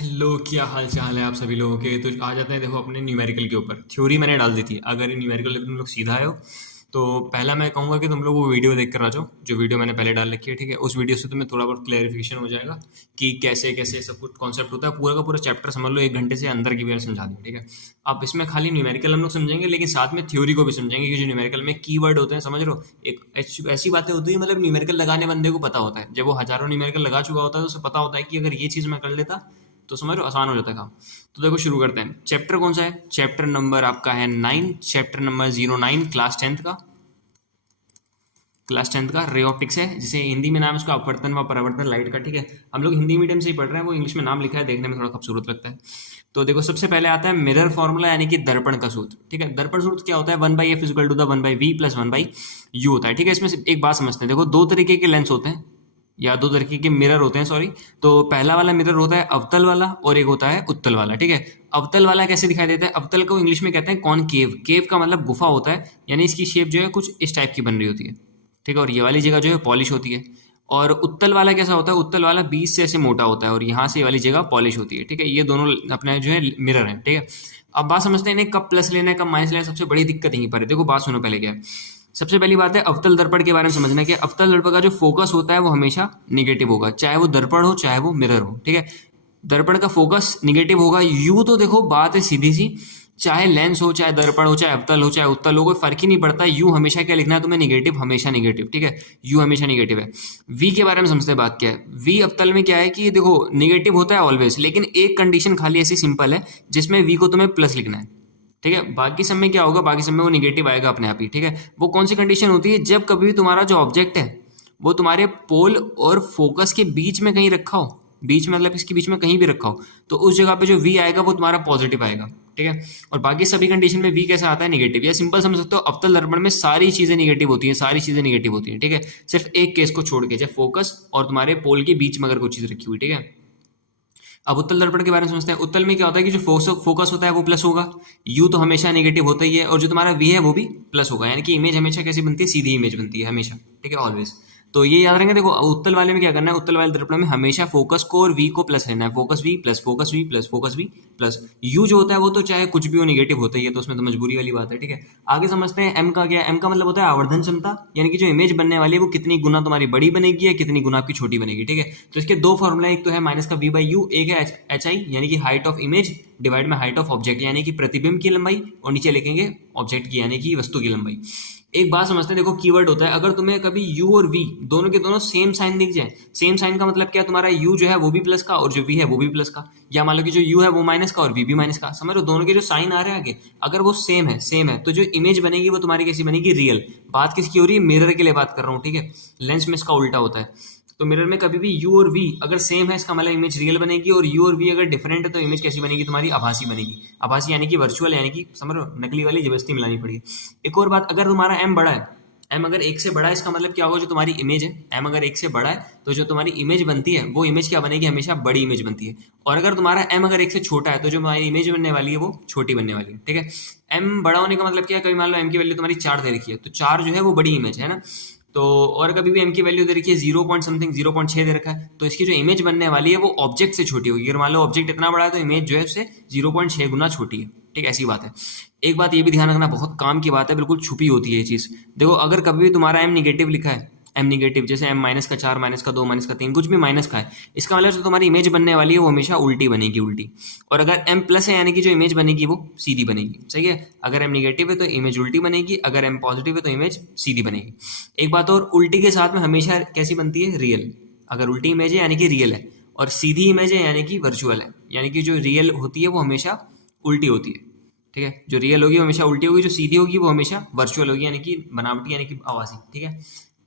Hello, क्या हाल चाल है आप सभी लोगों के। तो आ जाते हैं देखो अपने न्यूमेरिकल के ऊपर। थ्योरी मैंने डाल दी थी। अगर ये न्यूमेरिकल तुम लोग सीधा आए हो तो पहला मैं कहूँगा कि तुम लोग वो वीडियो देख कर आ जाओ जो वीडियो मैंने पहले डाल रखी है। ठीक है, उस वीडियो से तुम्हें थोड़ा बहुत क्लैरिफिकेशन हो जाएगा कि कैसे कैसे सब कुछ कॉन्सेप्ट होता है। पूरा का पूरा चैप्टर समझ लो 1 घंटे से अंदर की मैंने समझा दूँ। ठीक है, अब इसमें खाली न्यूमेरिकल हम लोग समझेंगे लेकिन साथ में थ्योरी को भी समझेंगे कि जो न्यूमेरिकल में कीवर्ड होते हैं, समझ रहे हो। एक ऐसी बातें होती है, मतलब न्यूमेरिकल लगाने बंदे को पता होता है। जब वो हजारों न्यूमेरिकल लगा चुका होता है तो उसे पता होता है कि अगर ये चीज़ मैं कर लेता तो समझ लो आसान हो जाता है काम। तो देखो शुरू करते हैं। चैप्टर कौन सा है? चैप्टर नंबर आपका है 9, चैप्टर नंबर 09, क्लास 10th का। क्लास 10th का रे ऑप्टिक्स है, जिसे हिंदी में नाम है उसका अपवर्तन व परावर्तन लाइट का। ठीक है, हम लोग हिंदी मीडियम से ही पढ़ रहे हैं, वो इंग्लिश में नाम लिखा है, देखने में थोड़ा खूबसूरत लगता है। तो देखो सबसे पहले आता है मिरर फॉर्मूला, यानी कि दर्पण का सूत्र। ठीक है, दर्पण सूत्र क्या होता है? 1/f equal to the 1/v plus 1/u होता है। ठीक है, इसमें से एक बात समझते हैं। देखो दो तरीके के लेंस होते हैं, या दो तरीके के मिरर होते हैं, सॉरी। तो पहला वाला मिरर होता है अवतल वाला और एक होता है उत्तल वाला। ठीक है, अवतल वाला कैसे दिखाई देता है? अवतल को इंग्लिश में कहते हैं कॉनकेव। केव का मतलब गुफा होता है, यानी इसकी शेप जो है कुछ इस टाइप की बन रही होती है। ठीक है, और ये वाली जगह जो है पॉलिश होती है। और उत्तल वाला कैसा होता है? उत्तल वाला बीच से ऐसे मोटा होता है और यहाँ से ये वाली जगह पॉलिश होती है। ठीक है, ये दोनों अपने जो है मिरर हैं। ठीक है, अब बात समझते हैं इन्हें कब प्लस लेना है कब माइनस लेना है। सबसे बड़ी दिक्कत यहीं पर है। देखो बात सुनो पहले क्या है। सबसे पहली बात है अवतल दर्पण के बारे में समझना कि अवतल दर्पण का जो फोकस होता है वो हमेशा निगेटिव होगा, चाहे वो दर्पण हो चाहे वो मिरर हो। ठीक है, दर्पण का फोकस निगेटिव होगा। यू तो देखो बात है सीधी सी, चाहे लेंस हो चाहे दर्पण हो चाहे अवतल हो चाहे उत्तल हो, कोई फर्क ही नहीं पड़ता। यू हमेशा क्या लिखना है तुम्हें? निगेटिव, हमेशा निगेटिव। ठीक है, यू हमेशा निगेटिव है। वी के बारे में समझते हैं बात क्या है। वी अवतल में क्या है कि देखो निगेटिव होता है ऑलवेज, लेकिन एक कंडीशन खाली ऐसी सिंपल है जिसमें वी को तुम्हें प्लस लिखना है। ठीक है, बाकी सब में क्या होगा? बाकी सब में वो निगेटिव आएगा अपने आप ही। ठीक है, वो कौन सी कंडीशन होती है? जब कभी भी तुम्हारा जो ऑब्जेक्ट है वो तुम्हारे पोल और फोकस के बीच में कहीं रखा हो, बीच में मतलब इसके बीच में कहीं भी रखा हो, तो उस जगह पे जो वी आएगा वो तुम्हारा पॉजिटिव आएगा। ठीक है, और बाकी सभी कंडीशन में वी कैसा आता है? निगेटिव। या सिंपल समझ सकते हो, अवतल दर्पण में सारी चीजें निगेटिव होती हैं, सारी चीजें निगेटिव होती हैं। ठीक है, सिर्फ एक केस को छोड़ के, जब फोकस और तुम्हारे पोल के बीच में अगर कोई चीज रखी हुई। ठीक है, अब उत्तल दर्पण के बारे में समझते हैं। उत्तल में क्या होता है कि जो फोकस होता है वो प्लस होगा, यू तो हमेशा नेगेटिव होता ही है, और जो तुम्हारा वी है वो भी प्लस होगा। यानी कि इमेज हमेशा कैसी बनती है? सीधी इमेज बनती है हमेशा। ठीक है, ऑलवेज। तो ये याद रखेंगे। देखो उत्तल वाले में क्या करना है, उत्तल वाले दर्पण में हमेशा फोकस को और वी को प्लस लेना है। Focus V plus, focus V plus, focus V plus. U जो होता है वो तो चाहे कुछ भी हो निगेटिव होता ही है, तो उसमें तो मजबूरी वाली बात है। ठीक है, आगे समझते हैं एम का क्या है। एम का मतलब होता है आवर्धन क्षमता, यानी कि जो इमेज बनने वाली है वो कितनी गुना तुम्हारी बड़ी बनेगी या कितनी गुना आपकी छोटी बनेगी। ठीक है, तो इसके दो फॉर्मूला, एक तो है माइनस का वी बाई यू, एक है एच आई यानी कि हाइट ऑफ इमेज डिवाइड में हाइट ऑफ ऑब्जेक्ट, यानी कि प्रतिबिंब की लंबाई, और नीचे लिखेंगे ऑब्जेक्ट की यानी कि वस्तु की लंबाई। एक बात समझते हैं। देखो कीवर्ड होता है, अगर तुम्हें कभी u और v दोनों के दोनों सेम साइन दिख जाए, सेम साइन का मतलब क्या? तुम्हारा u जो है वो भी प्लस का और जो v है वो भी प्लस का, या मान लो कि जो u है वो माइनस का और v भी माइनस का। समझ लो, दोनों के जो साइन आ रहे हैं आगे, अगर वो सेम है तो जो इमेज बनेगी वो तुम्हारी कैसी बनेगी? रियल। बात किसकी हो रही है? मिरर के लिए बात कर रहा हूँ। ठीक है, लेंस में इसका उल्टा होता है। तो मिरर में कभी भी u और v अगर सेम है, इसका मतलब इमेज रियल बनेगी, और u और v अगर डिफरेंट है तो इमेज कैसी बनेगी? तुम्हारी आभासी बनेगी। आभासी यानी कि वर्चुअल, यानी कि समझ लो नकली वाली जबरदस्ती मिलानी पड़ेगी। एक और बात, अगर तुम्हारा m बड़ा है, m अगर 1 से बड़ा है, इसका मतलब क्या होगा? जो तुम्हारी इमेज है, m अगर 1 से बड़ा है तो जो तुम्हारी इमेज बनती है वो इमेज क्या बनेगी? हमेशा बड़ी इमेज बनती है। और अगर तुम्हारा m अगर 1 से छोटा है तो जो हमारी इमेज बनने वाली है वो छोटी बनने वाली है। ठीक है, m बड़ा होने का मतलब क्या है? कभी मान लो m की वैल्यू तुम्हारी 4 दे रखी है, तो 4 जो है वो बड़ी इमेज है ना। तो और कभी भी m की वैल्यू दे रखी है 0 पॉइंट समथिंग, 0.6 दे रखा है, तो इसकी जो इमेज बनने वाली है वो ऑब्जेक्ट से छोटी होगी। अगर मान लो ऑब्जेक्ट इतना बड़ा है तो इमेज जो है उससे 0.6 गुना छोटी है। ठीक, ऐसी बात है। एक बात ये भी ध्यान रखना, बहुत काम की बात है, बिल्कुल छुपी होती है ये चीज। देखो अगर कभी भी तुम्हारा m निगेटिव लिखा है, m निगेटिव जैसे m माइनस का 4, माइनस का 2, माइनस का 3, कुछ भी माइनस का है, इसका मतलब जो तुम्हारी इमेज बनने वाली है वो हमेशा उल्टी बनेगी, उल्टी। और अगर m प्लस है यानी कि जो इमेज बनेगी वो सीधी बनेगी। सही है, अगर m निगेटिव है तो इमेज उल्टी बनेगी, अगर m पॉजिटिव है तो इमेज सीधी बनेगी। एक बात और, उल्टी के साथ में हमेशा कैसी बनती है? रियल। अगर उल्टी इमेज है यानी कि रियल है, और सीधी इमेज है यानी कि वर्चुअल है। यानी कि जो रियल होती है वो हमेशा उल्टी होती है। ठीक है, जो रियल होगी वो हमेशा उल्टी होगी, जो सीधी होगी वो हमेशा वर्चुअल होगी, यानी कि बनावटी यानी कि आवासी। ठीक है,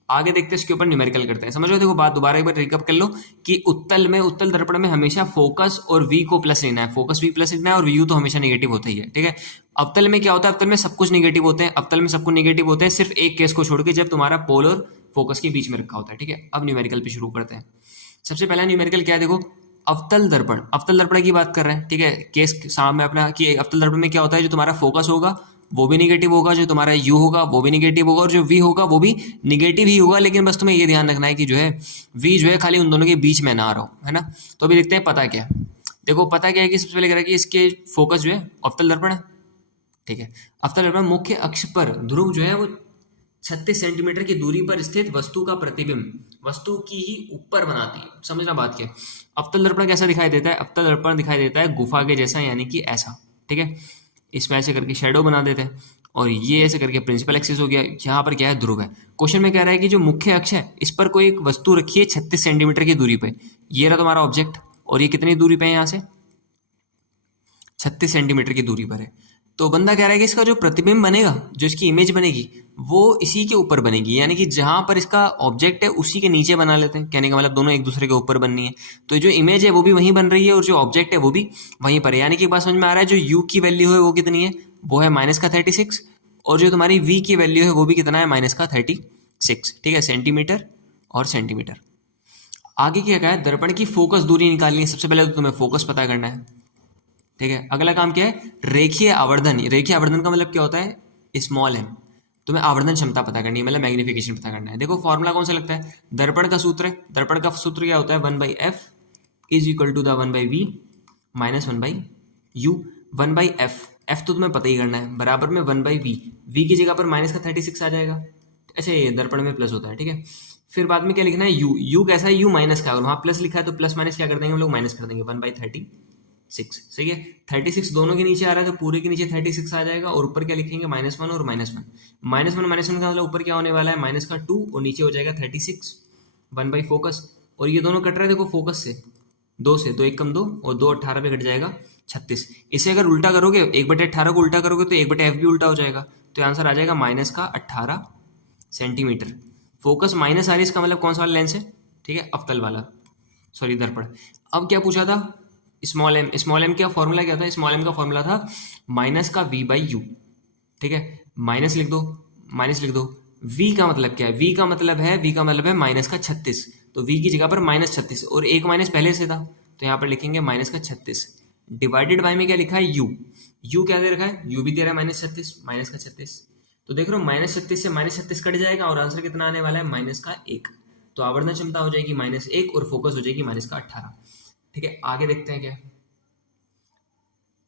आगे देखते हैं, इसके ऊपर न्यूमेरिकल करते हैं। समझ लो, देखो बात दोबारा एक बार रिकअप कर लो कि उत्तल दर्पण में हमेशा फोकस और वी को प्लस लेना है, फोकस वी प्लस लिखना है, और व्यू तो हमेशा नेगेटिव होता ही है। ठीक है, अवतल में क्या होता है? अवतल में सब कुछ नेगेटिव होते हैं, अवतल में सब कुछ नेगेटिव होते हैं, सिर्फ एक केस को छोड़ के, जब तुम्हारा पोल और फोकस के बीच में रखा होता है। ठीक है, अब न्यूमेरिकल पे शुरू करते हैं। सबसे पहला न्यूमेरिकल क्या है? देखो अवतल दर्पण की बात कर रहे हैं। ठीक है, केस सामने अपना कि अवतल दर्पण में क्या होता है? जो तुम्हारा फोकस होगा वो भी निगेटिव होगा, जो तुम्हारा यू होगा वो भी निगेटिव होगा, और जो वी होगा वो भी निगेटिव ही होगा। लेकिन बस तुम्हें ये ध्यान रखना है कि जो है वी जो है खाली उन दोनों के बीच में ना आ रहा हो, है ना। तो अभी देखते हैं पता क्या है। देखो पता क्या है कि सबसे पहले कह रहा है कि इसके फोकस जो है अवतल दर्पण है, ठीक है। अवतल दर्पण मुख्य अक्ष पर ध्रुव जो है वो 36 सेंटीमीटर की दूरी पर स्थित वस्तु का प्रतिबिंब वस्तु की ही ऊपर बनाती है। समझना बात क्या है। अवतल दर्पण कैसा दिखाई देता है, अवतल दर्पण दिखाई देता है गुफा के जैसा, यानी कि ऐसा, ठीक है। इसमें ऐसे करके शेडो बना देते हैं और ये ऐसे करके प्रिंसिपल एक्सिस हो गया। यहाँ पर क्या है, ध्रुव है। क्वेश्चन में कह रहा है कि जो मुख्य अक्ष है इस पर कोई एक वस्तु रखी है 36 सेंटीमीटर की दूरी पे। ये रहा तुम्हारा ऑब्जेक्ट और ये कितनी दूरी पे है, यहाँ से 36 सेंटीमीटर की दूरी पर है। तो बंदा कह रहा है कि इसका जो प्रतिबिंब बनेगा, जो इसकी इमेज बनेगी, वो इसी के ऊपर बनेगी, यानी कि जहां पर इसका ऑब्जेक्ट है उसी के नीचे बना लेते हैं। कहने का मतलब दोनों एक दूसरे के ऊपर बननी है, तो जो इमेज है वो भी वहीं बन रही है और जो ऑब्जेक्ट है वो भी वहीं पर है। यानी कि एक बात समझ में आ रहा है, जो यू की वैल्यू है वो कितनी है, वो है -36, और जो तुम्हारी वी की वैल्यू है वो भी कितना है, -36, ठीक है, सेंटीमीटर और सेंटीमीटर। आगे क्या कहा है, दर्पण की फोकस दूरी निकालनी है। सबसे पहले तो तुम्हें फोकस पता करना है, ठीक है। अगला काम क्या है, रेखीय आवर्धन। रेखीय आवर्धन का मतलब क्या होता है, स्मॉल एम। तुम्हें आवर्धन क्षमता पता करनी है, मतलब मैग्निफिकेशन पता करना है। देखो फॉर्मूला कौन सा लगता है, दर्पण का सूत्र है। दर्पण का सूत्र क्या होता है, 1/f is equal to the 1/v minus 1/u। 1/f, f तो तुम्हें पता ही करना है, बराबर में 1/v। v की जगह पर -36 आ जाएगा। अच्छा, ये दर्पण में प्लस होता है, ठीक है। फिर बाद में क्या लिखना है, u। u कैसा है, u माइनस का, और वहाँ प्लस लिखा है तो प्लस माइनस क्या कर देंगे हम लोग, माइनस कर देंगे। 1/36, सही है। 36 दोनों के नीचे आ रहा है तो पूरे के नीचे 36 आ जाएगा, और ऊपर क्या लिखेंगे, -1 और -1। -1 का मतलब ऊपर क्या होने वाला है, -2, और नीचे हो जाएगा 36, 1/, फोकस। और ये दोनों कट रहा है देखो फोकस से, 2 से, 2 1 कम 2, और 2 18 पे कट जाएगा 36। इसे अगर उल्टा करोगे, 1/18 को उल्टा करोगे तो 1/f भी उल्टा हो जाएगा, तो आंसर आ जाएगा -18 सेंटीमीटर। फोकस माइनस आ रही है, इसका मतलब कौन सा वाला लेंस है, ठीक है, अवतल वाला, सॉरी दर्पण। अब क्या पूछा था, स्मॉल एम। स्मॉल एम का फॉर्मूला क्या था, स्मॉल एम का फॉर्मूला था -v/u, ठीक है। माइनस लिख दो, माइनस लिख दो। v का मतलब क्या है, v का मतलब है -36, तो v की जगह पर -36, और एक माइनस पहले से था तो यहाँ पर लिखेंगे -36। डिवाइडेड बाय में क्या लिखा है, u क्या दे रखा है, u भी दे रहा है -36, तो देख रहे हो -36 से -36 कट जाएगा और आंसर कितना आने वाला है, -1। तो आवर्धन क्षमता हो जाएगी -1 और फोकस हो जाएगी -18, ठीक है। आगे देखते हैं क्या।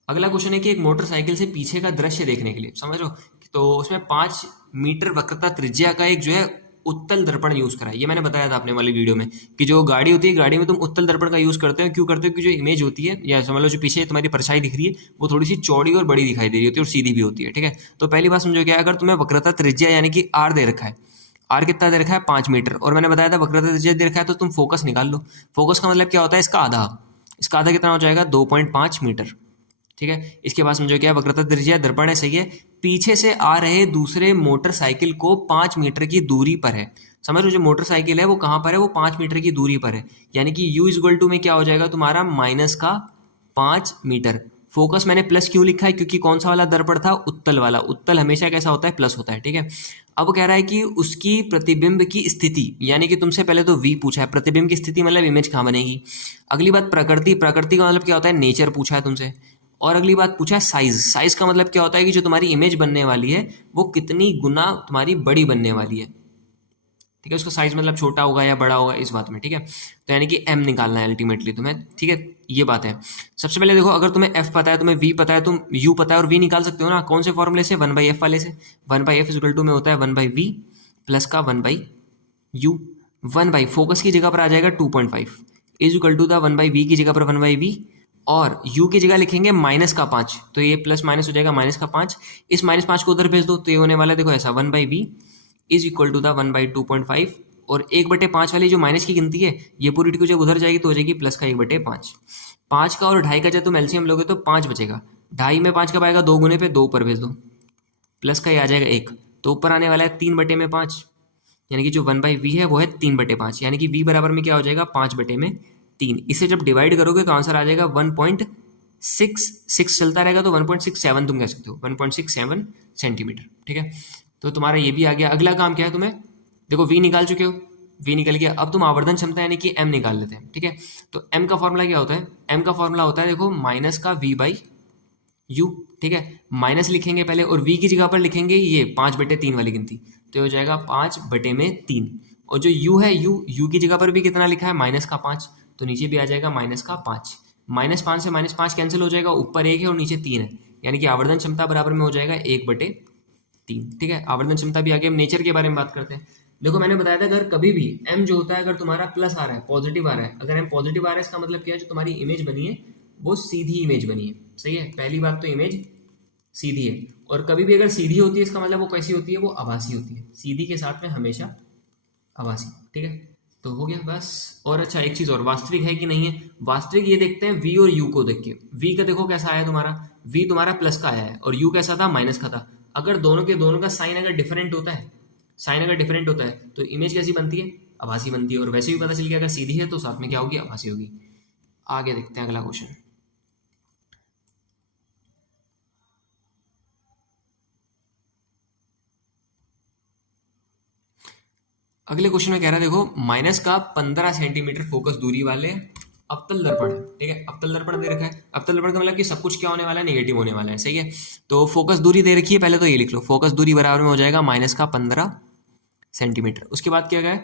अगला क्वेश्चन है कि एक मोटरसाइकिल से पीछे का दृश्य देखने के लिए, समझ लो, तो उसमें 5 मीटर वक्रता त्रिज्या का एक जो है उत्तल दर्पण यूज करा है। ये मैंने बताया था अपने वाली वीडियो में कि जो गाड़ी होती है, गाड़ी में तुम उत्तल दर्पण का यूज करते हो। क्यों करते हो, कि जो इमेज होती है, या समझ लो जो पीछे तुम्हारी परछाई दिख रही है वो थोड़ी सी चौड़ी और बड़ी दिखाई दे रही होती है और सीधी भी होती है, ठीक है। तो पहली बात समझो क्या है, अगर तुम्हें वक्रता त्रिज्या यानी कि आर दे रखा है, आर कितना दे रखा है, 5 मीटर, और मैंने बताया था वक्रता त्रिज्या दे रखा है, तो तुम फोकस निकाल लो। फोकस का मतलब क्या होता है, इसका आधा। इसका आधा कितना हो जाएगा, 2.5 मीटर, ठीक है। इसके बाद समझो क्या है, वक्रता त्रिज्या दर्पण है, सही है। पीछे से आ रहे दूसरे मोटरसाइकिल को 5 मीटर की दूरी पर है। समझ लो, जो मोटरसाइकिल है वो कहाँ पर है, वो 5 मीटर की दूरी पर है, यानी कि u इक्वल टू में क्या हो जाएगा तुम्हारा, -5 मीटर। फोकस मैंने प्लस क्यों लिखा है, क्योंकि कौन सा वाला दर्पण था, उत्तल वाला। उत्तल हमेशा कैसा होता है, प्लस होता है, ठीक है। अब कह रहा है कि उसकी प्रतिबिंब की स्थिति, यानी कि तुमसे पहले तो v पूछा है, प्रतिबिंब की स्थिति मतलब इमेज कहाँ बनेगी। अगली बात प्रकृति, प्रकृति का मतलब क्या होता है, नेचर पूछा है तुमसे। और अगली बात पूछा है साइज। साइज का मतलब क्या होता है कि जो तुम्हारी इमेज बनने वाली है वो कितनी गुना तुम्हारी बड़ी बनने वाली है, ठीक है। उसका साइज मतलब छोटा होगा या बड़ा होगा, इस बात में, ठीक है। तो यानी कि m निकालना है अल्टीमेटली तुम्हें, ठीक है। ये बात है। सबसे पहले देखो, अगर तुम्हें f पता है, तुम्हें v पता है, तुम u पता है और v निकाल सकते हो ना। कौन से फॉर्मूले से, 1/f वाले से। 1/f इक्वल टू में होता है 1/v प्लस का 1/u। 1/, फोकस की जगह पर आ जाएगा 2.5 is equal to the 1/v की जगह पर 1/v, और u की जगह लिखेंगे -5, तो ये प्लस माइनस हो जाएगा -5। इस -5 को उधर भेज दो तो ये होने वाला है, देखो ऐसा, 1/v is equal to the 1/2.5, और 1/5 वाली जो माइनस की गिनती है ये पूरी की जब उधर जाएगी तो हो जाएगी प्लस का 1/5। 5 का और 2.5 का जब तुम एलसीएम लोगे तो 5 बचेगा। 2.5 में 5 कब आएगा, 2 गुने पे 2 ऊपर भेज दो, प्लस का ये आ जाएगा 1, तो ऊपर आने वाला है 3/5, यानी कि जो 1/v है वो है 3/5, यानी कि v बराबर में क्या हो जाएगा, 5/3। इसे जब डिवाइड करोगे तो आंसर आ जाएगा 1.66 चलता रहेगा, तो 1.67 तुम कह सकते हो, 1.67 सेंटीमीटर, ठीक है। तो तुम्हारा ये भी आ गया। अगला काम क्या है, तुम्हें देखो v निकाल चुके हो, v निकल गया। अब तुम आवर्धन क्षमता यानी कि m निकाल लेते हैं, ठीक है। तो m का फॉर्मूला क्या होता है, m का फॉर्मूला होता है देखो -v/u, ठीक है। माइनस लिखेंगे पहले और v की जगह पर लिखेंगे ये 5/3 वाली गिनती, तो हो जाएगा 5/3। और जो u है, u की जगह पर भी कितना लिखा है, -5, तो नीचे भी आ जाएगा -5। -5 से -5 कैंसिल हो जाएगा, ऊपर 1 है और नीचे 3 है, यानी कि आवर्धन क्षमता बराबर में हो जाएगा 1/3। ठीक है, आवर्धन क्षमता भी आगे हम नेचर के बारे में बात करते हैं। देखो मैंने बताया था, अगर कभी भी m जो होता है, अगर तुम्हारा प्लस आ रहा है, पॉजिटिव आ रहा है, अगर m पॉजिटिव आ रहा है इसका मतलब क्या है, जो तुम्हारी इमेज बनी है वो सीधी इमेज बनी है। सही है, पहली बात तो इमेज सीधी है, और कभी भी अगर सीधी होती है इसका मतलब वो कैसी होती है, वो आभासी होती है, सीधी के साथ में हमेशा आभासी। ठीक है, तो हो गया बस। और अच्छा एक चीज और, वास्तविक है कि नहीं है, वास्तविक ये देखते हैं v और u को देख के। v का देखो कैसा आया तुम्हारा, v तुम्हारा प्लस का आया है और u कैसा था, माइनस का था। अगर दोनों के दोनों का साइन अगर डिफरेंट होता है, साइन अगर डिफरेंट होता है तो इमेज कैसी बनती है, आभासी बनती है। और वैसे भी पता चल गया अगर सीधी है तो साथ में क्या होगी, आभासी होगी। आगे देखते हैं अगला क्वेश्चन। अगले क्वेश्चन में कह रहा है, देखो माइनस का 15 सेंटीमीटर फोकस दूरी वाले अवतल दर्पण है। ठीक है, अवतल दर्पण दे रखा है, अवतल दर्पण का मतलब कि सब कुछ क्या होने वाला है, नेगेटिव होने वाला है। सही है, तो फोकस दूरी दे रखी है, पहले तो ये लिख लो, फोकस दूरी बराबर में हो जाएगा -15 सेंटीमीटर। उसके बाद क्या गया,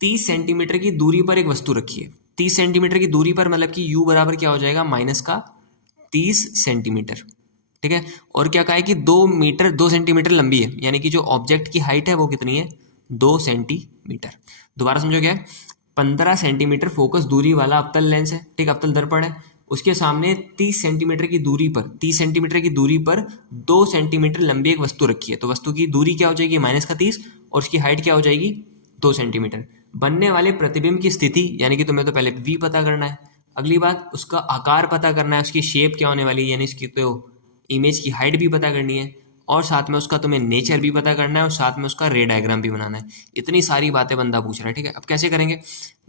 30 सेंटीमीटर की दूरी पर एक वस्तु रखी है। 30 सेंटीमीटर की दूरी पर मतलब कि u बराबर क्या हो जाएगा, -30 सेंटीमीटर। ठीक है, और क्या कहा है कि 2 सेंटीमीटर लंबी है, यानी कि जो ऑब्जेक्ट की हाइट है वो कितनी है, 2 सेंटीमीटर। दोबारा समझो क्या है, 15 सेंटीमीटर फोकस दूरी वाला अवतल लेंस है, ठीक, अवतल दर्पण है, उसके सामने 30 सेंटीमीटर की दूरी पर 30 सेंटीमीटर की दूरी पर 2 सेंटीमीटर लंबी एक वस्तु रखी है। तो वस्तु की दूरी क्या हो जाएगी, -30, और उसकी हाइट क्या हो जाएगी, 2 सेंटीमीटर। बनने वाले प्रतिबिंब की स्थिति, यानी कि तुम्हें तो पहले v पता करना है, अगली बात उसका आकार पता करना है, उसकी शेप क्या होने वाली है, यानी इसकी तो इमेज की हाइट भी पता करनी है, और साथ में उसका तुम्हें नेचर भी पता करना है, और साथ में उसका रे डायग्राम भी बनाना है। इतनी सारी बातें बंदा पूछ रहा है। ठीक है, अब कैसे करेंगे,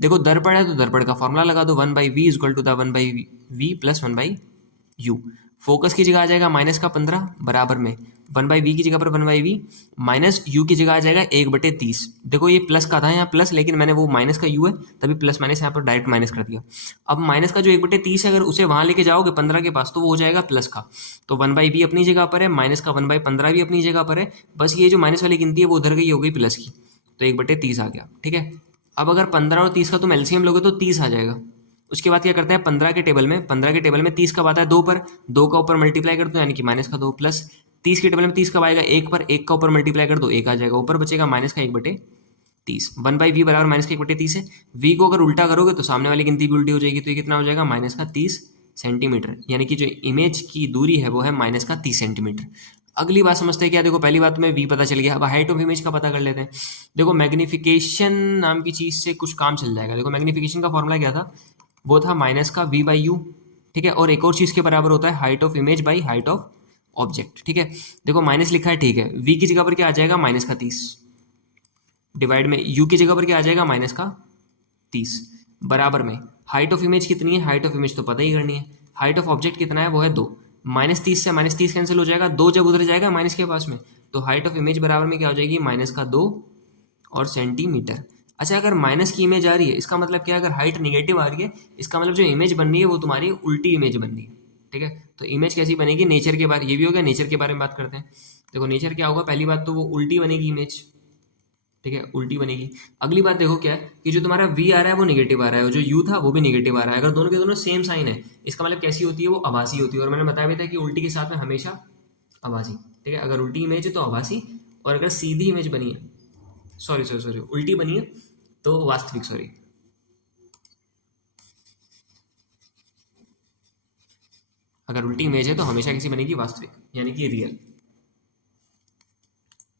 देखो दर्पण है तो दर्पण का फॉर्मूला लगा दो, 1/v equal to the 1/v plus 1/u। Focus की जगह आ जाएगा -15 बराबर में 1/v की जगह पर 1/v, माइनस u की जगह आ जाएगा 1/30। देखो ये प्लस का था यहाँ प्लस, लेकिन मैंने वो माइनस का u है तभी प्लस माइनस यहाँ पर डायरेक्ट माइनस कर दिया। अब माइनस का जो 1/30 है, अगर उसे वहां लेके जाओगे 15 के पास तो वो हो जाएगा प्लस का। तो 1/v अपनी जगह पर है, माइनस का 1/15 भी अपनी जगह पर है, बस ये जो माइनस वाली गिनती है वो उधर गई, हो गई प्लस की, तो 1/30 आ गया। ठीक है, अब अगर 15 और 30 का तुम एलसीएम लोगे तो 30 आ जाएगा। उसके बाद क्या करते हैं, 15 के टेबल में 30 कब आता है, 2 पर, 2 का ऊपर मल्टीप्लाई कर दो यानी कि -2 प्लस 30 के टेबल में 30 कब आएगा, 1 पर, 1 का ऊपर मल्टीप्लाई कर दो 1 आ जाएगा, ऊपर बचेगा -1/30। 1/v बराबर -1/30 है। v को अगर उल्टा करोगे तो सामने वाली गिनती भी उल्टी हो जाएगी, तो ये कितना हो जाएगा, -30 सेंटीमीटर, यानी कि जो इमेज की दूरी है वो है -30 सेंटीमीटर। अगली बात समझते हैं क्या, देखो पहली बात में v पता चल गया, अब हाइट ऑफ इमेज का पता कर लेते हैं। देखो मैग्निफिकेशन नाम की चीज से कुछ काम चल जाएगा। देखो मैग्निफिकेशन का फॉर्मूला क्या था, वो था माइनस का v/u। ठीक है, और एक और चीज के बराबर होता है height of image by height of object. ठीक है, देखो माइनस लिखा है, ठीक है, v की जगह पर क्या आ जाएगा, -30 डिवाइड में u की जगह पर क्या आ जाएगा, -30 बराबर में हाइट ऑफ इमेज कितनी है, हाइट ऑफ इमेज तो पता ही करनी है, हाइट ऑफ ऑब्जेक्ट कितना है, वो है 2। -30 से -30 कैंसिल हो जाएगा, 2 जब उधर जाएगा माइनस के पास में, तो हाइट ऑफ इमेज बराबर में क्या हो जाएगी, -2 और सेंटीमीटर। अच्छा, अगर माइनस की इमेज आ रही है इसका मतलब क्या है, अगर हाइट निगेटिव आ रही है इसका मतलब जो इमेज बन रही है वो तुम्हारी उल्टी इमेज बन रही है। ठीक है, तो इमेज कैसी बनेगी, नेचर के बारे, ये भी हो गया, नेचर के बारे में बात करते हैं। देखो नेचर क्या होगा, पहली बात तो वो उल्टी बनेगी इमेज। ठीक है, उल्टी बनेगी। अगली बात देखो क्या है कि जो तुम्हारा v आ रहा है वो निगेटिव आ रहा है, और जो u था वो भी निगेटिव आ रहा है। अगर दोनों के दोनों सेम साइन है इसका मतलब कैसी होती है, वो आभासी होती है। और मैंने बताया भी था कि उल्टी के साथ में हमेशा आभासी। ठीक है, अगर उल्टी इमेज है तो आभासी, और अगर सीधी इमेज बनी है, सॉरी उल्टी बनी है तो वास्तविक, सॉरी, अगर उल्टी इमेज है तो हमेशा कैसी बनेगी, वास्तविक, यानी कि रियल।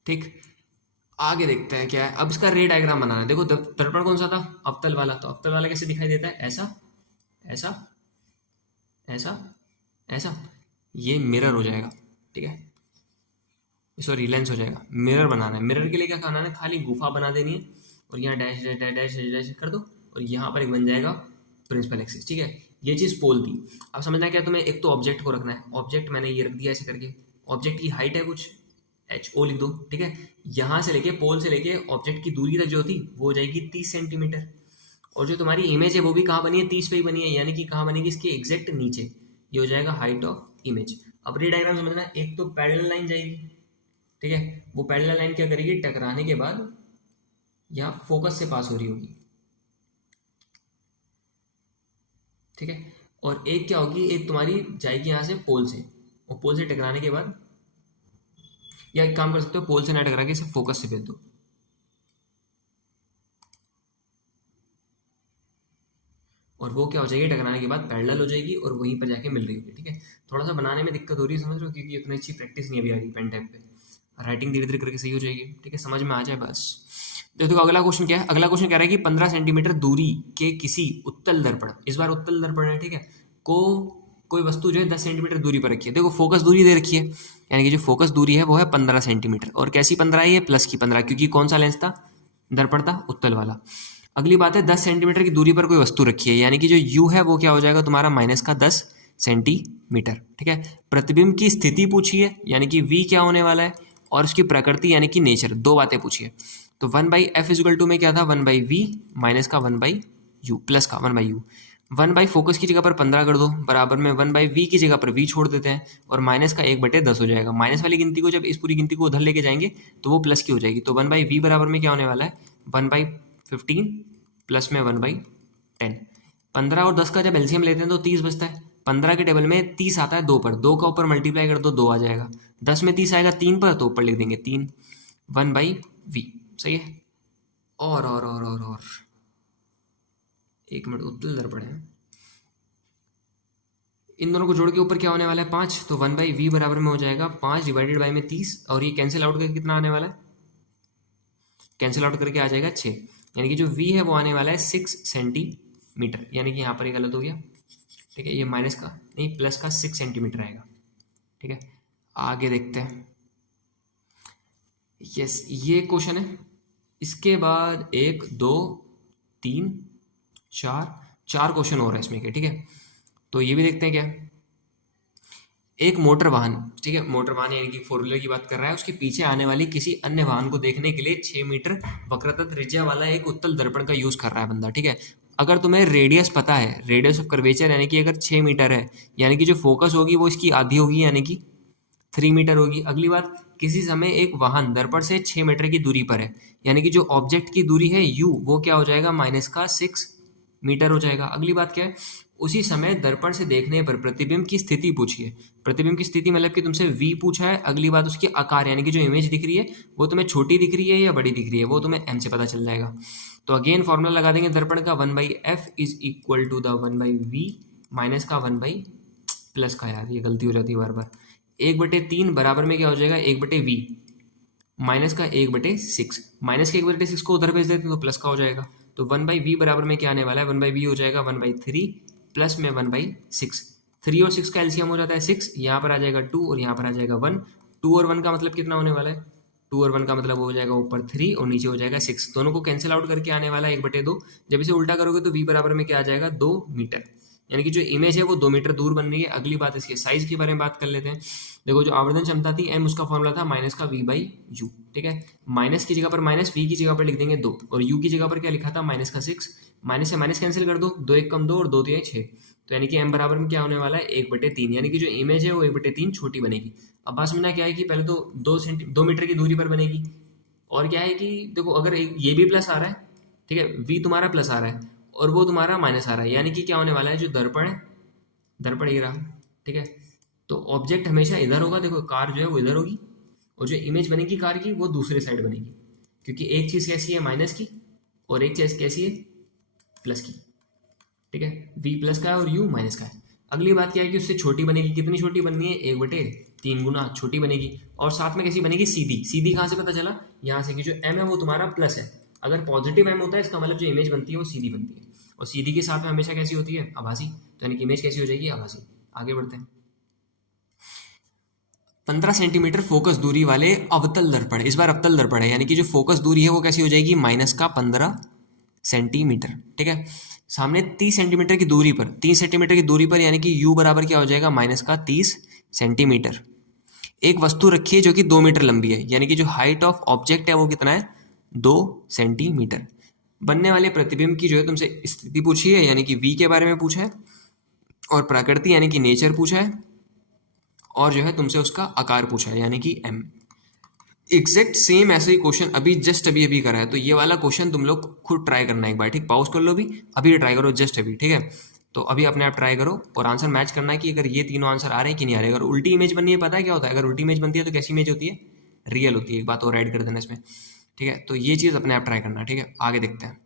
ठीक, आगे देखते हैं क्या है। अब इसका रे डायग्राम बनाना है। देखो दर्पण कौन सा था, अवतल वाला, तो अवतल वाला कैसे दिखाई देता है, ऐसा ऐसा ऐसा ऐसा, ये मिरर हो जाएगा। ठीक है, सॉरी लेंस हो जाएगा। मिरर बनाना है, मिरर के लिए क्या करना है, खाली गुफा बना देनी है, और यहाँ dash dash dash dash dash कर दो, और यहाँ पर एक बन जाएगा प्रिंसिपल एक्सिस। ठीक है, ये चीज़ पोल थी। अब समझना है क्या, तुम्हें एक तो ऑब्जेक्ट को रखना है, ऑब्जेक्ट मैंने ये रख दिया ऐसे करके, ऑब्जेक्ट की हाइट है कुछ HO लिख दो। ठीक है, यहाँ से लेके पोल से लेके ऑब्जेक्ट की दूरी तक जो थी वो हो जाएगी 30 सेंटीमीटर, और जो तुम्हारी इमेज है वो भी कहाँ बनी है, 30 पे ही बनी है, यानी कि कहाँ बनेगी, इसके एग्जैक्ट नीचे। ये हो जाएगा हाइट ऑफ इमेज। अब रे डायग्राम समझना, एक तो पैरेलल लाइन जाएगी। ठीक है, वो पैरेलल लाइन क्या करेगी, टकराने के बाद यहाँ फोकस से पास हो रही होगी। ठीक है, और एक क्या होगी, एक तुम्हारी जाएगी यहाँ से पोल से, और पोल से टकराने के बाद, या एक काम कर सकते हो, पोल से ना टकरा के इसे फोकस से भेज दो, और वो क्या हो जाएगी, टकराने के बाद पैरेलल हो जाएगी और वहीं पर जाके मिल रही होगी। ठीक है, थोड़ा सा बनाने में दिक्कत हो रही है, समझ रहे हो, क्योंकि उतनी अच्छी प्रैक्टिस नहीं अभी आ रही पेन टाइप पे। राइटिंग धीरे धीरे करके सही हो जाएगी। ठीक है, समझ में आ जाए बस। देखो अगला क्वेश्चन क्या है, अगला क्वेश्चन कह रहा है कि 15 सेंटीमीटर दूरी के किसी उत्तल दर्पण, इस बार उत्तल दर्पण है, ठीक है, को कोई वस्तु जो है 10 सेंटीमीटर दूरी पर रखी है। देखो फोकस दूरी दे रखी है, यानी कि जो फोकस दूरी है वो है 15 सेंटीमीटर, और कैसी 15 है, ये प्लस की 15, क्योंकि कौन सा लेंस था, दर्पण था, उत्तल वाला। अगली बात है 10 सेंटीमीटर की दूरी पर कोई वस्तु रखी है, यानी कि जो यू है वो क्या हो जाएगा तुम्हारा माइनस का 10 सेंटीमीटर। ठीक है, प्रतिबिंब की स्थिति पूछी है, यानी कि वी क्या होने वाला है, और उसकी प्रकृति यानी कि नेचर, दो बातें पूछी है। तो 1/f इजिकल टू में क्या था, 1/v माइनस का 1/u प्लस का 1/u। 1 फोकस की जगह पर 15 कर दो, बराबर में 1/v की जगह पर v छोड़ देते हैं, और माइनस का 1/10 हो जाएगा। माइनस वाली गिनती को जब इस पूरी गिनती को उधर लेके जाएंगे तो वो प्लस की हो जाएगी। तो 1/v बराबर में क्या होने वाला है, 1/15 प्लस में 1/10। 15 और 10 का जब एलसीएम लेते हैं तो 30 बचता है। 15 के टेबल में 30 आता है 2 पर, 2 का ऊपर मल्टीप्लाई कर दो 2 आ जाएगा। 10 में 30 आएगा 3 पर, तो ऊपर लिख देंगे 3, 1/v। सही है। और एक मिनट, उत्तल दर्पण है, इन दोनों को जोड़ के ऊपर क्या होने वाला है, 5। तो 1/v बराबर में हो जाएगा 5 डिवाइडेड बाई में 30, और ये कैंसिल आउट करके कितना आने वाला है, कैंसिल आउट करके आ जाएगा 6, यानी कि जो v है वो आने वाला है 6 सेंटीमीटर, यानी कि यहाँ पर ये गलत हो गया। ठीक है, ये माइनस का नहीं प्लस का 6 सेंटीमीटर आएगा। ठीक है, आगे देखते हैं। यस, ये क्वेश्चन है। इसके बाद 1 2 3 4 क्वेश्चन हो रहा है इसमें के। ठीक है, तो ये भी देखते हैं क्या। एक मोटर वाहन, ठीक है, मोटर वाहन यानी कि 4 व्हीलर की बात कर रहा है, उसके पीछे आने वाली किसी अन्य वाहन को देखने के लिए 6 मीटर वक्रता त्रिज्या वाला एक उत्तल दर्पण का यूज कर रहा है बंदा। ठीक है, अगर तुम्हें रेडियस पता है, रेडियस ऑफ कर्वेचर, यानी कि अगर 6 मीटर है, यानी कि जो फोकस होगी वो इसकी आधी होगी, यानी कि 3 मीटर होगी। अगली बात, किसी समय एक वाहन दर्पण से 6 मीटर की दूरी पर है, यानी कि जो ऑब्जेक्ट की दूरी है u, वो क्या हो जाएगा, माइनस का 6 मीटर हो जाएगा। अगली बात क्या है, उसी समय दर्पण से देखने पर प्रतिबिंब की स्थिति पूछी है। प्रतिबिंब की स्थिति मतलब कि तुमसे v पूछा है। अगली बात, उसकी आकार, यानी कि जो इमेज दिख रही है वो तुम्हें छोटी दिख रही है या बड़ी दिख रही है, वो तुम्हें m से पता चल जाएगा। तो अगेन फॉर्मूला लगा देंगे दर्पण का, 1/f is equal to the 1/v minus का 1/ प्लस का, यार ये गलती हो जाती है बार बार, 1/3 बराबर में क्या हो जाएगा, 1/v माइनस का 1/6, माइनस के 1/6 को उधर भेज देते हैं तो प्लस का हो जाएगा। तो 1/v बराबर में क्या आने वाला है, 1/v हो जाएगा 1/3 प्लस में 1/6। 3 और 6 का एलसीएम हो जाता है 6, यहाँ पर आ जाएगा 2 और यहाँ पर आ जाएगा 1। 2 और 1 का मतलब कितना होने वाला है, 2 और 1 का मतलब हो जाएगा ऊपर 3 और नीचे हो जाएगा 6। दोनों को कैंसिल आउट करके आने वाला है 1/2। जब इसे उल्टा करोगे तो v बराबर में क्या आ जाएगा, 2 मीटर, यानी कि जो इमेज है वो 2 मीटर दूर बन रही है। अगली बात, इसके साइज के बारे में बात कर लेते हैं। देखो जो आवर्धन क्षमता थी m, उसका फॉर्मूला था माइनस का v/u। ठीक है, माइनस की जगह पर माइनस, v की जगह पर लिख देंगे 2, और u की जगह पर क्या लिखा था, माइनस का 6। माइनस से माइनस कैंसिल कर दो, 2 1 कम 2 और 2 3 6, तो यानी कि m बराबर में क्या होने वाला है, 1/3, यानी कि जो इमेज है वो 1/3 छोटी बनेगी। अब बात समझना क्या है कि पहले तो 2 मीटर की दूरी पर बनेगी, और क्या है कि देखो अगर ये भी प्लस आ रहा है, ठीक है, v तुम्हारा प्लस आ रहा है और वो तुम्हारा माइनस आ रहा है, यानी कि क्या होने वाला है, जो दर्पण है, दर्पण ये रहा। ठीक है, तो ऑब्जेक्ट हमेशा इधर होगा, देखो कार जो है वो इधर होगी, और जो इमेज बनेगी कार की वो दूसरे साइड बनेगी, क्योंकि एक चीज़ कैसी है, माइनस की, और एक चीज़ कैसी है, प्लस की। ठीक है, v प्लस का है और u माइनस का है। अगली बात क्या है कि उससे छोटी बनेगी, कितनी छोटी बननी है, 1/3 गुना छोटी बनेगी, और साथ में कैसी बनेगी, सीधी। सीधी कहाँ से पता चला, यहाँ से कि जो m है वो तुम्हारा प्लस है, अगर पॉजिटिव m होता है इसका मतलब जो इमेज बनती है वो सीधी बनती है, और सीधी के साथ में हमेशा कैसी होती है, आभासी, तो यानी कि इमेज कैसी हो जाएगी, आभासी। आगे बढ़ते हैं। 15 सेंटीमीटर फोकस दूरी वाले अवतल दर्पण, इस बार अवतल दर्पण है, यानी कि जो फोकस दूरी है वो कैसी हो जाएगी, माइनस का 15 सेंटीमीटर। ठीक है, सामने 30 सेंटीमीटर की दूरी पर, 30 सेंटीमीटर की दूरी पर, यानी कि u बराबर क्या हो जाएगा, माइनस का 30 सेंटीमीटर। एक वस्तु रखी है जो कि 2 मीटर लंबी है, यानी कि जो हाइट ऑफ ऑब्जेक्ट है वो कितना है, 2 सेंटीमीटर। बनने वाले प्रतिबिंब की जो है तुमसे स्थिति पूछी है, यानी कि v के बारे में पूछा है, और प्रकृति यानी कि नेचर पूछा है, और जो है तुमसे उसका आकार पूछा है, यानी कि m। एग्जैक्ट सेम ऐसे ही क्वेश्चन अभी जस्ट अभी करा है, तो ये वाला क्वेश्चन तुम लोग खुद ट्राई करना एक बार, ठीक, पॉज कर लो अभी ट्राई करो जस्ट अभी। ठीक है, तो अभी अपने आप ट्राई करो और आंसर मैच करना है कि अगर ये तीनों आंसर आ रहे हैं कि नहीं आ रहे। अगर उल्टी इमेज बननी है, पता है क्या होता है, अगर उल्टी इमेज बनती है तो कैसी इमेज होती है, रियल होती है। एक बात और ऐड कर देना इसमें, ठीक है। तो ये चीज़ अपने आप ट्राई करना, ठीक है। आगे देखते हैं।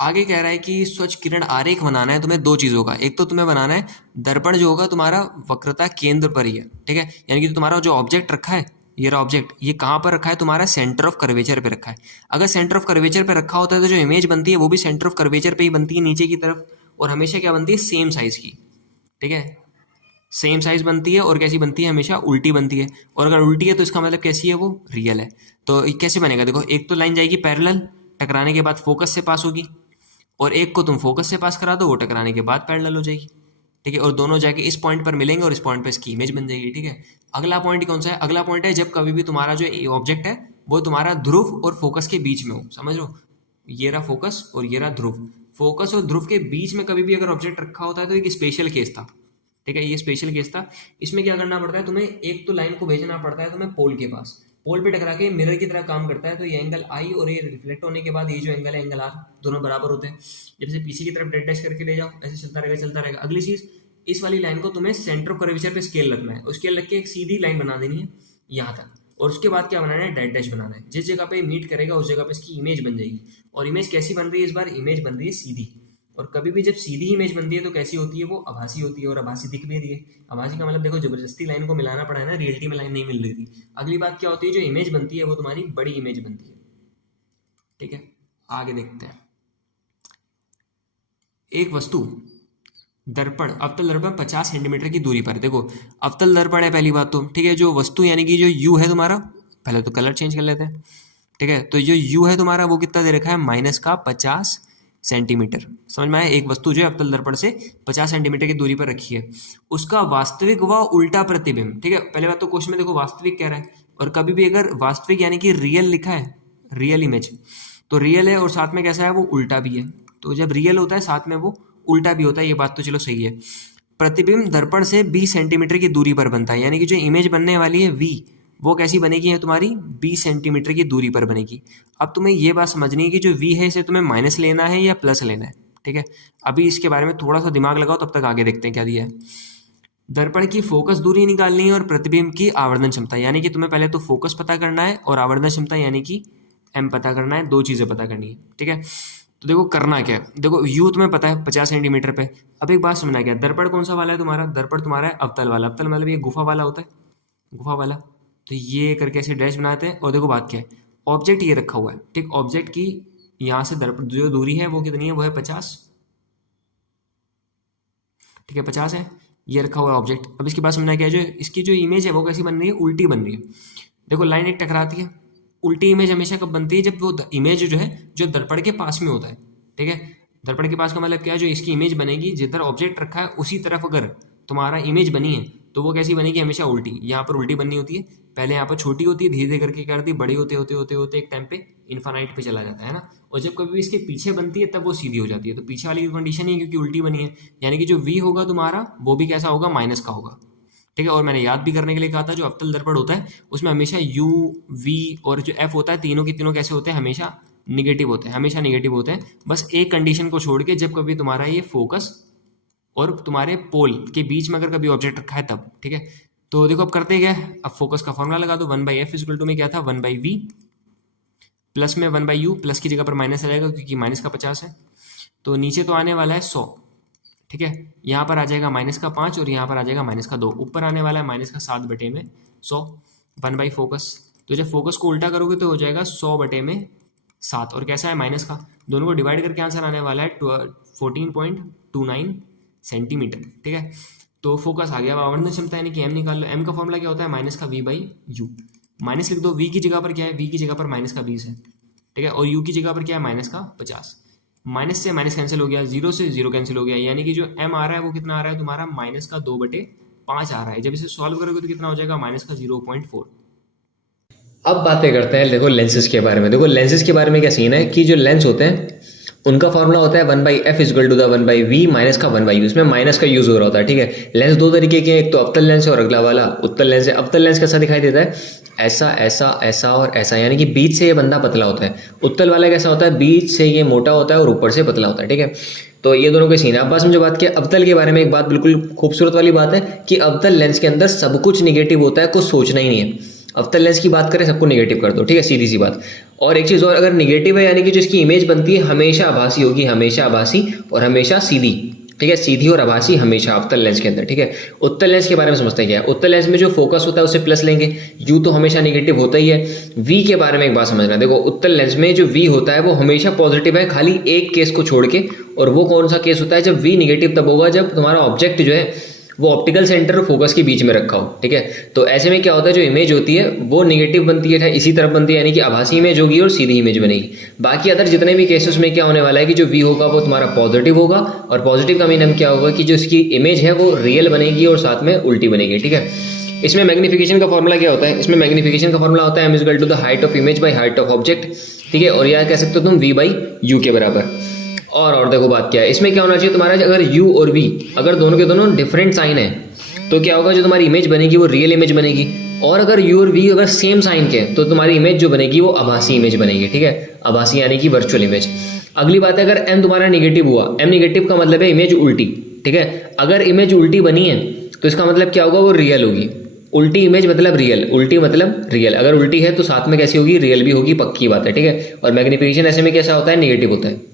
आगे कह रहा है कि स्वच्छ किरण आरेख बनाना है तुम्हें दो चीज़ों का। एक तो तुम्हें बनाना है दर्पण जो होगा तुम्हारा वक्रता केंद्र पर ही है, ठीक है। यानी कि तुम्हारा जो ऑब्जेक्ट रखा है, ये रहा ऑब्जेक्ट, ये कहाँ पर रखा है, तुम्हारा सेंटर ऑफ कर्वेचर पे रखा है। अगर सेंटर ऑफ कर्वेचर पे रखा होता है तो जो इमेज बनती है वो भी सेंटर ऑफ कर्वेचर पे ही बनती है, नीचे की तरफ, और हमेशा क्या बनती है, सेम साइज की, ठीक है। सेम साइज बनती है और कैसी बनती है, हमेशा उल्टी बनती है। और अगर उल्टी है तो इसका मतलब कैसी है, वो रियल है। तो ये कैसे बनेगा, देखो एक तो लाइन जाएगी पैरेलल, टकराने के बाद फोकस से पास होगी, और एक को तुम फोकस से पास करा दो, वो टकराने के बाद पैरेलल हो जाएगी, ठीक है। और दोनों जाके इस पॉइंट पर मिलेंगे और इस पॉइंट पर इसकी इमेज बन जाएगी, ठीक है। अगला पॉइंट कौन सा है, अगला पॉइंट है जब कभी भी तुम्हारा जो ऑब्जेक्ट है वो तुम्हारा ध्रुव और फोकस के बीच में हो, समझ लो, ये रहा फोकस और ये रहा ध्रुव। फोकस और ध्रुव के बीच में कभी भी अगर ऑब्जेक्ट रखा होता है तो एक स्पेशल केस था, ठीक है। ये स्पेशल केस था। इसमें क्या करना पड़ता है तुम्हें, एक तो लाइन को भेजना पड़ता है तुम्हें पोल के पास, पोल पे टकरा के मिरर की तरह काम करता है। तो ये एंगल आई और ये रिफ्लेक्ट होने के बाद ये जो एंगल है, एंगल आर, दोनों बराबर होते हैं। जब से पीछे की तरफ डेड डैश करके ले जाओ, ऐसे चलता रहेगा चलता रहेगा। अगली चीज, इस वाली लाइन को तुम्हें सेंटर ऑफ कर्वेचर पे स्केल रखना है, स्केल रख के एक सीधी लाइन बना देनी है यहाँ तक, और उसके बाद क्या बनाना है, डेड डैश बनाना है। जिस जगह पे मीट करेगा उस जगह पे इसकी इमेज बन जाएगी। और इमेज कैसी बन रही है, इस बार इमेज बन रही है सीधी। और कभी भी जब सीधी इमेज बनती है तो कैसी होती है, वो आभासी होती है, और आभासी दिख भी रही है। आभासी का मतलब देखो, जबरदस्ती लाइन को मिलाना पड़ा है ना, रियलिटी में लाइन नहीं मिल रही थी। अगली बात क्या होती है, जो इमेज बनती है वो तुम्हारी बड़ी इमेज बनती है, ठीक है। आगे देखते हैं। एक वस्तु दर्पण, अवतल दर्पण 50 सेंटीमीटर की दूरी पर, देखो अवतल दर्पण है पहली बात तो, ठीक है। जो वस्तु यानी कि जो यू है तुम्हारा, पहले तो कलर चेंज कर लेते हैं, ठीक है। तो जो यू है तुम्हारा वो कितना दे रखा है, -50 सेंटीमीटर, समझ में आया। एक वस्तु जो है अवतल दर्पण से 50 सेंटीमीटर की दूरी पर रखी है, उसका वास्तविक व उल्टा प्रतिबिंब, ठीक है। पहले बात तो क्वेश्चन में देखो वास्तविक कह रहा है, और कभी भी अगर वास्तविक यानी कि रियल लिखा है, रियल इमेज, तो रियल है और साथ में कैसा है, वो उल्टा भी है। तो जब रियल होता है साथ में वो उल्टा भी होता है, ये बात तो चलो सही है। प्रतिबिंब दर्पण से 20 सेंटीमीटर की दूरी पर बनता है, यानी कि जो इमेज बनने वाली है वी, वो कैसी बनेगी, है तुम्हारी 20 सेंटीमीटर की दूरी पर बनेगी। अब तुम्हें ये बात समझनी है कि जो वी है इसे तुम्हें माइनस लेना है या प्लस लेना है, ठीक है। अभी इसके बारे में थोड़ा सा दिमाग लगाओ, तब तक आगे देखते हैं क्या दिया है। दर्पण की फोकस दूरी निकालनी है और प्रतिबिंब की आवर्धन क्षमता, यानी कि तुम्हें पहले तो फोकस पता करना है और आवर्धन क्षमता यानी कि एम पता करना है, दो चीज़ें पता करनी है, ठीक है। तो देखो करना क्या है, देखो यू तुम्हें पता है 50 सेंटीमीटर पे। अब एक बात समझना, क्या दर्पण कौन सा वाला है तुम्हारा, दर्पण तुम्हारा है अवतल वाला। अवतल मतलब ये गुफा वाला होता है, गुफा वाला। तो ये करके ऐसे डैश बनाते हैं। और देखो बात क्या है, ऑब्जेक्ट ये रखा हुआ है, ठीक। ऑब्जेक्ट की यहाँ से दर्पण जो दूरी है वो कितनी है, वो है 50, ठीक है, 50 है। ये रखा हुआ है ऑब्जेक्ट। अब इसके बाद समझना क्या है, जो इसकी जो इमेज है वो कैसी बन रही है, उल्टी बन रही है। देखो लाइन एक टकराती है, उल्टी इमेज हमेशा कब बनती है, जब वो इमेज जो है जो दर्पण के पास में होता है, ठीक है। दर्पण के पास का मतलब क्या है, जो इसकी इमेज बनेगी, जिधर ऑब्जेक्ट रखा है उसी तरफ अगर तुम्हारा इमेज बनी है तो वो कैसी बनेगी, हमेशा उल्टी। यहाँ पर उल्टी बननी होती है, पहले यहाँ पर छोटी होती है, धीरे धीरे करके क्या करती है, बड़ी होते होते होते होते एक टाइम पे इन्फानाइट पे चला जाता है ना। और जब कभी भी इसके पीछे बनती है तब वो सीधी हो जाती है। तो पीछे वाली कंडीशन ही है क्योंकि उल्टी बनी है, यानी कि जो वी होगा तुम्हारा वो भी कैसा होगा, माइनस का होगा, ठीक है। और मैंने याद भी करने के लिए कहा था, जो अवतल दर्पण होता है उसमें हमेशा यू वी और जो एफ होता है, तीनों के तीनों कैसे होते हैं, हमेशा निगेटिव होते हैं, हमेशा निगेटिव होते हैं। बस एक कंडीशन को छोड़ के, जब कभी तुम्हारा ये फोकस और तुम्हारे पोल के बीच में अगर कभी ऑब्जेक्ट रखा है तब, ठीक है। तो देखो अब करते क्या है, अब फोकस का फॉर्मूला लगा दो, 1/f इक्वल टू में क्या था, 1/v, प्लस में 1/u, प्लस की जगह पर माइनस आ जाएगा क्योंकि माइनस का 50 है। तो नीचे तो आने वाला है 100, ठीक है। यहाँ पर आ जाएगा -5 और यहाँ पर आ जाएगा -2, ऊपर आने वाला है -7/100, 1/, फोकस। तो जब फोकस को उल्टा करोगे तो हो जाएगा 100/7, और कैसा है, माइनस का। दोनों को डिवाइड करके आंसर आने वाला है 14.29 सेंटीमीटर, ठीक है। तो फोकस आ गया। अब आवर्धन क्षमता यानी कि एम निकाल लो। एम का फॉर्मूला क्या होता है, -v/u। माइनस लिख दो, v की जगह पर क्या है, v की जगह पर -20 है, ठीक है। और u की जगह पर क्या है, -50। माइनस से माइनस कैंसिल हो गया, 0 से 0 कैंसिल हो गया, यानी कि जो m आ रहा है वो कितना आ रहा है तुम्हारा, -2/5 आ रहा है। जब इसे सॉल्व करोगे तो कितना हो जाएगा, -0.4। अब बातें करते हैं देखो लेंसेज के बारे में। देखो लेंसेज के बारे में क्या सीन है कि जो लेंस होते हैं उनका फॉर्मूला होता है 1/f equal to the 1/v minus का 1/u। इसमें माइनस का यूज हो रहा होता है, ठीक है। लेंस दो तरीके के हैं, एक तो अवतल लेंस है और अगला वाला उत्तल लेंस है। अवतल लेंस कैसा दिखाई देता है, ऐसा ऐसा ऐसा और ऐसा, यानी कि बीच से ये बंदा पतला होता है। उत्तल वाला कैसा होता है, बीच से ये मोटा होता है और ऊपर से पतला होता है, ठीक है। तो ये दोनों के सीन है। अब पास में जो बात किया अवतल के बारे में, एक बात बिल्कुल खूबसूरत वाली बात है कि अवतल लेंस के अंदर सब कुछ निगेटिव होता है, कुछ सोचना ही नहीं है। अवतल लेंस की बात करें सबको निगेटिव कर दो, ठीक है, सीधी सी बात। और एक चीज़ और, अगर निगेटिव है यानी कि जो इसकी इमेज बनती है हमेशा आभासी होगी, हमेशा आभासी और हमेशा सीधी, ठीक है, सीधी और आभासी हमेशा अवतल लेंस के अंदर, ठीक है। उत्तल लेंस के बारे में समझते हैं क्या है। उत्तल लेंस में जो फोकस होता है उसे प्लस लेंगे, यू तो हमेशा नेगेटिव होता ही है। वी के बारे में एक बात समझना, देखो उत्तल लेंस में जो वी होता है वो हमेशा पॉजिटिव है, खाली एक केस को छोड़ के, और वो कौन सा केस होता है, जब वी निगेटिव तब होगा जब तुम्हारा ऑब्जेक्ट जो है वो ऑप्टिकल सेंटर और फोकस के बीच में रखा हो, ठीक है। तो ऐसे में क्या होता है, जो इमेज होती है वो निगेटिव बनती है, इसी तरफ बनती है, यानी कि आभासी इमेज होगी और सीधी इमेज बनेगी। बाकी अदर जितने भी केसेस में क्या होने वाला है कि जो वी होगा वो तुम्हारा पॉजिटिव होगा, और पॉजिटिव का मीनिंग क्या होगा कि जो इसकी इमेज है वो रियल बनेगी और साथ में उल्टी बनेगी, ठीक है। इसमें मैग्निफिकेशन का फॉर्मूला क्या होता है, इसमें मैग्निफिकेशन का फॉर्मूला होता है m = the height of image by height of object, ठीक है। और यह कह सकते हो तुम v/u के बराबर। और देखो बात क्या है, इसमें क्या होना चाहिए तुम्हारा, अगर u और v अगर दोनों के दोनों डिफरेंट साइन है तो क्या होगा, जो तुम्हारी इमेज बनेगी वो रियल इमेज बनेगी। और अगर u और v अगर सेम साइन के तो तुम्हारी इमेज जो बनेगी वो आभासी इमेज बनेगी, ठीक है, आभासी यानी कि वर्चुअल इमेज। अगली बात है, अगर m तुम्हारा नेगेटिव हुआ, m नेगेटिव का मतलब है इमेज उल्टी, ठीक है। अगर इमेज उल्टी बनी है तो इसका मतलब क्या होगा, वो रियल होगी। उल्टी इमेज मतलब रियल, उल्टी मतलब रियल। अगर उल्टी है तो साथ में कैसी होगी, रियल भी होगी, पक्की बात है, ठीक है। और मैग्निफिकेशन ऐसे में कैसा होता है, नेगेटिव होता है।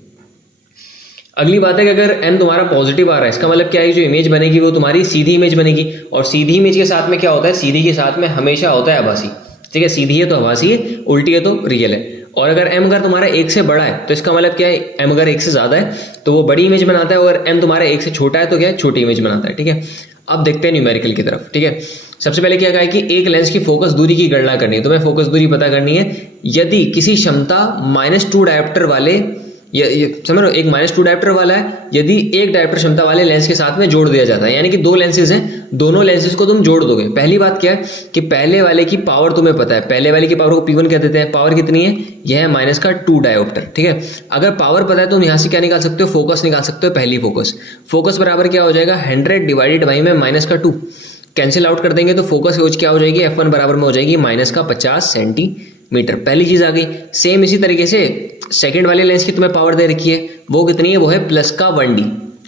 अगली बात है कि अगर m तुम्हारा पॉजिटिव आ रहा है, इसका मतलब क्या है, जो इमेज बनेगी वो तुम्हारी सीधी इमेज बनेगी। और सीधी इमेज के साथ में क्या होता है, सीधी के साथ में हमेशा होता है आभासी, ठीक है। सीधी है तो आभासी है, उल्टी है तो रियल है। और अगर m अगर तुम्हारा 1 से बड़ा है तो इसका मतलब क्या है, m अगर 1 से ज्यादा है तो वो बड़ी इमेज बनाता है, और m तुम्हारा 1 से छोटा है तो क्या है, छोटी इमेज बनाता है, ठीक है। अब देखते हैं न्यूमेरिकल की तरफ, ठीक है। सबसे पहले क्या कहा है कि एक लेंस की फोकस दूरी की गणना करनी है, तो मैं फोकस दूरी पता करनी है यदि किसी क्षमता -2 डायोप्टर वाले, ये समझ लो, एक -2 डायोप्टर वाला है, यदि एक डायोप्टर क्षमता वाले लेंस के साथ में जोड़ दिया जाता है, यानी कि दो लेंसेज हैं, दोनों लेंसेज को तुम जोड़ दोगे। पहली बात क्या है कि पहले वाले की पावर तुम्हें पता है, पहले वाले की पावर को P1 कह देते हैं। पावर कितनी है, यह है -2 डायोप्टर, ठीक है। अगर पावर पता है तो तुम यहाँ से क्या निकाल सकते हो, फोकस निकाल सकते हो, पहली फोकस। फोकस बराबर क्या हो जाएगा, 100 डिवाइडेड बाई में -2 कैंसिल आउट कर देंगे तो फोकस एज क्या हो जाएगी, F1 बराबर में हो जाएगी -50 सेंटीमीटर। पहली चीज आ गई। सेम इसी तरीके से सेकंड वाले लेंस की तुम्हें पावर दे रखी है, वो कितनी है, वो है +1D,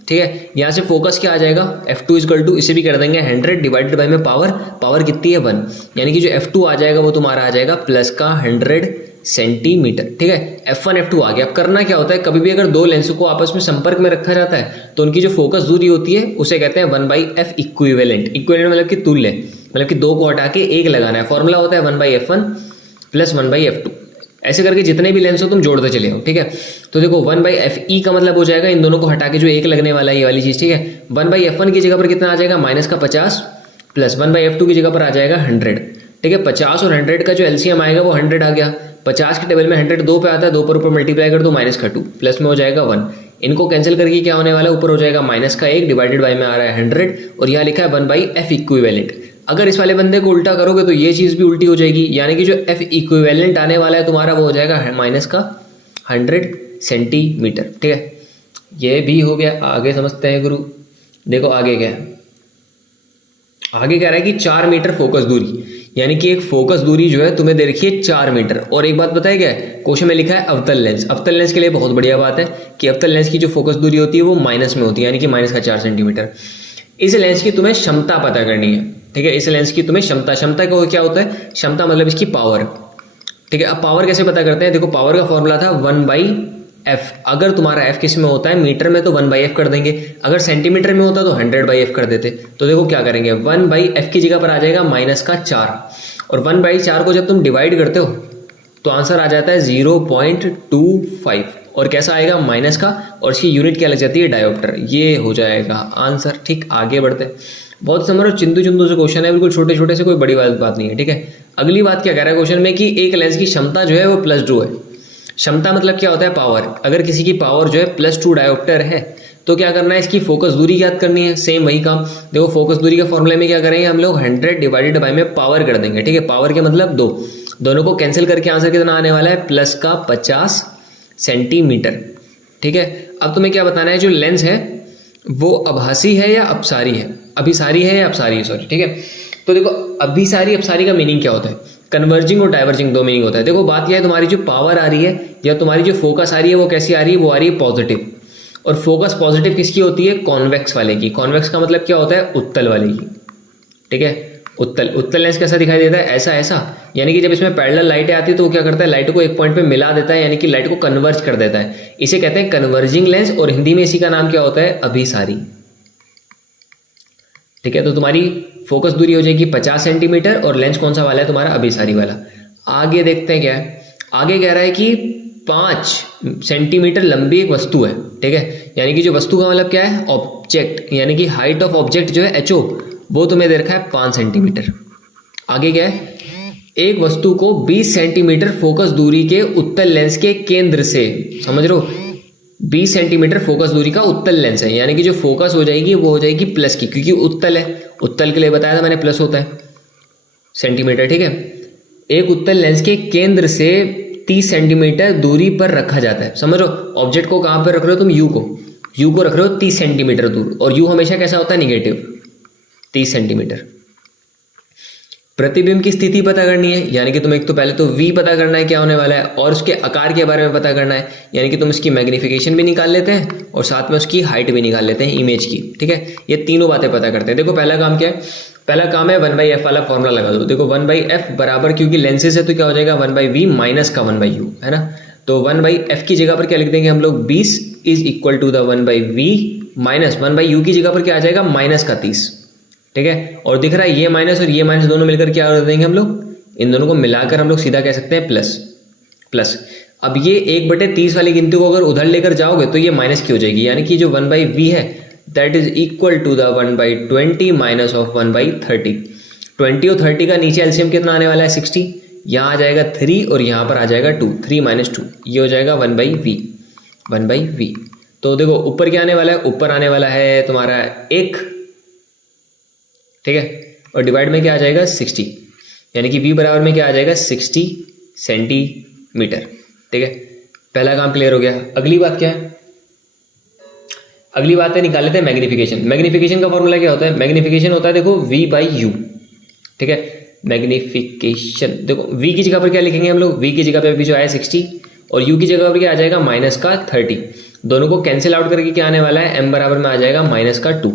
ठीक है। यहाँ से फोकस क्या आ जाएगा, F2 = इसे भी कर देंगे 100 डिवाइडेड बाई में पावर कितनी है 1, यानी कि जो F2 आ जाएगा वो तुम्हारा आ जाएगा +100 सेंटीमीटर, ठीक है। F1 F2 आ गया। अब करना क्या होता है, कभी भी अगर दो लेंसों को आपस में संपर्क में रखा जाता है तो उनकी जो फोकस दूरी होती है उसे कहते हैं 1/f इक्विवेलेंट। इक्विवेलेंट मतलब कि तुल्य, मतलब कि दो को हटा के एक लगाना है। फॉर्मूला होता है 1/f1 + 1/f2। ऐसे करके जितने भी लेंस हो तुम जोड़ते चले हो, ठीक है। तो देखो 1/fe का मतलब हो जाएगा इन दोनों को हटा के जो एक लगने वाला है, ये वाली चीज, ठीक है। 1/f1 की जगह पर कितना आ जाएगा, -50 प्लस 1/f2 की जगह पर आ जाएगा 100, ठीक है। 50 और 100 का जो एलसीएम आएगा वो 100 आ गया। 50 के टेबल में 100 2 पे आता है, 2 पर ऊपर मल्टीप्लाई कर दो -2 प्लस में हो जाएगा 1। इनको कैंसिल करके क्या होने वाला है, ऊपर हो जाएगा -1 डिवाइडेड बाई में आ रहा है 100, और यहाँ लिखा है 1/f इक्विवेलेंट। अगर इस वाले बंदे को उल्टा करोगे तो ये चीज़ भी उल्टी हो जाएगी, यानी कि जो f इक्विवेलेंट आने वाला है तुम्हारा वो हो जाएगा -100 सेंटीमीटर, ठीक है। ये भी हो गया। आगे समझते हैं गुरु। देखो आगे क्या है, आगे कह रहा है कि 4 मीटर फोकस दूरी, यानी कि एक फोकस दूरी जो है तुम्हें दे रखी है 4 मीटर। और एक बात बताया क्या है, क्वेश्चन में लिखा है अवतल लेंस। अवतल लेंस के लिए बहुत बढ़िया बात है कि अवतल लेंस की जो फोकस दूरी होती है वो माइनस में होती है, यानी कि -4 सेंटीमीटर। इस लेंस की तुम्हें क्षमता पता करनी है, ठीक है। इस लेंस की तुम्हें क्षमता को क्या होता है, क्षमता मतलब इसकी पावर, ठीक है। अब पावर कैसे पता करते हैं, देखो पावर का फॉर्मूला था 1/f। अगर तुम्हारा f किस में होता है, मीटर में, तो 1/f कर देंगे। अगर सेंटीमीटर में होता तो 100/f कर देते। तो देखो क्या करेंगे, 1/f की जगह पर आ जाएगा -4, और 1/4 को जब तुम डिवाइड करते हो तो आंसर आ जाता है 0.25, और कैसा आएगा, माइनस का, और इसकी यूनिट क्या लग जाती है, डायोप्टर। ये हो जाएगा आंसर, ठीक। आगे बढ़ते, बहुत समझो चिंदू चिंदू से क्वेश्चन है, बिल्कुल छोटे छोटे से, कोई बड़ी बात नहीं है, ठीक है। अगली बात क्या कह रहा है क्वेश्चन में कि एक लेंस की क्षमता जो है वो +2 है। क्षमता मतलब क्या होता है, पावर। अगर किसी की पावर जो है +2 डायोप्टर है तो क्या करना है, इसकी फोकस दूरी याद करनी है। सेम वही काम, देखो फोकस दूरी के फॉर्मूले में क्या करेंगे हम लोग, 100 डिवाइडेड बाई में पावर कर देंगे, ठीक है। पावर के मतलब 2, दोनों को कैंसिल करके आंसर कितना आने वाला है, +50 सेंटीमीटर, ठीक है। अब तुम्हें क्या बताना है, जो लेंस है वो आभासी है या अपसारी है, अभिसारी है या अपसारी है, सॉरी, ठीक है। तो देखो अभिसारी अपसारी का मीनिंग क्या होता है, कन्वर्जिंग और डाइवर्जिंग दो मीनिंग होता है। देखो बात यह है, तुम्हारी जो पावर आ रही है या तुम्हारी जो फोकस आ रही है वो कैसी आ रही है, वो आ रही है पॉजिटिव। और फोकस पॉजिटिव किसकी होती है? कॉन्वेक्स वाले की। कॉन्वेक्स का मतलब क्या होता है? उत्तल वाले की, ठीक है। उत्तल लेंस कैसा दिखाई देता है? ऐसा ऐसा, यानी कि जब इसमें पैरेलल लाइटें आती है तो वो क्या करता है? लाइट को एक पॉइंट पे मिला देता है, यानी कि लाइट को कन्वर्ज कर देता है। इसे कहते हैं कन्वर्जिंग लेंस, और हिंदी में इसी का नाम क्या होता है? अभिसारी, ठीक है। तो तुम्हारी फोकस दूरी हो जाएगी 50 सेंटीमीटर, और लेंस कौन सा वाला है? तुम्हारा अभिसारी वाला। आगे देखते हैं क्या है। आगे कह रहा है कि 5 सेंटीमीटर लंबी एक वस्तु है, ठीक है। यानी कि जो वस्तु का मतलब क्या है? ऑब्जेक्ट, यानी कि हाइट ऑफ ऑब्जेक्ट जो है HO, वो तुम्हें दे रखा है 5 सेंटीमीटर। आगे क्या है? एक वस्तु को 20 सेंटीमीटर फोकस दूरी के उत्तल लेंस के केंद्र से, समझ रहे हो, 20 सेंटीमीटर फोकस दूरी का उत्तल लेंस है, यानी कि जो फोकस हो जाएगी वो हो जाएगी प्लस की, क्योंकि उत्तल है। उत्तल के लिए बताया था मैंने, प्लस होता है सेंटीमीटर, ठीक है। एक उत्तल लेंस के केंद्र से 30 सेंटीमीटर दूरी पर रखा जाता है। समझ लो, ऑब्जेक्ट को कहाँ पर रख रहे हो तुम? यू को रख रहे हो 30 सेंटीमीटर दूर, और यू हमेशा कैसा होता है? Negative, 30 centimetre. प्रतिबिंब की स्थिति पता करनी है, यानी कि तुम एक तो पहले तो V पता करना है क्या होने वाला है, और उसके आकार के बारे में पता करना है, यानी कि तुम इसकी मैग्निफिकेशन भी निकाल लेते हैं और साथ में उसकी हाइट भी निकाल लेते हैं इमेज की, ठीक है। ये तीनों बातें पता करते हैं। देखो पहला काम क्या है? पहला काम है 1/f वाला फॉर्मूला लगा दो। देखो 1/f बराबर, क्योंकि लेंसेज है तो क्या हो जाएगा? 1/v माइनस का 1/u, है ना। तो 1/f की जगह पर क्या लिख देंगे हम लोग? 20 is equal to the 1/v minus 1/u की जगह पर क्या आ जाएगा? माइनस का 30, ठीक है। और दिख रहा है ये माइनस और ये माइनस दोनों मिलकर क्या कर देंगे हम लोग? इन दोनों को मिलाकर हम लोग सीधा कह सकते हैं प्लस। अब ये 1/30 वाली गिनती को अगर उधर लेकर जाओगे तो ये माइनस की हो जाएगी, यानी कि जो 1/v है that is equal to the 1/20 minus of 1/30। 20 और 30 का नीचे एलसीएम कितना आने वाला है? 60। यहाँ आ जाएगा 3 और यहाँ पर आ जाएगा 2, 3 - 2, ये हो जाएगा 1/v। तो देखो ऊपर क्या आने वाला है? ऊपर आने वाला है तुम्हारा 1, ठीक है, और डिवाइड में क्या आ जाएगा? 60, यानी कि v बराबर में क्या आ जाएगा? 60 सेंटीमीटर, ठीक है। पहला काम क्लियर हो गया। अगली बात क्या है? अगली बात है, निकाल लेते हैं मैग्निफिकेशन। मैग्निफिकेशन का फॉर्मूला क्या होता है? मैग्निफिकेशन होता है देखो v/u, ठीक है। मैग्निफिकेशन देखो v की जगह पर क्या लिखेंगे हम लोग? v की जगह पर अभी जो आया 60 और u की जगह पर क्या आ जाएगा? माइनस का 30। दोनों को कैंसिल आउट करके क्या आने वाला है? m बराबर में आ जाएगा माइनस का 2,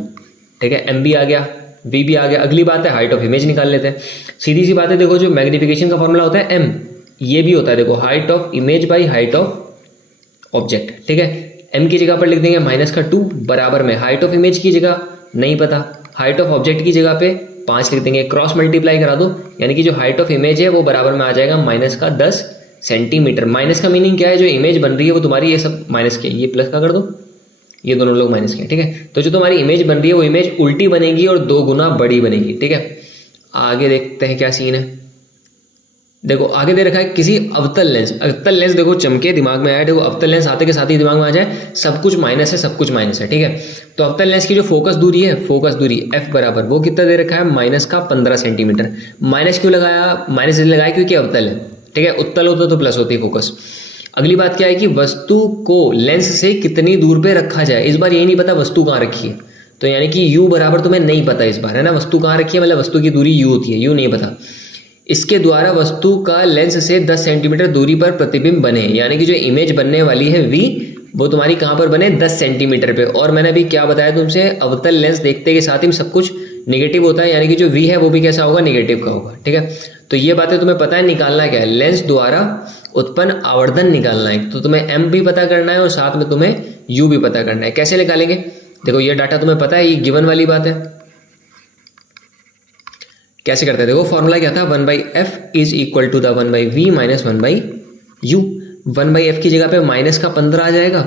ठीक है। m भी आ गया, v भी आ गया। अगली बात है हाइट ऑफ इमेज निकाल लेते हैं। सीधी सी बात है, देखो जो मैग्निफिकेशन का फॉर्मूला होता है m, ये भी होता है देखो height of image by height of object, ठीक है। m की जगह पर लिख देंगे माइनस का 2 बराबर में हाइट ऑफ इमेज की जगह नहीं पता, हाइट ऑफ ऑब्जेक्ट की जगह पे 5 लिख देंगे, क्रॉस मल्टीप्लाई करा दो, यानी कि जो हाइट ऑफ इमेज है वो बराबर में आ जाएगा माइनस का 10 सेंटीमीटर। माइनस का मीनिंग क्या है? जो इमेज बन रही है वो तुम्हारी, ये सब माइनस के, ये प्लस का कर दो, ये दोनों लोग माइनस के, ठीक है। तो जो तुम्हारी इमेज बन रही है वो इमेज उल्टी बनेगी और 2 गुना बड़ी बनेगी, ठीक है। आगे देखते हैं क्या सीन है। देखो आगे दे रखा है किसी अवतल लेंस। अवतल लेंस देखो चमके दिमाग में आया, देखो अवतल लेंस आते के साथ ही दिमाग में आ जाए सब कुछ माइनस है, सब कुछ माइनस है, ठीक है। तो अवतल लेंस की जो फोकस दूरी है, फोकस दूरी f बराबर वो कितना दे रखा है? माइनस का 15 सेंटीमीटर। माइनस क्यों लगाया? माइनस इसलिए लगाया क्योंकि अवतल है, ठीक है। उत्तल होता तो प्लस होती फोकस। अगली बात क्या है कि वस्तु को लेंस से कितनी दूर पे रखा जाए। इस बार यही नहीं पता वस्तु कहाँ रखी है, तो यानी कि u बराबर तुम्हें नहीं पता इस बार, है ना। वस्तु कहाँ रखी है मतलब वस्तु की दूरी u होती है, u नहीं पता। इसके द्वारा वस्तु का लेंस से 10 सेंटीमीटर दूरी पर प्रतिबिंब बने, यानी कि जो इमेज बनने वाली है v, वो तुम्हारी कहाँ पर बने? 10 सेंटीमीटर पे। और मैंने अभी क्या बताया तुमसे? अवतल लेंस देखते के साथ ही सब कुछ नेगेटिव होता है, यानी कि जो v है वो भी कैसा होगा? नेगेटिव का होगा, ठीक है। तो ये बातें तुम्हें पता है। निकालना क्या है? लेंस द्वारा उत्पन्न आवर्धन निकालना है। तो तुम्हें m भी पता करना है और साथ में तुम्हें u भी पता करना है। कैसे निकालेंगे? देखो ये डाटा तुम्हें पता है, ये गिवन वाली बात है। कैसे करते हैं? देखो फॉर्मूला क्या था? 1/f is equal to the 1/v minus 1/u। 1/f की जगह पे माइनस का 15 आ जाएगा,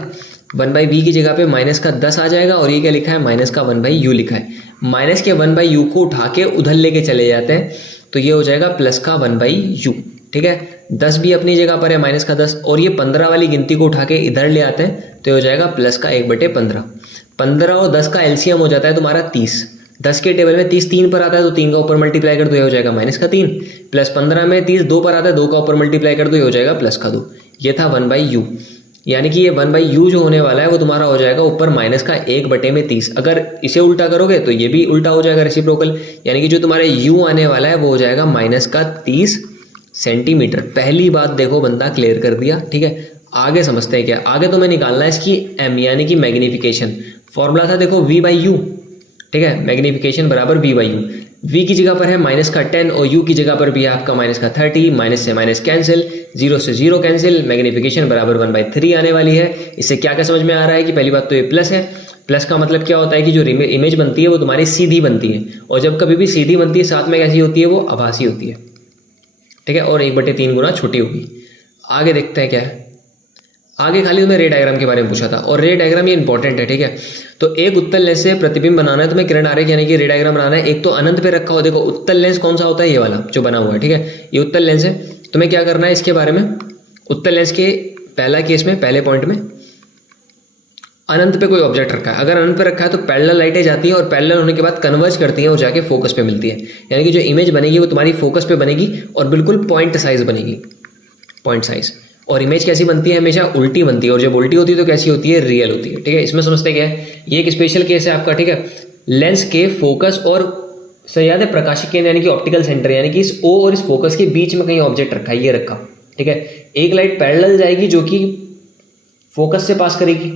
1/v की जगह पे माइनस का 10 आ जाएगा, और ये क्या लिखा है? माइनस का 1/u लिखा है। माइनस के 1/u को उठा के उधर लेके चले जाते हैं तो ये हो जाएगा प्लस का 1/u, ठीक है। 10 भी अपनी जगह पर है, माइनस का 10, और ये 15 वाली गिनती को उठा के इधर ले आते हैं तो ये हो जाएगा प्लस का 1/15। 15 और 10 का एलसीएम हो जाता है तुम्हारा 30। 10 के टेबल में 30 3 पर आता है तो 3 का ऊपर मल्टीप्लाई कर दो, ये हो जाएगा माइनस का 3। प्लस 15 में 30 2 पर आता है, 2 का ऊपर मल्टीप्लाई कर दो, ये हो जाएगा प्लस का 2। ये था 1/u, यानी कि ये 1/u जो होने वाला है वो तुम्हारा हो जाएगा ऊपर माइनस का 1/30। अगर इसे उल्टा करोगे तो ये भी उल्टा हो जाएगा, रेसिप्रोकल, यानी कि जो तुम्हारे u आने वाला है वो हो जाएगा माइनस का 30 सेंटीमीटर। पहली बात देखो बंदा क्लियर कर दिया, ठीक है। आगे समझते हैं क्या। आगे तुम्हें निकालना है इसकी m यानी कि मैग्नीफिकेशन। फॉर्मूला था देखो v बाई यू, ठीक है, मैग्नीफिकेशन बराबर v बाई यू। v की जगह पर है माइनस का 10 और u की जगह पर भी है आपका माइनस का 30, माइनस से माइनस कैंसिल, 0 से 0 कैंसिल, मैग्नीफिकेशन बराबर 1/3 आने वाली है। इससे क्या क्या समझ में आ रहा है कि पहली बात तो ये प्लस है। प्लस का मतलब क्या होता है कि जो इमेज बनती है वो तुम्हारी सीधी बनती है, और जब कभी भी सीधी बनती है साथ में कैसी होती है, वो आभासी होती है, ठीक है, और 1/3 गुना छोटी होगी। आगे देखते हैं क्या है। आगे खाली तुम्हें रे डायग्राम के बारे में पूछा था, और रे डायग्राम ये इंपॉर्टेंट है, ठीक है। तो एक उत्तल लेंस से प्रतिबिंब बनाना है तुम्हें, किरण आरेख यानी कि रे डायग्राम बनाना है। एक तो अनंत पे रखा हो, देखो उत्तल लेंस कौन सा होता है, ये वाला जो बना हुआ है, ठीक है, ये उत्तल लेंस है। तुम्हें क्या करना है इसके बारे में, उत्तल लेंस के पहला केस में, पहले पॉइंट में अनंत पे कोई ऑब्जेक्ट रखा है। अगर अनंत पे रखा है तो पैरेलल लाइटें जाती हैं, और पैरेलल होने के बाद कन्वर्ज करती हैं और जाके फोकस पे मिलती है। यानी कि जो इमेज बनेगी वो तुम्हारी फोकस पे बनेगी और बिल्कुल पॉइंट साइज बनेगी, पॉइंट साइज। और इमेज कैसी बनती है, हमेशा उल्टी बनती है, और जब उल्टी होती है तो कैसी होती है, रियल होती है, ठीक है। इसमें समझते क्या है, ये एक स्पेशल केस है आपका, ठीक है। लेंस के फोकस और सही याद है प्रकाशिक केंद्र यानी कि ऑप्टिकल सेंटर, यानी कि इस ओ और इस फोकस के बीच में कहीं ऑब्जेक्ट रखा है, ये रखा, ठीक है। एक लाइट पैरेलल जाएगी जो कि फोकस से पास करेगी,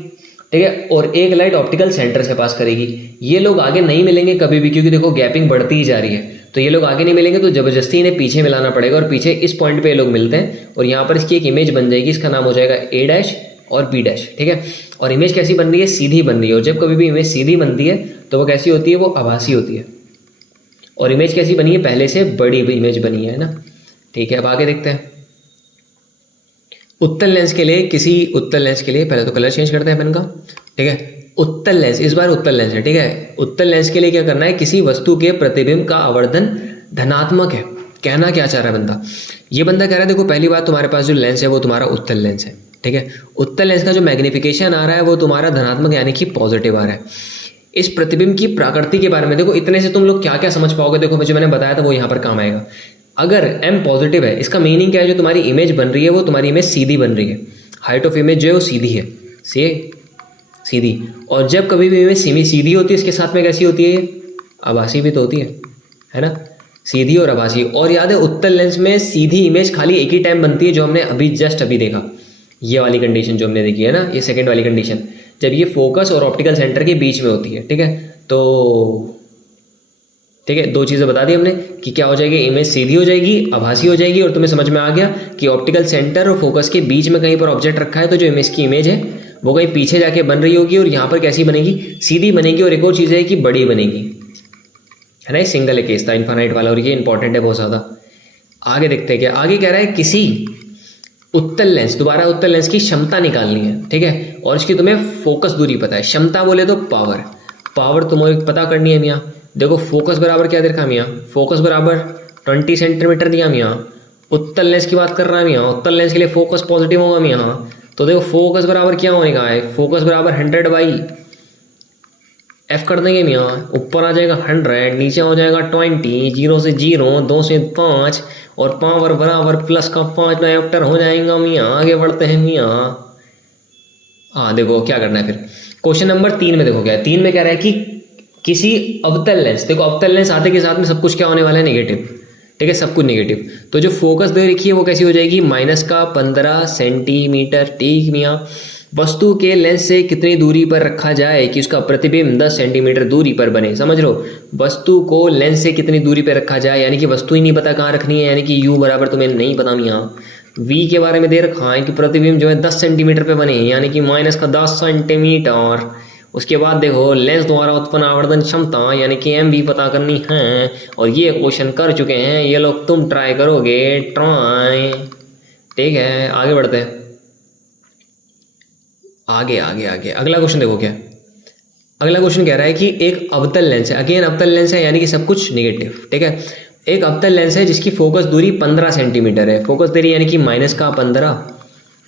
ठीक है, और एक लाइट ऑप्टिकल सेंटर से पास करेगी। ये लोग आगे नहीं मिलेंगे कभी भी, क्योंकि देखो गैपिंग बढ़ती ही जा रही है, तो ये लोग आगे नहीं मिलेंगे, तो जबरदस्ती इन्हें पीछे मिलाना पड़ेगा, और पीछे इस पॉइंट पे ये लोग मिलते हैं, और यहाँ पर इसकी एक इमेज बन जाएगी, इसका नाम हो जाएगा ए डैश और बी डैश, ठीक है। और इमेज कैसी बन रही है, सीधी बन रही है, और जब कभी भी इमेज सीधी बनती है तो वो कैसी होती है, वो आभासी होती है। और इमेज कैसी बनी है, पहले से बड़ी इमेज बनी है ना, ठीक है। अब आगे देखते हैं। उत्तल लेंस के लिए, किसी उत्तल लेंस के लिए पहले तो कलर चेंज करते हैं पेन का, ठीक है। उत्तल लेंस, इस बार उत्तल लेंस है, ठीक है। उत्तल लेंस के लिए क्या करना है, किसी वस्तु के प्रतिबिंब का आवर्धन धनात्मक है। कहना क्या चाह रहा है बंदा, ये बंदा कह रहा है देखो पहली बात तुम्हारे पास जो लेंस है वो तुम्हारा उत्तल लेंस है, ठीक है। उत्तल लेंस का जो मैग्नीफिकेशन आ रहा है वो तुम्हारा धनात्मक यानी कि पॉजिटिव आ रहा है। इस प्रतिबिंब की प्रकृति के बारे में देखो, इतने से तुम लोग क्या क्या समझ पाओगे, देखो मुझे मैंने बताया था वो यहाँ पर काम आएगा। अगर m पॉजिटिव है, इसका मीनिंग क्या है, जो तुम्हारी इमेज बन रही है वो तुम्हारी इमेज सीधी बन रही है, हाइट ऑफ इमेज जो है वो सीधी है, सीधी। और जब कभी भी इमेज सीधी होती है, इसके साथ में कैसी होती है, आभासी भी तो होती है ना, सीधी और आभासी। और याद है उत्तल लेंस में सीधी इमेज खाली एक ही टाइम बनती है, जो हमने अभी जस्ट अभी देखा, ये वाली कंडीशन जो हमने देखी है ना, ये सेकंड वाली कंडीशन, जब ये फोकस और ऑप्टिकल सेंटर के बीच में होती है, ठीक है। तो ठीक है, दो चीज़ें बता दी हमने कि क्या हो जाएगी, इमेज सीधी हो जाएगी, आभासी हो जाएगी, और तुम्हें समझ में आ गया कि ऑप्टिकल सेंटर और फोकस के बीच में कहीं पर ऑब्जेक्ट रखा है, तो जो इमेज की इमेज है वो कहीं पीछे जाके बन रही होगी, और यहाँ पर कैसी बनेगी, सीधी बनेगी। और एक और चीज़ है कि बड़ी बनेगी, है ना, ये सिंगल केस था इन्फानाइट वाला, और ये इंपॉर्टेंट है बहुत ज़्यादा। आगे देखते हैं क्या आगे कह रहा है, किसी उत्तल लेंस, दोबारा उत्तल लेंस की क्षमता निकालनी है, ठीक है, और इसकी तुम्हें फोकस दूरी पता है। क्षमता बोले तो पावर तुम्हें पता करनी है मियाँ। देखो फोकस बराबर क्या दे रखा मियाँ, फोकस बराबर 20 सेंटीमीटर दिया मियाँ। उत्तल लेंस की बात कर रहा है मियाँ, उत्तल लेंस के लिए फोकस पॉजिटिव होगा मियाँ, तो देखो फोकस बराबर क्या होने का है, फोकस बराबर 100/f कर देंगे मियाँ। ऊपर आ जाएगा 100, नीचे हो जाएगा 20, 0 से 0, 2 से 5, और पावर बराबर प्लस का 5 डायोप्टर हो जाएगा मियाँ। आगे बढ़ते हैं मियाँ। हाँ देखो क्या करना है फिर, क्वेश्चन नंबर 3 में देखो क्या है, 3 में कह रहा है कि किसी अवतल लेंस, देखो अवतल लेंस आते के साथ में सब कुछ क्या होने वाला है, नेगेटिव, ठीक है, सब कुछ नेगेटिव। तो जो फोकस दे रखी है वो कैसी हो जाएगी, -15 सेंटीमीटर, ठीक मियाँ। वस्तु के लेंस से कितनी दूरी पर रखा जाए कि उसका प्रतिबिंब 10 सेंटीमीटर दूरी पर बने। समझ लो, वस्तु को लेंस से कितनी दूरी पर रखा जाए, यानी कि वस्तु ही नहीं पता कहाँ रखनी है, यानी कि u बराबर तुम्हें नहीं पता मियाँ। v के बारे में दे रखा है कि प्रतिबिंब जो है 10 सेंटीमीटर पे बने, यानी कि -10 सेंटीमीटर। उसके बाद देखो लेंस द्वारा उत्पन्न आवर्धन क्षमता यानी कि m भी पता करनी है, और ये क्वेश्चन कर चुके हैं ये लोग, तुम ट्राई करोगे, ट्राई, ठीक है। आगे बढ़ते हैं, आगे अगला क्वेश्चन देखो क्या, अगला क्वेश्चन कह रहा है कि एक अवतल लेंस है, अगेन अवतल लेंस है यानी कि सब कुछ नेगेटिव, ठीक है। एक अवतल लेंस है जिसकी फोकस दूरी 15 सेंटीमीटर है, फोकस दूरी यानी कि -15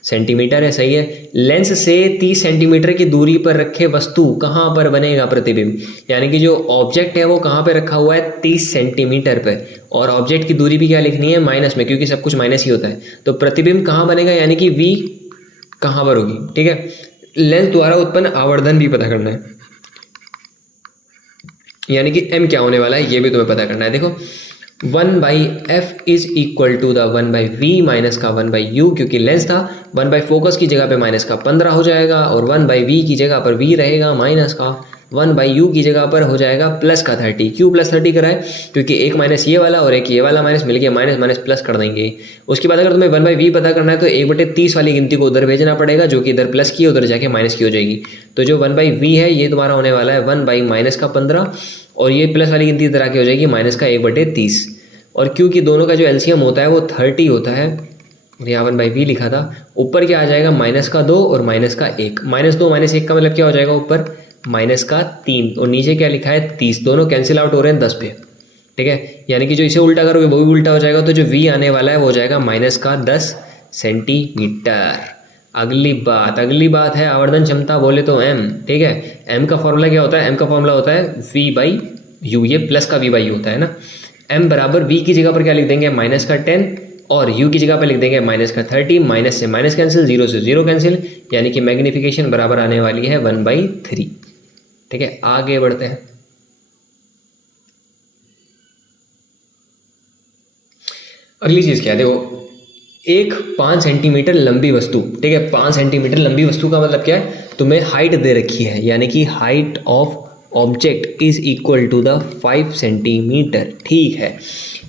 सेंटीमीटर है, सही है। लेंस से 30 सेंटीमीटर की दूरी पर रखे वस्तु कहाँ पर बनेगा प्रतिबिंब, यानी कि जो ऑब्जेक्ट है वो कहाँ पे रखा हुआ है, 30 सेंटीमीटर पे, और ऑब्जेक्ट की दूरी भी क्या लिखनी है, माइनस में, क्योंकि सब कुछ माइनस ही होता है। तो प्रतिबिंब कहाँ बनेगा, यानी कि v कहाँ पर होगी, ठीक है। लेंस द्वारा उत्पन्न आवर्धन भी पता करना है, यानी कि m क्या होने वाला है ये भी तुम्हें पता करना है। देखो 1/f is equal to the 1/v minus का 1/u, क्योंकि लेंस था 1/फोकस की जगह पे माइनस का 15 हो जाएगा और 1/v की जगह पर v रहेगा माइनस का 1/u की जगह पर हो जाएगा प्लस का 30। क्यों प्लस 30 कराए? क्योंकि एक माइनस ये वाला और एक ये वाला माइनस मिल गया, माइनस माइनस प्लस कर देंगे। उसके बाद अगर तुम्हें 1/v पता करना है तो 1/30 वाली गिनती को उधर भेजना पड़ेगा, जो कि इधर प्लस की उधर जाके माइनस की हो जाएगी। तो जो 1/v है ये तुम्हारा होने वाला है 1 माइनस का 15 और ये प्लस वाली गिनती इधर आके हो जाएगी माइनस का 1/30। और क्योंकि दोनों का जो एलसीएम होता है वो 30 होता है, यहाँ 1/v लिखा था, ऊपर क्या आ जाएगा माइनस का 2 और माइनस का 1। -2 -1 का मतलब क्या हो जाएगा? ऊपर माइनस का 3 और नीचे क्या लिखा है 30। दोनों कैंसिल आउट हो रहे हैं 10 पे, ठीक है। यानी कि जो इसे उल्टा करोगे वो भी उल्टा हो जाएगा, तो जो v आने वाला है वो हो जाएगा माइनस का 10 सेंटीमीटर। अगली बात है आवर्धन क्षमता बोले तो m, ठीक है। m का फॉर्मूला क्या होता है? m का फॉर्मूला होता है v/u, ये प्लस का v/u होता है ना। m बराबर v की जगह पर क्या लिख देंगे? माइनस का 10 और u की जगह पर लिख देंगे माइनस का 30। माइनस से माइनस कैंसिल, 0 से 0 कैंसिल, यानी कि मैग्नीफिकेशन बराबर आने वाली है 1/3, ठीक है। आगे बढ़ते हैं। अगली चीज़ क्या है? देखो, एक 5 सेंटीमीटर लंबी वस्तु, ठीक है। 5 सेंटीमीटर लंबी वस्तु का मतलब क्या है? तुम्हें हाइट दे रखी है, यानी कि height of object is equal to the 5 centimetre, ठीक है।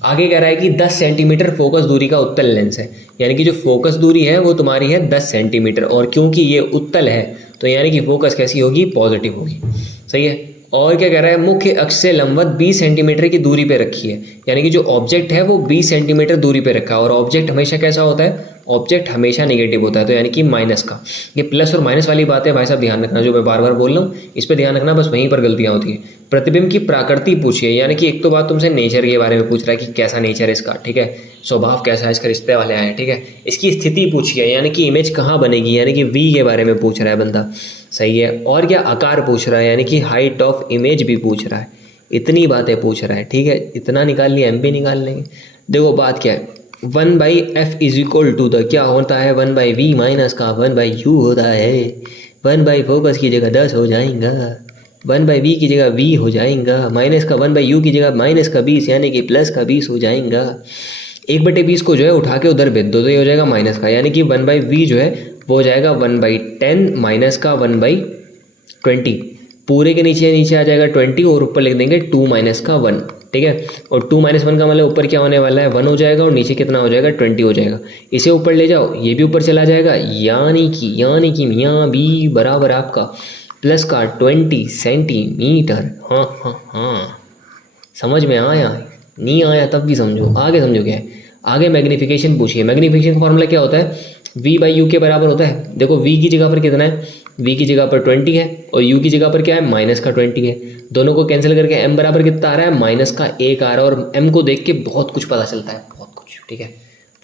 आगे कह रहा है कि 10 सेंटीमीटर फोकस दूरी का उत्तल लेंस है, यानी कि जो फोकस दूरी है वो तुम्हारी है 10 सेंटीमीटर, और क्योंकि ये उत्तल है तो यानी कि फोकस कैसी होगी? पॉजिटिव होगी, सही है। और क्या कह रहा है? मुख्य अक्ष से लंबवत 20 सेंटीमीटर की दूरी पे रखी है, यानी कि जो ऑब्जेक्ट है वो 20 सेंटीमीटर दूरी पे रखा है। और ऑब्जेक्ट हमेशा कैसा होता है? ऑब्जेक्ट हमेशा नेगेटिव होता है, तो यानी कि माइनस का। ये प्लस और माइनस वाली बातें भाई साहब ध्यान रखना, जो मैं बार बार बोल रहा हूँ इस पर ध्यान रखना, बस वहीं पर गलतियाँ होती है। प्रतिबिंब की प्रकृति पूछिए, यानी कि एक तो बात तुमसे नेचर के बारे में पूछ रहा है कि कैसा नेचर है इसका, ठीक है। स्वभाव कैसा है इसका, रिश्ते वाले आए, ठीक है। इसकी स्थिति पूछिए, यानी कि इमेज कहाँ बनेगी, यानी कि वी के बारे में पूछ रहा है बंदा, सही है। और क्या आकार पूछ रहा है, यानी कि हाइट ऑफ इमेज भी पूछ रहा है। इतनी बातें पूछ रहा है, ठीक है। इतना निकाल लिया, एम भी निकाल लेंगे। देखो बात क्या है, 1/f is equal to the क्या होता है? 1/v माइनस का 1/u होता है। 1/ फोकस की जगह 10 हो जाएगा, 1/v की जगह v हो जाएगा, माइनस का 1/u की जगह माइनस का 20 यानी कि प्लस का 20 हो जाएगा। 1/20 को जो है उठा के उधर भेज दो तो ये हो जाएगा माइनस का, यानी कि 1/v जो है वो हो जाएगा 1/10 माइनस का 1/20। पूरे के नीचे आ जाएगा 20 और ऊपर लिख देंगे 2 माइनस का 1, ठीक है। और 2 माइनस 1 का मतलब ऊपर क्या होने वाला है? 1 हो जाएगा और नीचे कितना हो जाएगा? 20 हो जाएगा। इसे ऊपर ले जाओ, ये भी ऊपर चला जाएगा, यानी कि मियाँ बी बराबर आपका प्लस का 20 सेंटीमीटर। हाँ, समझ में आया? नहीं आया तब भी समझो, आगे समझो क्या है। आगे मैग्नीफिकेशन पूछिए। मैग्नीफिकेशन फॉर्मूला क्या होता है? v/u के बराबर होता है। देखो v की जगह पर कितना है? v की जगह पर 20 है और u की जगह पर क्या है? माइनस का 20 है। दोनों को कैंसिल करके m बराबर कितना आ रहा है? माइनस का 1 आ रहा है। और m को देख के बहुत कुछ पता चलता है, बहुत कुछ, ठीक है।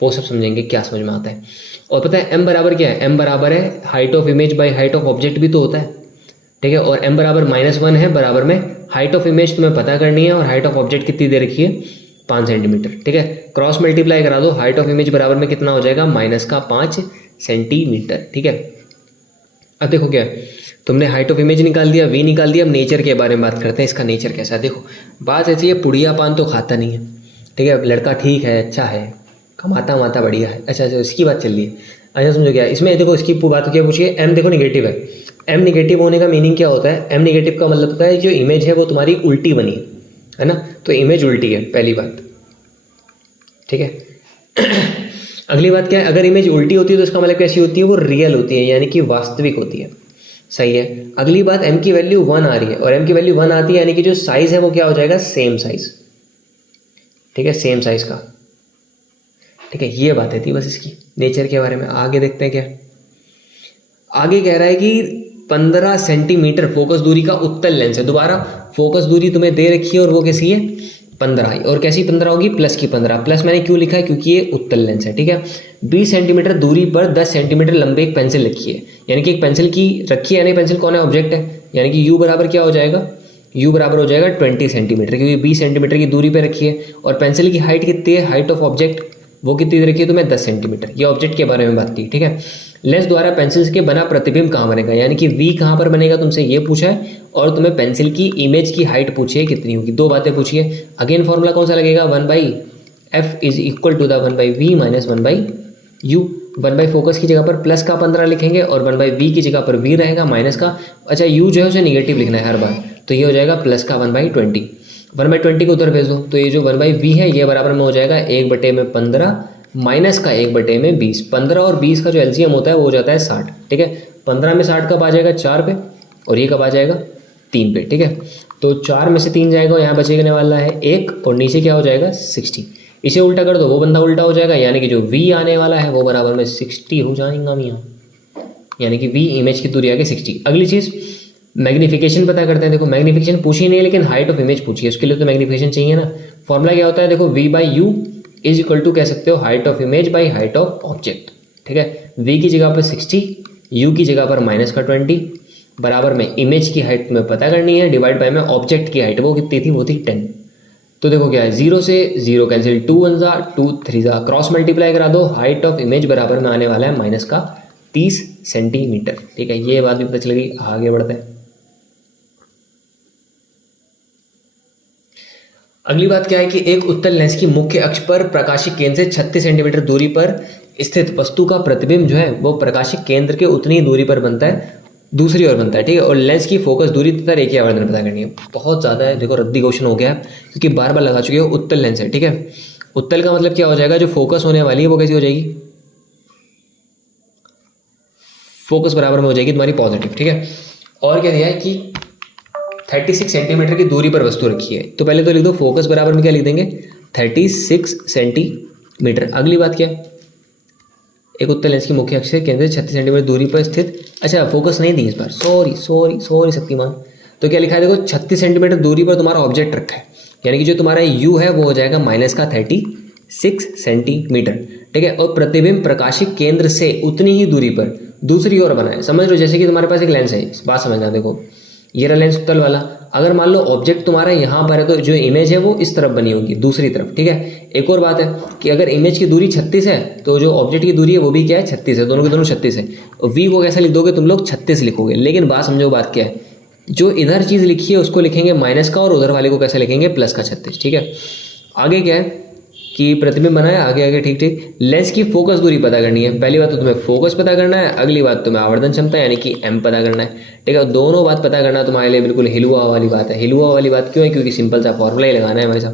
वो सब समझेंगे क्या समझ में आता है। और पता है m बराबर क्या है? m बराबर है height of image by height of object भी तो होता है, ठीक है। और m बराबर -1 है, बराबर में हाइट ऑफ इमेज तुम्हें पता करनी है और हाइट ऑफ ऑब्जेक्ट कितनी दे रखी है? 5 सेंटीमीटर, ठीक है। क्रॉस मल्टीप्लाई करा दो, हाइट ऑफ इमेज बराबर में कितना हो जाएगा? -5 सेंटीमीटर, ठीक है। अब देखो क्या है, तुमने हाइट ऑफ इमेज निकाल दिया, वी निकाल दिया। अब नेचर के बारे में बात करते हैं, इसका नेचर कैसा है। देखो बात ऐसी है, पुड़िया पान तो खाता नहीं है, ठीक है। लड़का ठीक है, अच्छा है, कमाता माता बढ़िया है। अच्छा इसकी बात चल रही है। अच्छा समझो क्या है इसमें। देखो इसकी बात क्या पूछिए, m देखो निगेटिव है। m निगेटिव होने का मीनिंग क्या होता है? m निगेटिव का मतलब होता है जो इमेज है वो तुम्हारी उल्टी बनी है ना, तो इमेज उल्टी है, पहली बात, ठीक है। अगली बात क्या है, अगर इमेज उल्टी होती है तो इसका मतलब कैसी होती है? वो रियल होती है, यानी कि वास्तविक होती है, सही है। अगली बात, m की वैल्यू 1 आ रही है और m की वैल्यू 1 आती है, यानी कि जो साइज है वो क्या हो जाएगा? सेम साइज, ठीक है, सेम साइज का, ठीक है। ये बात है थी बस इसकी नेचर के बारे में। आगे देखते हैं क्या आगे कह रहा है कि 15 सेंटीमीटर फोकस दूरी का उत्तल लेंस है। दोबारा फोकस दूरी तुम्हें दे रखी है और वो कैसी है? 15। और कैसी 15 होगी? प्लस की 15। प्लस मैंने क्यों लिखा है? क्योंकि ये उत्तल लेंस है, ठीक है। 20 सेंटीमीटर दूरी पर 10 सेंटीमीटर लंबे एक पेंसिल रखी है, यानी कि एक पेंसिल की रखी है, यानी पेंसिल कौन है? ऑब्जेक्ट है, यानी कि u बराबर क्या हो जाएगा? u बराबर हो जाएगा 20 सेंटीमीटर, क्योंकि 20 सेंटीमीटर की दूरी पे रखी है। और पेंसिल की हाइट कितनी है? हाइट ऑफ ऑब्जेक्ट वो कितनी रखी है तुम्हें 10 सेंटीमीटर। ये ऑब्जेक्ट के बारे में बात की, ठीक है। लेंस द्वारा पेंसिल के बना प्रतिबिंब कहाँ बनेगा, यानी कि वी कहाँ पर बनेगा तुमसे ये पूछा है, और तुम्हें पेंसिल की इमेज की हाइट पूछी है कितनी होगी, दो बातें पूछी है। अगेन फॉर्मूला कौन सा लगेगा, 1/f is equal to the 1/v minus 1/u। 1/, focus की जगह पर प्लस का 15 लिखेंगे और 1/v की जगह पर v रहेगा माइनस का, अच्छा u जो है उसे निगेटिव लिखना है हर बार, तो ये हो जाएगा प्लस का 1/20। 1/20 को उधर भेज दो, तो ये जो 1/v है ये बराबर में हो जाएगा 1/15 माइनस का 1/20। 15 और 20 का जो एलसीएम होता है वो हो जाता है 60, ठीक है। 15 में 60 कब आ जाएगा 4 पे, और ये कब आ जाएगा 3 पे, ठीक है। तो 4 में से 3 जाएगा और यहाँ बचने वाला है 1, और नीचे क्या हो जाएगा 60। इसे उल्टा कर दो, वो बंदा उल्टा हो जाएगा, यानी कि जो v आने वाला है वो बराबर में 60 हो जाएगा मियाँ, यानी कि v इमेज की दूरी आ गई 60। अगली चीज़ मैग्नीफिकेशन पता करते हैं। देखो मैग्नीफिकेशन पूछी नहीं है, लेकिन हाइट ऑफ इमेज पूछी है, उसके लिए तो मैग्नीफिकेशन चाहिए ना। फॉर्मूला क्या होता है, देखो v/u इज इक्वल टू कह सकते हो height of image by height of object, ठीक है। v की जगह पर 60, u की जगह पर माइनस का 20, बराबर में इमेज की हाइट तुम्हें पता करनी है, डिवाइड बाय में ऑब्जेक्ट की हाइट वो कितनी थी, वो थी 10। तो देखो क्या है, 0 से 0 कैंसिल, 2 1 जा 2 3 जा, क्रॉस मल्टीप्लाई करा दो, हाइट ऑफ इमेज बराबर में आने वाला है माइनस का 30 सेंटीमीटर, ठीक है। ये बात भी पता चल गई, आगे बढ़ते हैं। अगली बात क्या है कि एक उत्तल लेंस की मुख्य अक्ष पर प्रकाशिक केंद्र से 36 सेंटीमीटर दूरी पर स्थित वस्तु का प्रतिबिंब जो है वो प्रकाशिक केंद्र के उतनी दूरी पर बनता है, दूसरी ओर बनता है, ठीक है। और लेंस की फोकस दूरी तथा रेखीय आवर्धन पता करनी है। बहुत ज़्यादा है, देखो रद्दी क्वेश्चन हो गया है क्योंकि बार बार लगा चुके हो। उत्तल लेंस है, ठीक है। उत्तल का मतलब क्या हो जाएगा, जो फोकस होने वाली है वो कैसी हो जाएगी, फोकस बराबर में हो जाएगी तुम्हारी पॉजिटिव, ठीक है। और क्या दिया है कि 36 सेंटीमीटर की दूरी पर वस्तु रखी है, तो पहले तो लिख दो फोकस बराबर में क्या लिख देंगे 36 सेंटीमीटर। अगली बात क्या है, एक उत्तल लेंस की मुख्य अक्ष से केंद्र 36 सेंटीमीटर दूरी पर स्थित, अच्छा फोकस नहीं दी इस बार, सॉरी शक्तिमान। तो क्या लिखा है, देखो 36 सेंटीमीटर दूरी पर तुम्हारा ऑब्जेक्ट रखा है, यानी कि जो तुम्हारा u है वो हो जाएगा माइनस का 36 सेंटीमीटर, ठीक है। और प्रतिबिंब प्रकाशिक केंद्र से उतनी ही दूरी पर दूसरी ओर बना है। समझ लो जैसे कि तुम्हारे पास एक लेंस है, बात समझना, देखो ये रहा लेंस उत्तल वाला। अगर मान लो ऑब्जेक्ट तुम्हारा यहाँ पर है तो जो इमेज है वो इस तरफ बनी होगी, दूसरी तरफ, ठीक है। एक और बात है कि अगर इमेज की दूरी 36 है तो जो ऑब्जेक्ट की दूरी है वो भी क्या है 36 है, दोनों के दोनों 36 है। v को कैसा लिख दोगे तुम लोग 36 लिखोगे, लेकिन बात समझो बात क्या है, जो इधर चीज़ लिखी है उसको लिखेंगे माइनस का और उधर वाले को कैसे लिखेंगे प्लस का 36, ठीक है। आगे क्या है कि प्रतिबिंब बनाया, आगे ठीक। लेंस की फोकस दूरी पता करनी है। पहली बात तो तुम्हें फोकस पता करना है, अगली बात तुम्हें आवर्धन क्षमता यानी कि m पता करना है, ठीक है। दोनों बात पता करना तुम्हारे लिए बिल्कुल हिलुआ वाली बात है। हिलुआ वाली बात क्यों है, क्योंकि सिंपल सा फॉर्मूला ही लगाना है हमारे साथ।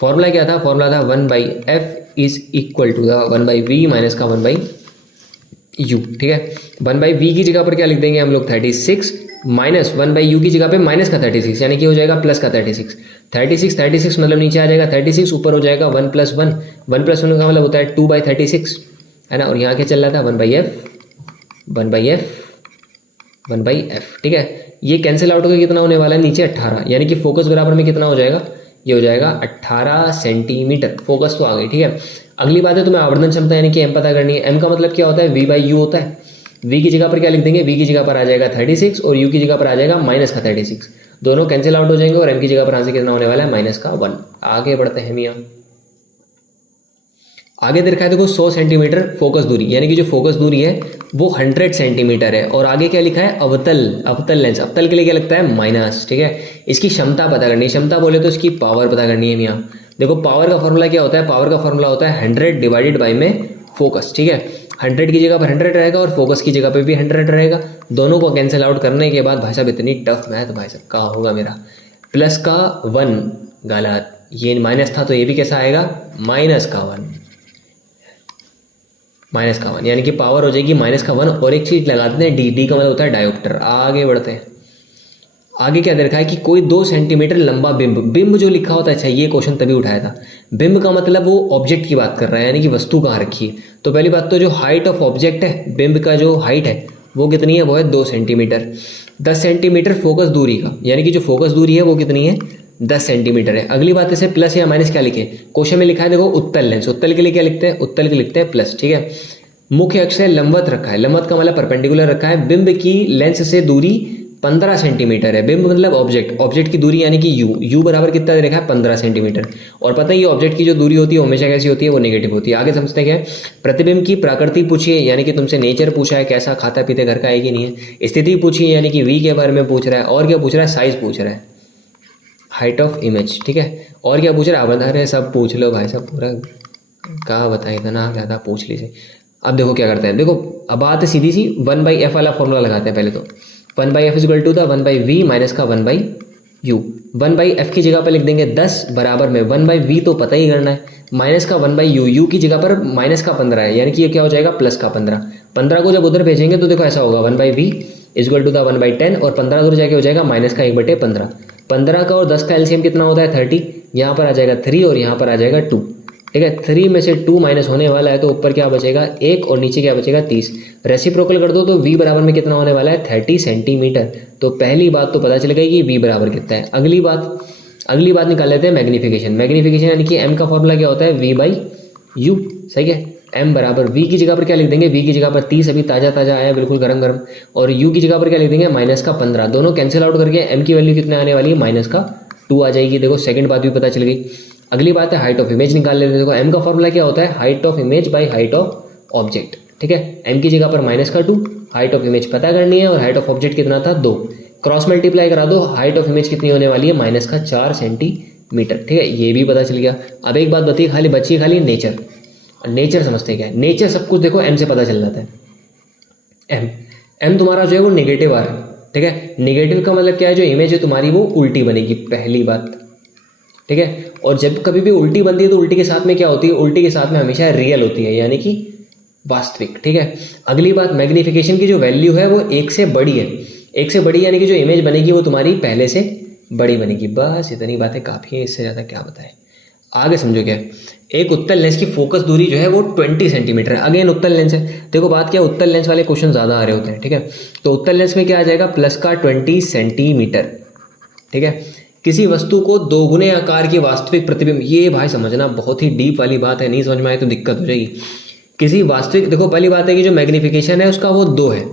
फॉर्मूला क्या था, फॉर्मूला था 1/f is equal to the 1/v minus का 1/u, ठीक है। 1/v की जगह पर क्या लिख देंगे हम लोग 36 माइनस 1/u की जगह पे माइनस का 36, यानी कि हो जाएगा प्लस का 36। 36 मतलब नीचे आ जाएगा 36, ऊपर हो जाएगा 1 + 1। 1 + 1 का मतलब होता है 2/36, है ना। और यहाँ क्या चल रहा था 1/f, ठीक है। ये कैंसिल आउट होकर कितना होने वाला है नीचे 18, यानी कि फोकस बराबर में कितना हो जाएगा, ये हो जाएगा 18 सेंटीमीटर। फोकस तो आ गई, ठीक है। अगली बात है तुम्हें आवर्धन क्षमता यानी कि m पता करनी है। m का मतलब क्या होता है, v/u होता है। v की जगह पर क्या लिख देंगे, v की जगह पर आ जाएगा 36 और u की जगह पर आ जाएगा माइनस का 36, दोनों कैंसिल आउट हो जाएंगे और m की जगह पर आंसर कितना होने वाला है माइनस का 1। आगे बढ़ते हैं मियाँ, आगे दे रखा है देखो 100 सेंटीमीटर फोकस दूरी, यानी कि जो फोकस दूरी है वो 100 सेंटीमीटर है। और आगे क्या लिखा है, अवतल लेंस, अवतल के लिए क्या लगता है माइनस, ठीक है। इसकी क्षमता पता करनी है, क्षमता बोले तो इसकी पावर पता करनी है मियाँ। देखो पावर का फॉर्मूला क्या होता है, पावर का फॉर्मूला होता है 100 डिवाइडेड बाई में फोकस, ठीक है। 100 की जगह पर 100 रहेगा और फोकस की जगह पे भी 100 रहेगा। दोनों को कैंसिल आउट करने के बाद भाई साहब इतनी टफ मैथ भाई साहब का होगा मेरा, प्लस का 1 गलत, ये माइनस था तो ये भी कैसा आएगा माइनस का 1, यानी कि पावर हो जाएगी माइनस का 1। और एक चीज़ लगा देते हैं डी का मतलब होता है डायोप्टर। आगे बढ़ते हैं, आगे क्या दे रखा है कि कोई 2 सेंटीमीटर लंबा बिंब जो लिखा होता है, अच्छा ये क्वेश्चन तभी उठाया था। बिंब का मतलब वो ऑब्जेक्ट की बात कर रहा है, यानी कि वस्तु कहाँ रखी है। तो पहली बात तो जो हाइट ऑफ ऑब्जेक्ट है, बिंब का जो हाइट है वो कितनी है, वो है 2 सेंटीमीटर। 10 सेंटीमीटर फोकस दूरी का, यानी कि जो फोकस दूरी है वो कितनी है 10 सेंटीमीटर है। अगली बात इसे प्लस या माइनस क्या लिखे, क्वेश्चन में लिखा है देखो उत्तल लेंस, उत्तल के लिए क्या लिखते हैं, उत्तल के लिखते हैं प्लस, ठीक है। मुख्य अक्ष से लंबवत रखा है, लंबवत का मतलब परपेंडिकुलर रखा है। बिंब की लेंस से दूरी 15 सेंटीमीटर है। बिंब मतलब ऑब्जेक्ट, ऑब्जेक्ट की दूरी यानी कि यू बराबर कितना दे रखा है 15 सेंटीमीटर। और पता है ये ऑब्जेक्ट की जो दूरी होती है हमेशा कैसी होती है, वो नेगेटिव होती है। आगे समझते हैं क्या है। प्रतिबिंब की प्रकृति पूछिए यानी कि तुमसे नेचर पूछा है, कैसा खाता पीते घर का है कि नहीं है। स्थिति पूछिए यानी कि वी के बारे में पूछ रहा है। और क्या पूछ रहा है, साइज पूछ रहा है, हाइट ऑफ इमेज, ठीक है। और क्या पूछ रहा है, अवधार है, सब पूछ लो भाई साहब, पूरा कहाँ बताएं, इतना ज़्यादा पूछ लीजिए। अब देखो क्या करते हैं, देखो अब बात है सीधी सी, 1/f वाला फॉर्मूला लगाते हैं पहले तो। 1/f इक्वल टू था 1/v माइनस का 1/u। 1/f की जगह पर लिख देंगे 10 बराबर में 1/v तो पता ही करना है, माइनस का 1/u, u की जगह पर माइनस का 15 है, यानी कि ये क्या हो जाएगा प्लस का 15। 15 को जब उधर भेजेंगे तो देखो ऐसा होगा 1/v इक्वल टू था 1/10 और 15 दूर जाके हो जाएगा माइनस का 1/15। 15 का और 10 का एलसीएम कितना होता है 30, यहाँ पर आ जाएगा 3 और यहाँ पर आ जाएगा 2, ठीक है। 3 में से 2 माइनस होने वाला है तो ऊपर क्या बचेगा 1 और नीचे क्या बचेगा 30। रेसिप्रोकल कर दो तो v बराबर में कितना होने वाला है 30 सेंटीमीटर। तो पहली बात तो पता चल गई कि v बराबर कितना है। अगली बात निकाल लेते हैं मैग्नीफिकेशन। मैग्नीफिकेशन यानी कि m का फॉर्मूला क्या होता है v/u, सही है। m बराबर v की जगह पर क्या लिख देंगे, v की जगह पर 30 अभी ताज़ा आया है बिल्कुल गरम गरम, और u की जगह पर क्या लिख देंगे माइनस का 15। दोनों कैंसिल आउट करके m की वैल्यू कितने आने वाली है माइनस का 2 आ जाएगी। देखो सेकंड बात भी पता चल गई। अगली बात है हाइट ऑफ इमेज निकाल लेते हैं। देखो m का फॉर्मूला क्या होता है, height of image by height of object, ठीक है। m की जगह पर माइनस का 2, हाइट ऑफ इमेज पता करनी है, और हाइट ऑफ ऑब्जेक्ट कितना था 2, क्रॉस मल्टीप्लाई करा दो, हाइट ऑफ इमेज कितनी होने वाली है माइनस का 4 सेंटीमीटर, ठीक है। ये भी पता चल गया। अब एक बात बची खाली नेचर। नेचर समझते हैं क्या है, नेचर सब कुछ देखो m से पता चल जाता है। m तुम्हारा जो है वो नेगेटिव आ रहा है, ठीक है। नेगेटिव का मतलब क्या है, जो इमेज है तुम्हारी वो उल्टी बनेगी, पहली बात, ठीक है। और जब कभी भी उल्टी बनती है तो उल्टी के साथ में क्या होती है, उल्टी के साथ में हमेशा रियल होती है, यानी कि वास्तविक, ठीक है। अगली बात, मैग्नीफिकेशन की जो वैल्यू है वो 1 से बड़ी है। 1 से बड़ी यानी कि जो इमेज बनेगी वो तुम्हारी पहले से बड़ी बनेगी। बस इतनी बातें काफ़ी है, इससे ज़्यादा क्या बताएं। आगे समझो क्या है। एक उत्तल लेंस की फोकस दूरी जो है वो 20 सेंटीमीटर है। अगेन उत्तल लेंस है। देखो बात क्या है, उत्तल लेंस वाले क्वेश्चन ज़्यादा आ रहे होते हैं, ठीक है। तो उत्तल लेंस में क्या आ जाएगा प्लस का 20 सेंटीमीटर, ठीक है। किसी वस्तु को दोगुने आकार की वास्तविक प्रतिबिंब, ये भाई समझना बहुत ही डीप वाली बात है, नहीं समझ में आए तो दिक्कत हो जाएगी। किसी वास्तविक, देखो पहली बात है कि जो मैग्नीफिकेशन है उसका वो 2 है,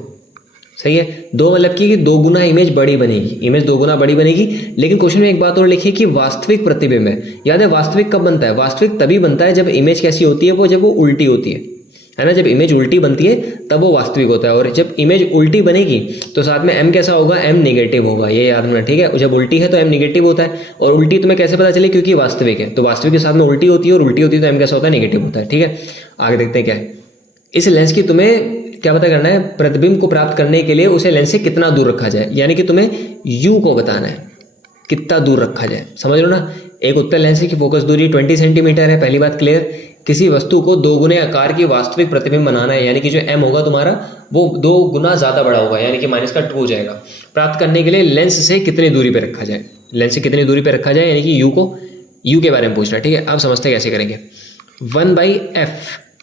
सही है। 2 मतलब कि 2 गुना इमेज बड़ी बनेगी, इमेज 2 गुना बड़ी बनेगी। लेकिन क्वेश्चन में एक बात और लिखी कि वास्तविक प्रतिबिंब है। याद है वास्तविक कब बनता है, वास्तविक तभी बनता है जब इमेज कैसी होती है, वो जब वो उल्टी होती है ना। जब इमेज उल्टी बनती है तब वो वास्तविक होता है, और जब इमेज उल्टी बनेगी तो साथ में m कैसा होगा, m नेगेटिव होगा, ये याद रखना, ठीक है। जब उल्टी है तो m नेगेटिव होता है, और उल्टी तुम्हें कैसे पता चले, क्योंकि वास्तविक है, तो वास्तविक के साथ में उल्टी होती है, और उल्टी होती है तो m कैसा होता है, नेगेटिव होता है, ठीक है। आगे देखते हैं क्या है। इस लेंस की तुम्हें क्या पता करना है, प्रतिबिंब को प्राप्त करने के लिए उसे लेंस से कितना दूर रखा जाए, यानी कि तुम्हें u को बताना है कितना दूर रखा जाए, समझ लो ना। एक उत्तल लेंस की फोकस दूरी 20 सेंटीमीटर है, पहली बात क्लियर। किसी वस्तु को 2 गुने आकार की वास्तविक प्रतिबिंब बनाना है, यानी कि जो m होगा तुम्हारा वो 2 गुना ज़्यादा बड़ा होगा, यानी कि माइनस का 2 हो जाएगा। प्राप्त करने के लिए लेंस से कितनी दूरी पर रखा जाए, लेंस से कितनी दूरी पर रखा जाए, यानी कि u के बारे में पूछ रहा है, ठीक है। अब समझते कैसे करेंगे। 1/f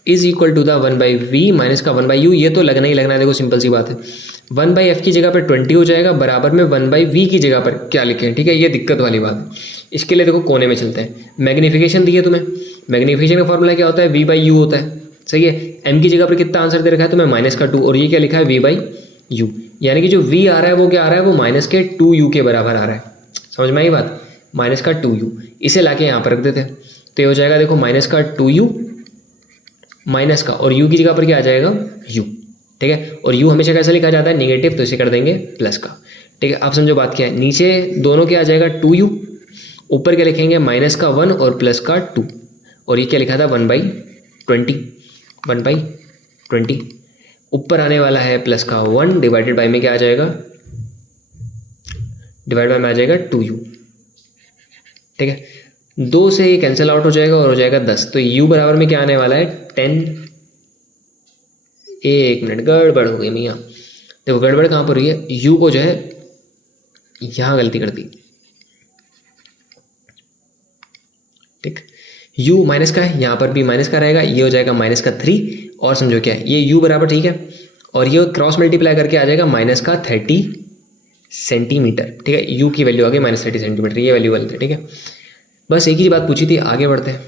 is equal to the 1/v minus का 1/u, ये तो लगना ही लगना है, देखो सिंपल सी बात है। 1/f की जगह पर 20 हो जाएगा, बराबर में 1/v की जगह पर क्या लिखें, ठीक है। ये दिक्कत वाली बात है। इसके लिए देखो कोने में चलते हैं। मैग्नीफिकेशन दी है तुम्हें, मैग्नीफिकेशन का फॉर्मूला क्या होता है, v/u होता है, सही है। m की जगह पर कितना आंसर दे रखा है तुम्हें माइनस का 2, और ये क्या लिखा है v/u, यानी कि जो v आ रहा है वो क्या आ रहा है, वो माइनस के 2u के बराबर आ रहा है। समझ में आई बात, माइनस का 2u, इसे लाके यहाँ पर रख देते हैं तो ये हो जाएगा देखो माइनस का 2u माइनस का, और u की जगह पर क्या आ जाएगा u, ठीक है। और u हमेशा कैसा लिखा जाता है, नेगेटिव, तो इसे कर देंगे प्लस का, ठीक है। आप समझो बात क्या है। नीचे दोनों क्या आ जाएगा 2u, ऊपर क्या लिखेंगे माइनस का 1 और प्लस का 2, और ये क्या लिखा था 1/20, ऊपर आने वाला है प्लस का 1, डिवाइडेड बाई में क्या आ जाएगा, डिवाइड बाई में आ जाएगा 2u, ठीक है। 2 से ये कैंसिल आउट हो जाएगा और हो जाएगा 10, तो u बराबर में क्या आने वाला है 10। एक मिनट, गड़बड़ हो गई मियाँ, देखो गड़बड़ कहाँ पर हुई है, u को जो है यहाँ गलती कर दी, ठीक। u माइनस का है, यहाँ पर भी माइनस का रहेगा, ये हो जाएगा माइनस का 3, और समझो क्या है ये u बराबर, ठीक है, और ये क्रॉस मल्टीप्लाई करके आ जाएगा माइनस का 30 सेंटीमीटर, ठीक है। u की वैल्यू आ गई माइनस 30 सेंटीमीटर, ये वैल्यू गलत है, ठीक है। बस एक ही बात पूछी थी, आगे बढ़ते हैं।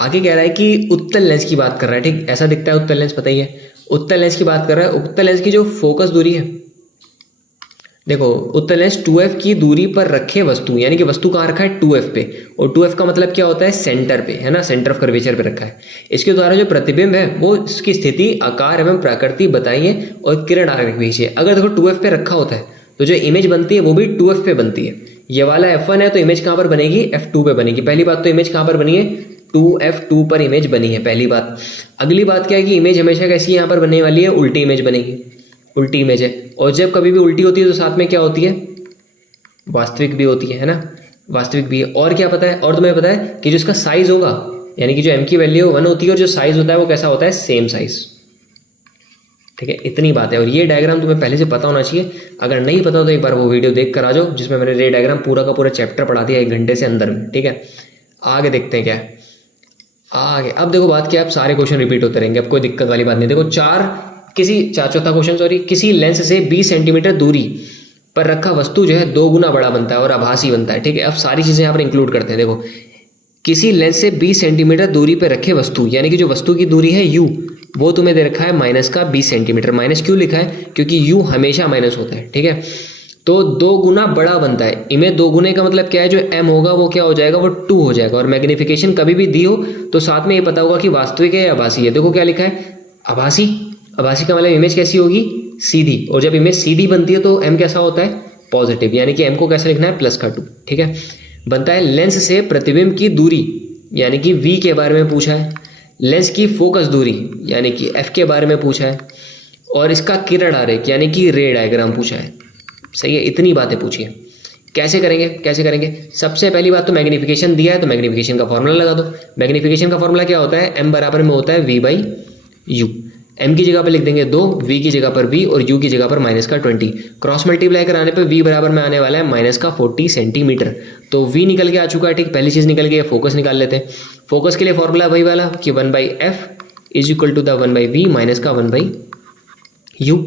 आगे कह रहा है कि उत्तल लेंस की बात कर रहा है, ठीक। ऐसा दिखता है उत्तल लेंस, पता ही है उत्तल लेंस की बात कर रहा है। उत्तल लेंस की जो फोकस दूरी है, देखो उत्तल लेंस 2f की दूरी पर रखे वस्तु, यानी कि वस्तु कहाँ रखा है 2f पे, और 2f का मतलब क्या होता है सेंटर पे, है ना, सेंटर ऑफ कर्वेचर पे रखा है। इसके द्वारा जो प्रतिबिंब है वो इसकी स्थिति, आकार एवं प्रकृति बताइए और किरण आरेख भेजिए। अगर देखो 2f पे रखा होता है तो जो इमेज बनती है वो भी 2f पे बनती है। ये वाला f1 है तो इमेज कहाँ पर बनेगी, f2 पे बनेगी। पहली बात तो इमेज कहाँ पर बनी है, 2f2 पर इमेज बनी है, पहली बात। अगली बात क्या है कि इमेज हमेशा कैसी यहाँ पर बनने वाली है, उल्टी इमेज बनेगी, उल्टी इमेज है। और जब कभी भी उल्टी होती है तो साथ में क्या होती है, वास्तविक भी होती है ना, वास्तविक भी है। और क्या पता है, और तुम्हें पता है कि जो इसका साइज होगा, यानी कि जो m की वैल्यू 1 होती है और जो साइज होता है वो कैसा होता है, सेम साइज। ठीक है, इतनी बात है। और ये डायग्राम तुम्हें पहले से पता होना चाहिए। अगर नहीं पता तो एक बार वो वीडियो देख कर आ जाओ जिसमें मैंने ये डायग्राम पूरा का पूरा चैप्टर पढ़ा दिया 1 घंटे से अंदर में। ठीक है, आगे देखते हैं क्या है आगे। अब देखो बात क्या है, अब सारे क्वेश्चन रिपीट होते रहेंगे, अब कोई दिक्कत वाली बात नहीं। देखो चौथा क्वेश्चन सॉरी, किसी लेंस से 20 सेंटीमीटर दूरी पर रखा वस्तु जो है 2 गुना बड़ा बनता है और आभासी बनता है। ठीक है, अब सारी चीजें यहाँ पर इंक्लूड करते हैं। देखो किसी लेंस से 20 सेंटीमीटर दूरी पर रखे वस्तु, यानी कि जो वस्तु की दूरी है u, वो तुम्हें दे रखा है माइनस का 20 सेंटीमीटर। माइनस क्यों लिखा है, क्योंकि u हमेशा माइनस होता है। ठीक है, तो 2 गुना बड़ा बनता है। इमेज 2 गुने का मतलब क्या है, जो m होगा वो क्या हो जाएगा, वो 2 हो जाएगा। और मैग्निफिकेशन कभी भी दी हो तो साथ में ये पता होगा कि वास्तविक है या आभासी है। देखो क्या लिखा है, आभासी। आभासी का मतलब इमेज कैसी होगी, सीधी। और जब इमेज सीधी बनती है तो m कैसा होता है, पॉजिटिव, यानी कि m को कैसे लिखना है, +2। ठीक है, बनता है लेंस से प्रतिबिंब की दूरी, यानी कि v के बारे में पूछा है। लेंस की फोकस दूरी, यानी कि f के बारे में पूछा है। और इसका किरण आरेख, यानी कि रे डायग्राम पूछा है। सही है, इतनी बातें पूछी है। कैसे करेंगे, सबसे पहली बात तो मैग्निफिकेशन दिया है तो मैग्निफिकेशन का फॉर्मूला लगा दो। मैग्निफिकेशन का फॉर्मूला क्या होता है, m बराबर में होता है v/u। m की जगह पर लिख देंगे 2, v की जगह पर v और u की जगह पर -20। क्रॉस मल्टीप्लाई कराने पर v बराबर में आने वाला है -40 सेंटीमीटर। तो v निकल के आ चुका है। ठीक, पहली चीज निकल गई है, फोकस निकाल लेते हैं। फोकस के लिए फॉर्मूला वही वाला कि 1/f is equal to the 1/v minus का 1/u।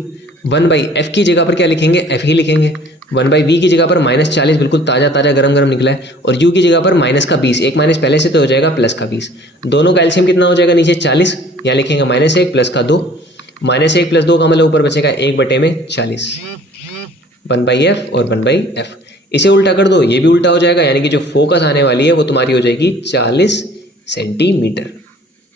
1/f की जगह पर क्या लिखेंगे, f ही लिखेंगे। 1/v की जगह पर -40 बिल्कुल ताज़ा गरम निकला है। और u की जगह पर -20, एक माइनस पहले से तो हो जाएगा +20। दोनों का एलसीएम कितना हो जाएगा, नीचे 40, यहाँ लिखेंगे -1 + 2। -1 + 2 का मतलब ऊपर बचेगा 1/40। 1/f और 1/f। इसे उल्टा कर दो, ये भी उल्टा हो जाएगा, यानी कि जो फोकस आने वाली है वो तुम्हारी हो जाएगी 40 सेंटीमीटर।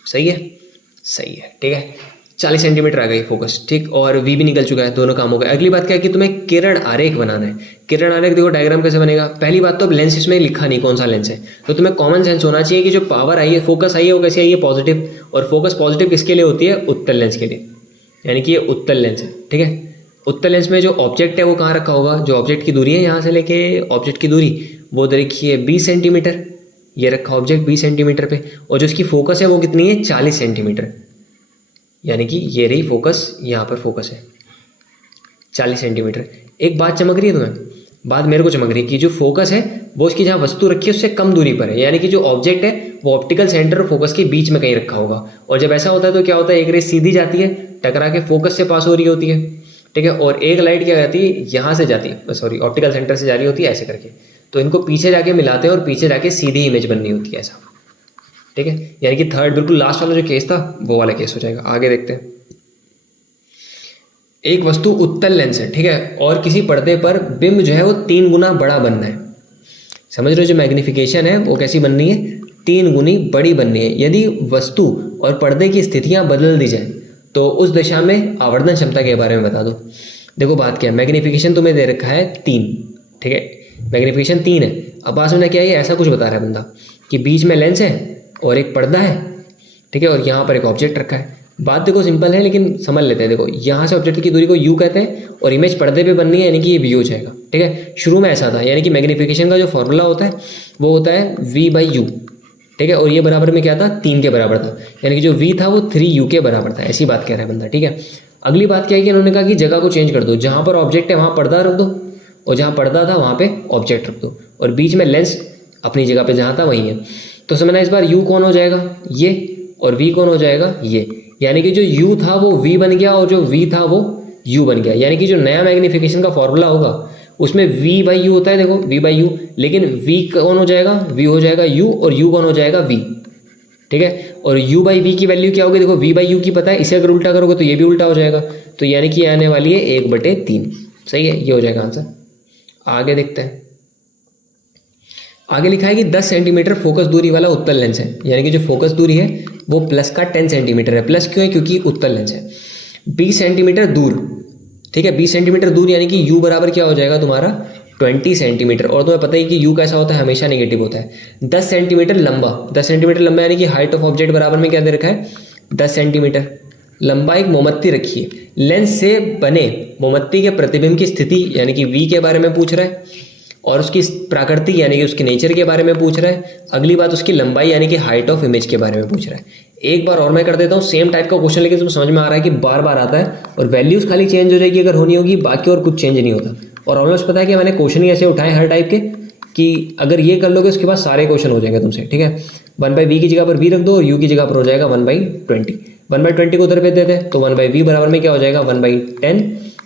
सही है, ठीक है, 40 सेंटीमीटर आ गई फोकस। ठीक, और v भी निकल चुका है, दोनों काम हो गए। अगली बात क्या है कि तुम्हें किरण आरेख बनाना है। किरण आरेख देखो डायग्राम कैसे बनेगा। पहली बात तो अब लेंस इसमें लिखा नहीं कौन सा लेंस है, तो तुम्हें कॉमन सेंस होना चाहिए कि जो पावर आई है, फोकस आई है, वो कैसी आई है, पॉजिटिव। और फोकस पॉजिटिव किसके लिए होती है, उत्तल लेंस के लिए, यानी कि ये उत्तल लेंस है। ठीक है, उत्तल लेंस में जो ऑब्जेक्ट है वो कहाँ रखा होगा, जो ऑब्जेक्ट की दूरी है यहाँ से लेके ऑब्जेक्ट की दूरी वो देखिए 20 सेंटीमीटर, ये रखा ऑब्जेक्ट 20 सेंटीमीटर पे। और जो इसकी फोकस है वो कितनी है, 40 सेंटीमीटर, यानी कि ये रही फोकस, यहाँ पर फोकस है 40 सेंटीमीटर। एक बात चमक रही है तुम्हें, बात मेरे को चमक रही है कि जो फोकस है वो इसकी जहाँ वस्तु रखी है उससे कम दूरी पर है, यानी कि जो ऑब्जेक्ट है वो ऑप्टिकल सेंटर और फोकस के बीच में कहीं रखा होगा। और जब ऐसा होता है तो क्या होता है, एक रेस सीधी जाती है, टकरा के फोकस से पास हो रही होती है। ठीक है, और एक लाइट क्या जाती है, यहाँ से जाती है, सॉरी ऑप्टिकल सेंटर से जा रही होती है ऐसे करके। तो इनको पीछे जाके मिलाते हैं और पीछे जाके सीधी इमेज बननी होती है ऐसा। ठीक है, यानी कि थर्ड बिल्कुल लास्ट वाला जो केस था वो वाला केस हो जाएगा। आगे देखते हैं। एक वस्तु उत्तल लेंस है, ठीक है, और किसी पर्दे पर बिंब जो है वो 3 गुना बड़ा बनना है। समझ रहे हो, जो मैग्निफिकेशन है वो कैसी बननी है, 3 गुनी बड़ी बननी है। यदि वस्तु और पर्दे की स्थितियां बदल दी जाए तो उस दिशा में आवर्धन क्षमता के बारे में बता दो। देखो बात क्या है, मैग्निफिकेशन तुम्हें दे रखा है 3, ठीक है, मैग्निफिकेशन 3 है। अब बात में क्या है, ऐसा कुछ बता रहा है बंदा कि बीच में लेंस है और एक पर्दा है, ठीक है, और यहाँ पर एक ऑब्जेक्ट रखा है। बात देखो सिंपल है लेकिन समझ लेते हैं। देखो यहाँ से ऑब्जेक्ट की दूरी को u कहते हैं और इमेज पर्दे पे बननी है, यानी कि ये v हो जाएगा। ठीक है, शुरू में ऐसा था, यानी कि मैग्निफिकेशन का जो फॉर्मूला होता है वो होता है v/u। ठीक है, और ये बराबर में क्या था, 3 के बराबर था, यानी कि जो v था वो 3u के बराबर था। ऐसी बात कह रहा है बंदा। ठीक है, अगली बात क्या है कि इन्होंने कहा कि जगह को चेंज कर दो, जहाँ पर ऑब्जेक्ट है वहाँ पर्दा रख दो और जहाँ पर्दा था वहाँ पे ऑब्जेक्ट रख दो, और बीच में लेंस अपनी जगह पे जहाँ था वहीं है। तो समझना इस बार u कौन हो जाएगा, ये, और v कौन हो जाएगा, ये। यानी कि जो u था वो v बन गया और जो v था वो u बन गया। यानी कि जो नया मैग्निफिकेशन का फॉर्मूला होगा उसमें v/u होता है, देखो v/u, लेकिन v कौन हो जाएगा, v हो जाएगा u, और u कौन हो जाएगा, v। ठीक है, और u/v की वैल्यू क्या होगी, देखो v/u की पता है, इसे अगर उल्टा करोगे तो ये भी उल्टा हो जाएगा। तो यानी कि आने वाली है 1/3। सही है, ये हो जाएगा आंसर। आगे देखते हैं। आगे लिखा है कि 10 सेंटीमीटर फोकस दूरी वाला उत्तल लेंस है, यानी कि जो फोकस दूरी है वो प्लस का 10 सेंटीमीटर है। प्लस क्यों है? क्योंकि उत्तल लेंस है। 20 सेंटीमीटर दूर, ठीक है, 20 सेंटीमीटर दूर, यानी कि u बराबर क्या हो जाएगा तुम्हारा 20 सेंटीमीटर। और तुम्हें पता ही कि u कैसा होता है, हमेशा नेगेटिव होता है। 10 सेंटीमीटर लंबा, 10 सेंटीमीटर लंबा यानी कि हाइट ऑफ ऑब्जेक्ट बराबर में क्या दे रखा है 10 सेंटीमीटर। लंबा एक मोमबत्ती रखी है, लेंस से बने मोमबत्ती के प्रतिबिंब की स्थिति यानी कि v के बारे में पूछ रहा है, और उसकी प्राकृतिक यानी कि उसके नेचर के बारे में पूछ रहा है। अगली बात उसकी लंबाई यानी कि हाइट ऑफ इमेज के बारे में पूछ रहा है। एक बार और मैं कर देता हूँ सेम टाइप का क्वेश्चन, लेकिन तुम्हें समझ में आ रहा है कि बार बार आता है और वैल्यूज खाली चेंज हो जाएगी अगर होनी होगी, बाकी और कुछ चेंज नहीं होता। और ऑलमोस्ट पता है कि मैंने क्वेश्चन ही ऐसे उठाए हर टाइप के कि अगर ये कर लोगे उसके बाद सारे क्वेश्चन हो जाएंगे तुमसे, ठीक है। 1/v की जगह पर v रख दो और u की जगह पर हो जाएगा 1/20। 1/20 को उधर भेज देते हैं तो 1/v बराबर में क्या हो जाएगा 1/10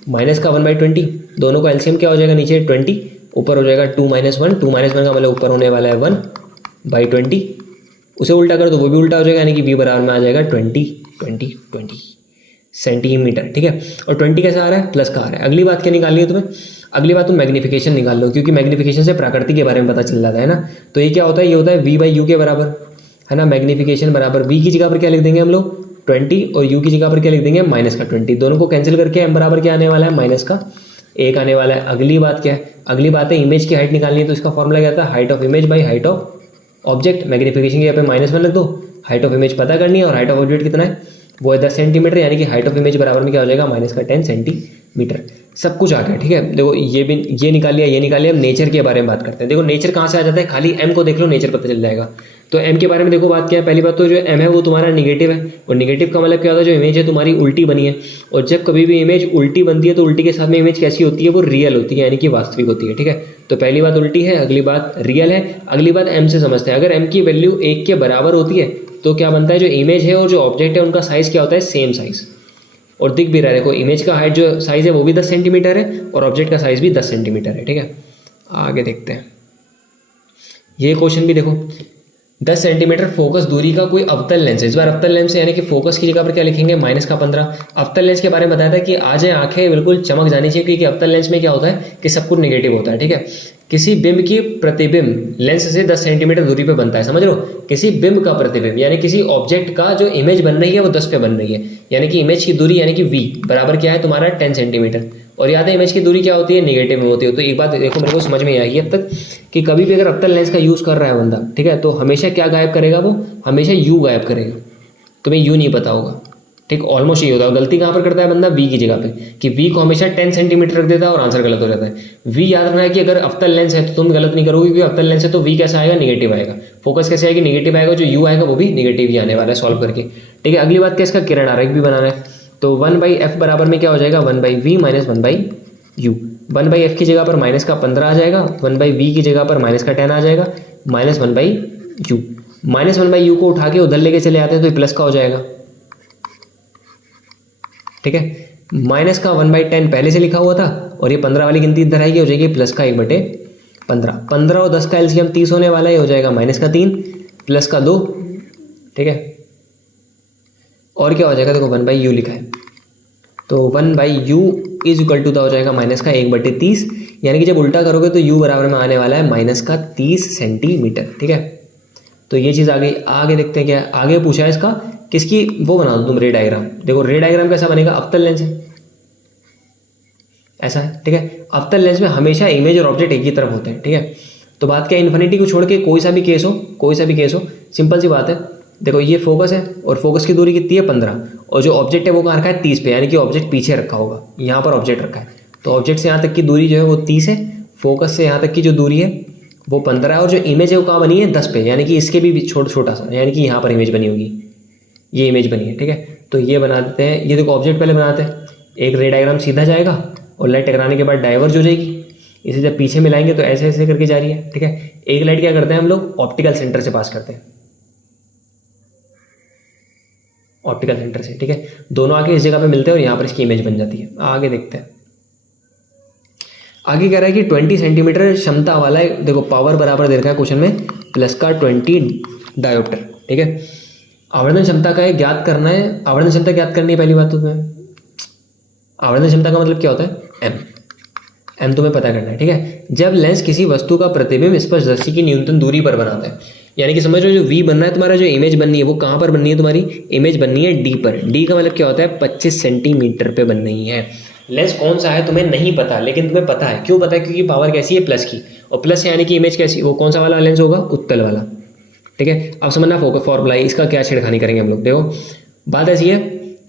माइनस का 1/20, दोनों का एलसीएम क्या हो जाएगा नीचे 20, ऊपर हो जाएगा 2 - 1। 2 - 1 का मतलब ऊपर होने वाला है 1/20, उसे उल्टा कर दो वो भी उल्टा हो जाएगा, यानी कि v बराबर में आ जाएगा 20 सेंटीमीटर, ठीक है। और 20 कैसा आ रहा है प्लस का आ रहा है। अगली बात क्या निकालनी है तुम्हें, अगली बात तुम मैग्नीफिकेशन निकाल लो, क्योंकि मैग्नीफिकेशन से प्राकृतिक के बारे में पता चल जाता है ना। तो ये क्या होता है, ये होता है v/u के बराबर, है ना। मैग्नीफिकेशन बराबर v की जगह पर क्या लिख देंगे हम लोग 20 और u की जगह पर क्या लिख देंगे माइनस का 20। दोनों को कैंसिल करके m बराबर क्या आने वाला है माइनस का 1 आने वाला है। अगली बात क्या है, अगली बात है इमेज की हाइट निकालनी है, तो इसका फॉर्मूला क्या था height of image by height of object. Magnification की यहाँ पे -1 रख दो, हाइट ऑफ इमेज पता करनी है और हाइट ऑफ ऑब्जेक्ट कितना है वो है 10 सेंटीमीटर, यानी कि हाइट ऑफ इमेज बराबर में क्या हो जाएगा माइनस का 10 सेंटीमीटर। सब कुछ आ गया, ठीक है। देखो ये निकाल लिया, ये निकाल लिया। अब नेचर के बारे में बात करते हैं। देखो नेचर कहाँ से आ जाता है, खाली m को देख लो नेचर पता चल जाएगा। तो m के बारे में देखो बात क्या है, पहली बात तो जो m है वो तुम्हारा निगेटिव है, और निगेटिव का मतलब क्या होता है जो इमेज है तुम्हारी उल्टी बनी है। और जब कभी भी इमेज उल्टी बनती है तो उल्टी के साथ में इमेज कैसी होती है वो रियल होती है, यानी कि वास्तविक होती है, ठीक है। तो पहली बात उल्टी है, अगली बात रियल है, अगली बात m से समझते हैं। अगर m की वैल्यू 1 के बराबर होती है तो क्या बनता है जो इमेज है और जो ऑब्जेक्ट है उनका साइज क्या होता है सेम साइज, और दिख भी रहा है। देखो इमेज का हाइट जो साइज है वो भी 10 सेंटीमीटर है और ऑब्जेक्ट का साइज भी 10 सेंटीमीटर है, ठीक है। आगे देखते हैं ये क्वेश्चन भी देखो। 10 सेंटीमीटर फोकस दूरी का कोई अवतल लेंस है। इस बार अवतल लेंस यानी कि फोकस की जगह पर क्या लिखेंगे माइनस का 15। अवतल लेंस के बारे में बताया था कि आज आंखें बिल्कुल चमक जानी चाहिए, क्योंकि अवतल लेंस में क्या होता है कि सब कुछ नेगेटिव होता है, ठीक है। किसी बिंब की प्रतिबिंब लेंस से 10 सेंटीमीटर दूरी पे बनता है, समझ लो। किसी बिंब का प्रतिबिंब यानी किसी ऑब्जेक्ट का जो इमेज बन रही है वो 10 पे बन रही है, यानी कि इमेज की दूरी यानी कि v बराबर क्या है तुम्हारा 10 सेंटीमीटर। और याद है इमेज की दूरी क्या होती है नेगेटिव में होती है। तो एक बात देखो मेरे को समझ में आई अब तक कि कभी भी अगर अवतल लेंस का यूज़ कर रहा है बंदा, ठीक है, तो हमेशा क्या गायब करेगा वो हमेशा u गायब करेगा। तुम्हें u नहीं पता होगा, ठीक, ऑलमोस्ट यही होता है। गलती कहाँ पर करता है बंदा v की जगह पे, कि v को हमेशा 10 सेंटीमीटर रख देता है और आंसर गलत हो जाता है। v याद रखना है कि अगर अवतल लेंस है तो तुम गलत नहीं करोगे, क्योंकि अवतल लेंस है तो v कैसा आएगा नेगेटिव आएगा, फोकस कैसे आएगी नेगेटिव आएगा, जो u आएगा वो भी नेगेटिव ही आने वाला है सॉल्व करके, ठीक है। अगली बात क्या इसका किरण आरेख भी बनाना है। तो 1/f बराबर में क्या हो जाएगा 1/v माइनस 1/u। 1/f की जगह पर माइनस का 15 आ जाएगा, 1/v की जगह पर माइनस का 10 आ जाएगा, माइनस 1/u। माइनस 1/u को उठा के उधर लेके चले आते हैं तो ये प्लस का हो जाएगा, ठीक है। माइनस का 1/10 पहले से लिखा हुआ था और ये 15 वाली गिनती इधर आएगी, हो जाएगी प्लस का 1/15। 15 और 10 का एलसीएम 30 होने वाला है, हो जाएगा माइनस का 3 प्लस का 2, ठीक है। और क्या हो जाएगा देखो 1/u लिखा है, तो 1/u इज इक्वल टू हो जाएगा माइनस का 1/30, यानी कि जब उल्टा करोगे तो u बराबर में आने वाला है माइनस का 30 सेंटीमीटर, ठीक है। तो ये चीज़ आ गई। आगे देखते हैं क्या आगे पूछा है इसका, किसकी वो बना दो तुम रे डायग्राम। देखो रे डायग्राम कैसा बनेगा, अवतल लेंस है ऐसा है, ठीक है। अवतल लेंस में हमेशा इमेज और ऑब्जेक्ट एक ही तरफ होते हैं, ठीक है। तो बात क्या इन्फिनिटी को छोड़ के कोई सा भी केस हो, सिंपल सी बात है। देखो ये फोकस है और फोकस की दूरी कितनी है 15, और जो ऑब्जेक्ट है वो कहाँ रखा है 30 पे, यानी कि ऑब्जेक्ट पीछे रखा होगा, यहाँ पर ऑब्जेक्ट रखा है। तो ऑब्जेक्ट से यहाँ तक की दूरी जो है वो 30 है, फोकस से यहाँ तक की जो दूरी है वो 15 है, और जो इमेज है वो कहाँ बनी है 10 पे, यानी कि इसके भी छोटा सा, यानी कि यहाँ पर इमेज बनी होगी, ये इमेज बनी है, ठीक है। तो ये बना देते हैं। ये देखो ऑब्जेक्ट पहले बनाते हैं, एक रे डायग्राम सीधा जाएगा और लाइट टकराने के बाद डाइवर्ज हो जाएगी, इसे जब पीछे मिलाएंगे तो ऐसे ऐसे करके जा रही है, ठीक है। एक लाइट क्या करते हैं हम लोग ऑप्टिकल सेंटर से पास करते हैं, ऑप्टिकल सेंटर से, ठीक है। दोनों आके इस जगह पे मिलते हैं और यहाँ पर इसकी इमेज बन जाती है। आगे देखते हैं, आगे कह रहा है कि 20 सेंटीमीटर क्षमता वाला है, देखो पावर बराबर दे रखा है क्वेश्चन में प्लस का 20 डायोप्टर, ठीक है। आवर्धन क्षमता का ज्ञात करना है, आवर्धन क्षमता ज्ञात करनी है। पहली बात तो तुम्हें आवर्धन क्षमता का मतलब क्या होता है m, एम तुम्हें पता करना है, ठीक है। जब लेंस किसी वस्तु का प्रतिबिंब स्पर्शदर्शी की न्यूनतम दूरी पर बनाता है, यानी कि समझ लो जो वी बनना है तुम्हारा, जो इमेज बननी है वो कहाँ पर बननी है, तुम्हारी इमेज बननी है डी पर। डी का मतलब क्या होता है, 25 सेंटीमीटर पे बननी है। लेंस कौन सा है तुम्हें नहीं पता, लेकिन तुम्हें पता है। क्यों पता है, क्योंकि पावर कैसी है, प्लस की, और प्लस यानी कि इमेज कैसी, वो कौन सा वाला लेंस होगा, उत्तल वाला, ठीक है। अब समझना फॉर्मूला है, इसका क्या छेड़खानी करेंगे हम लोग। देखो बात ऐसी है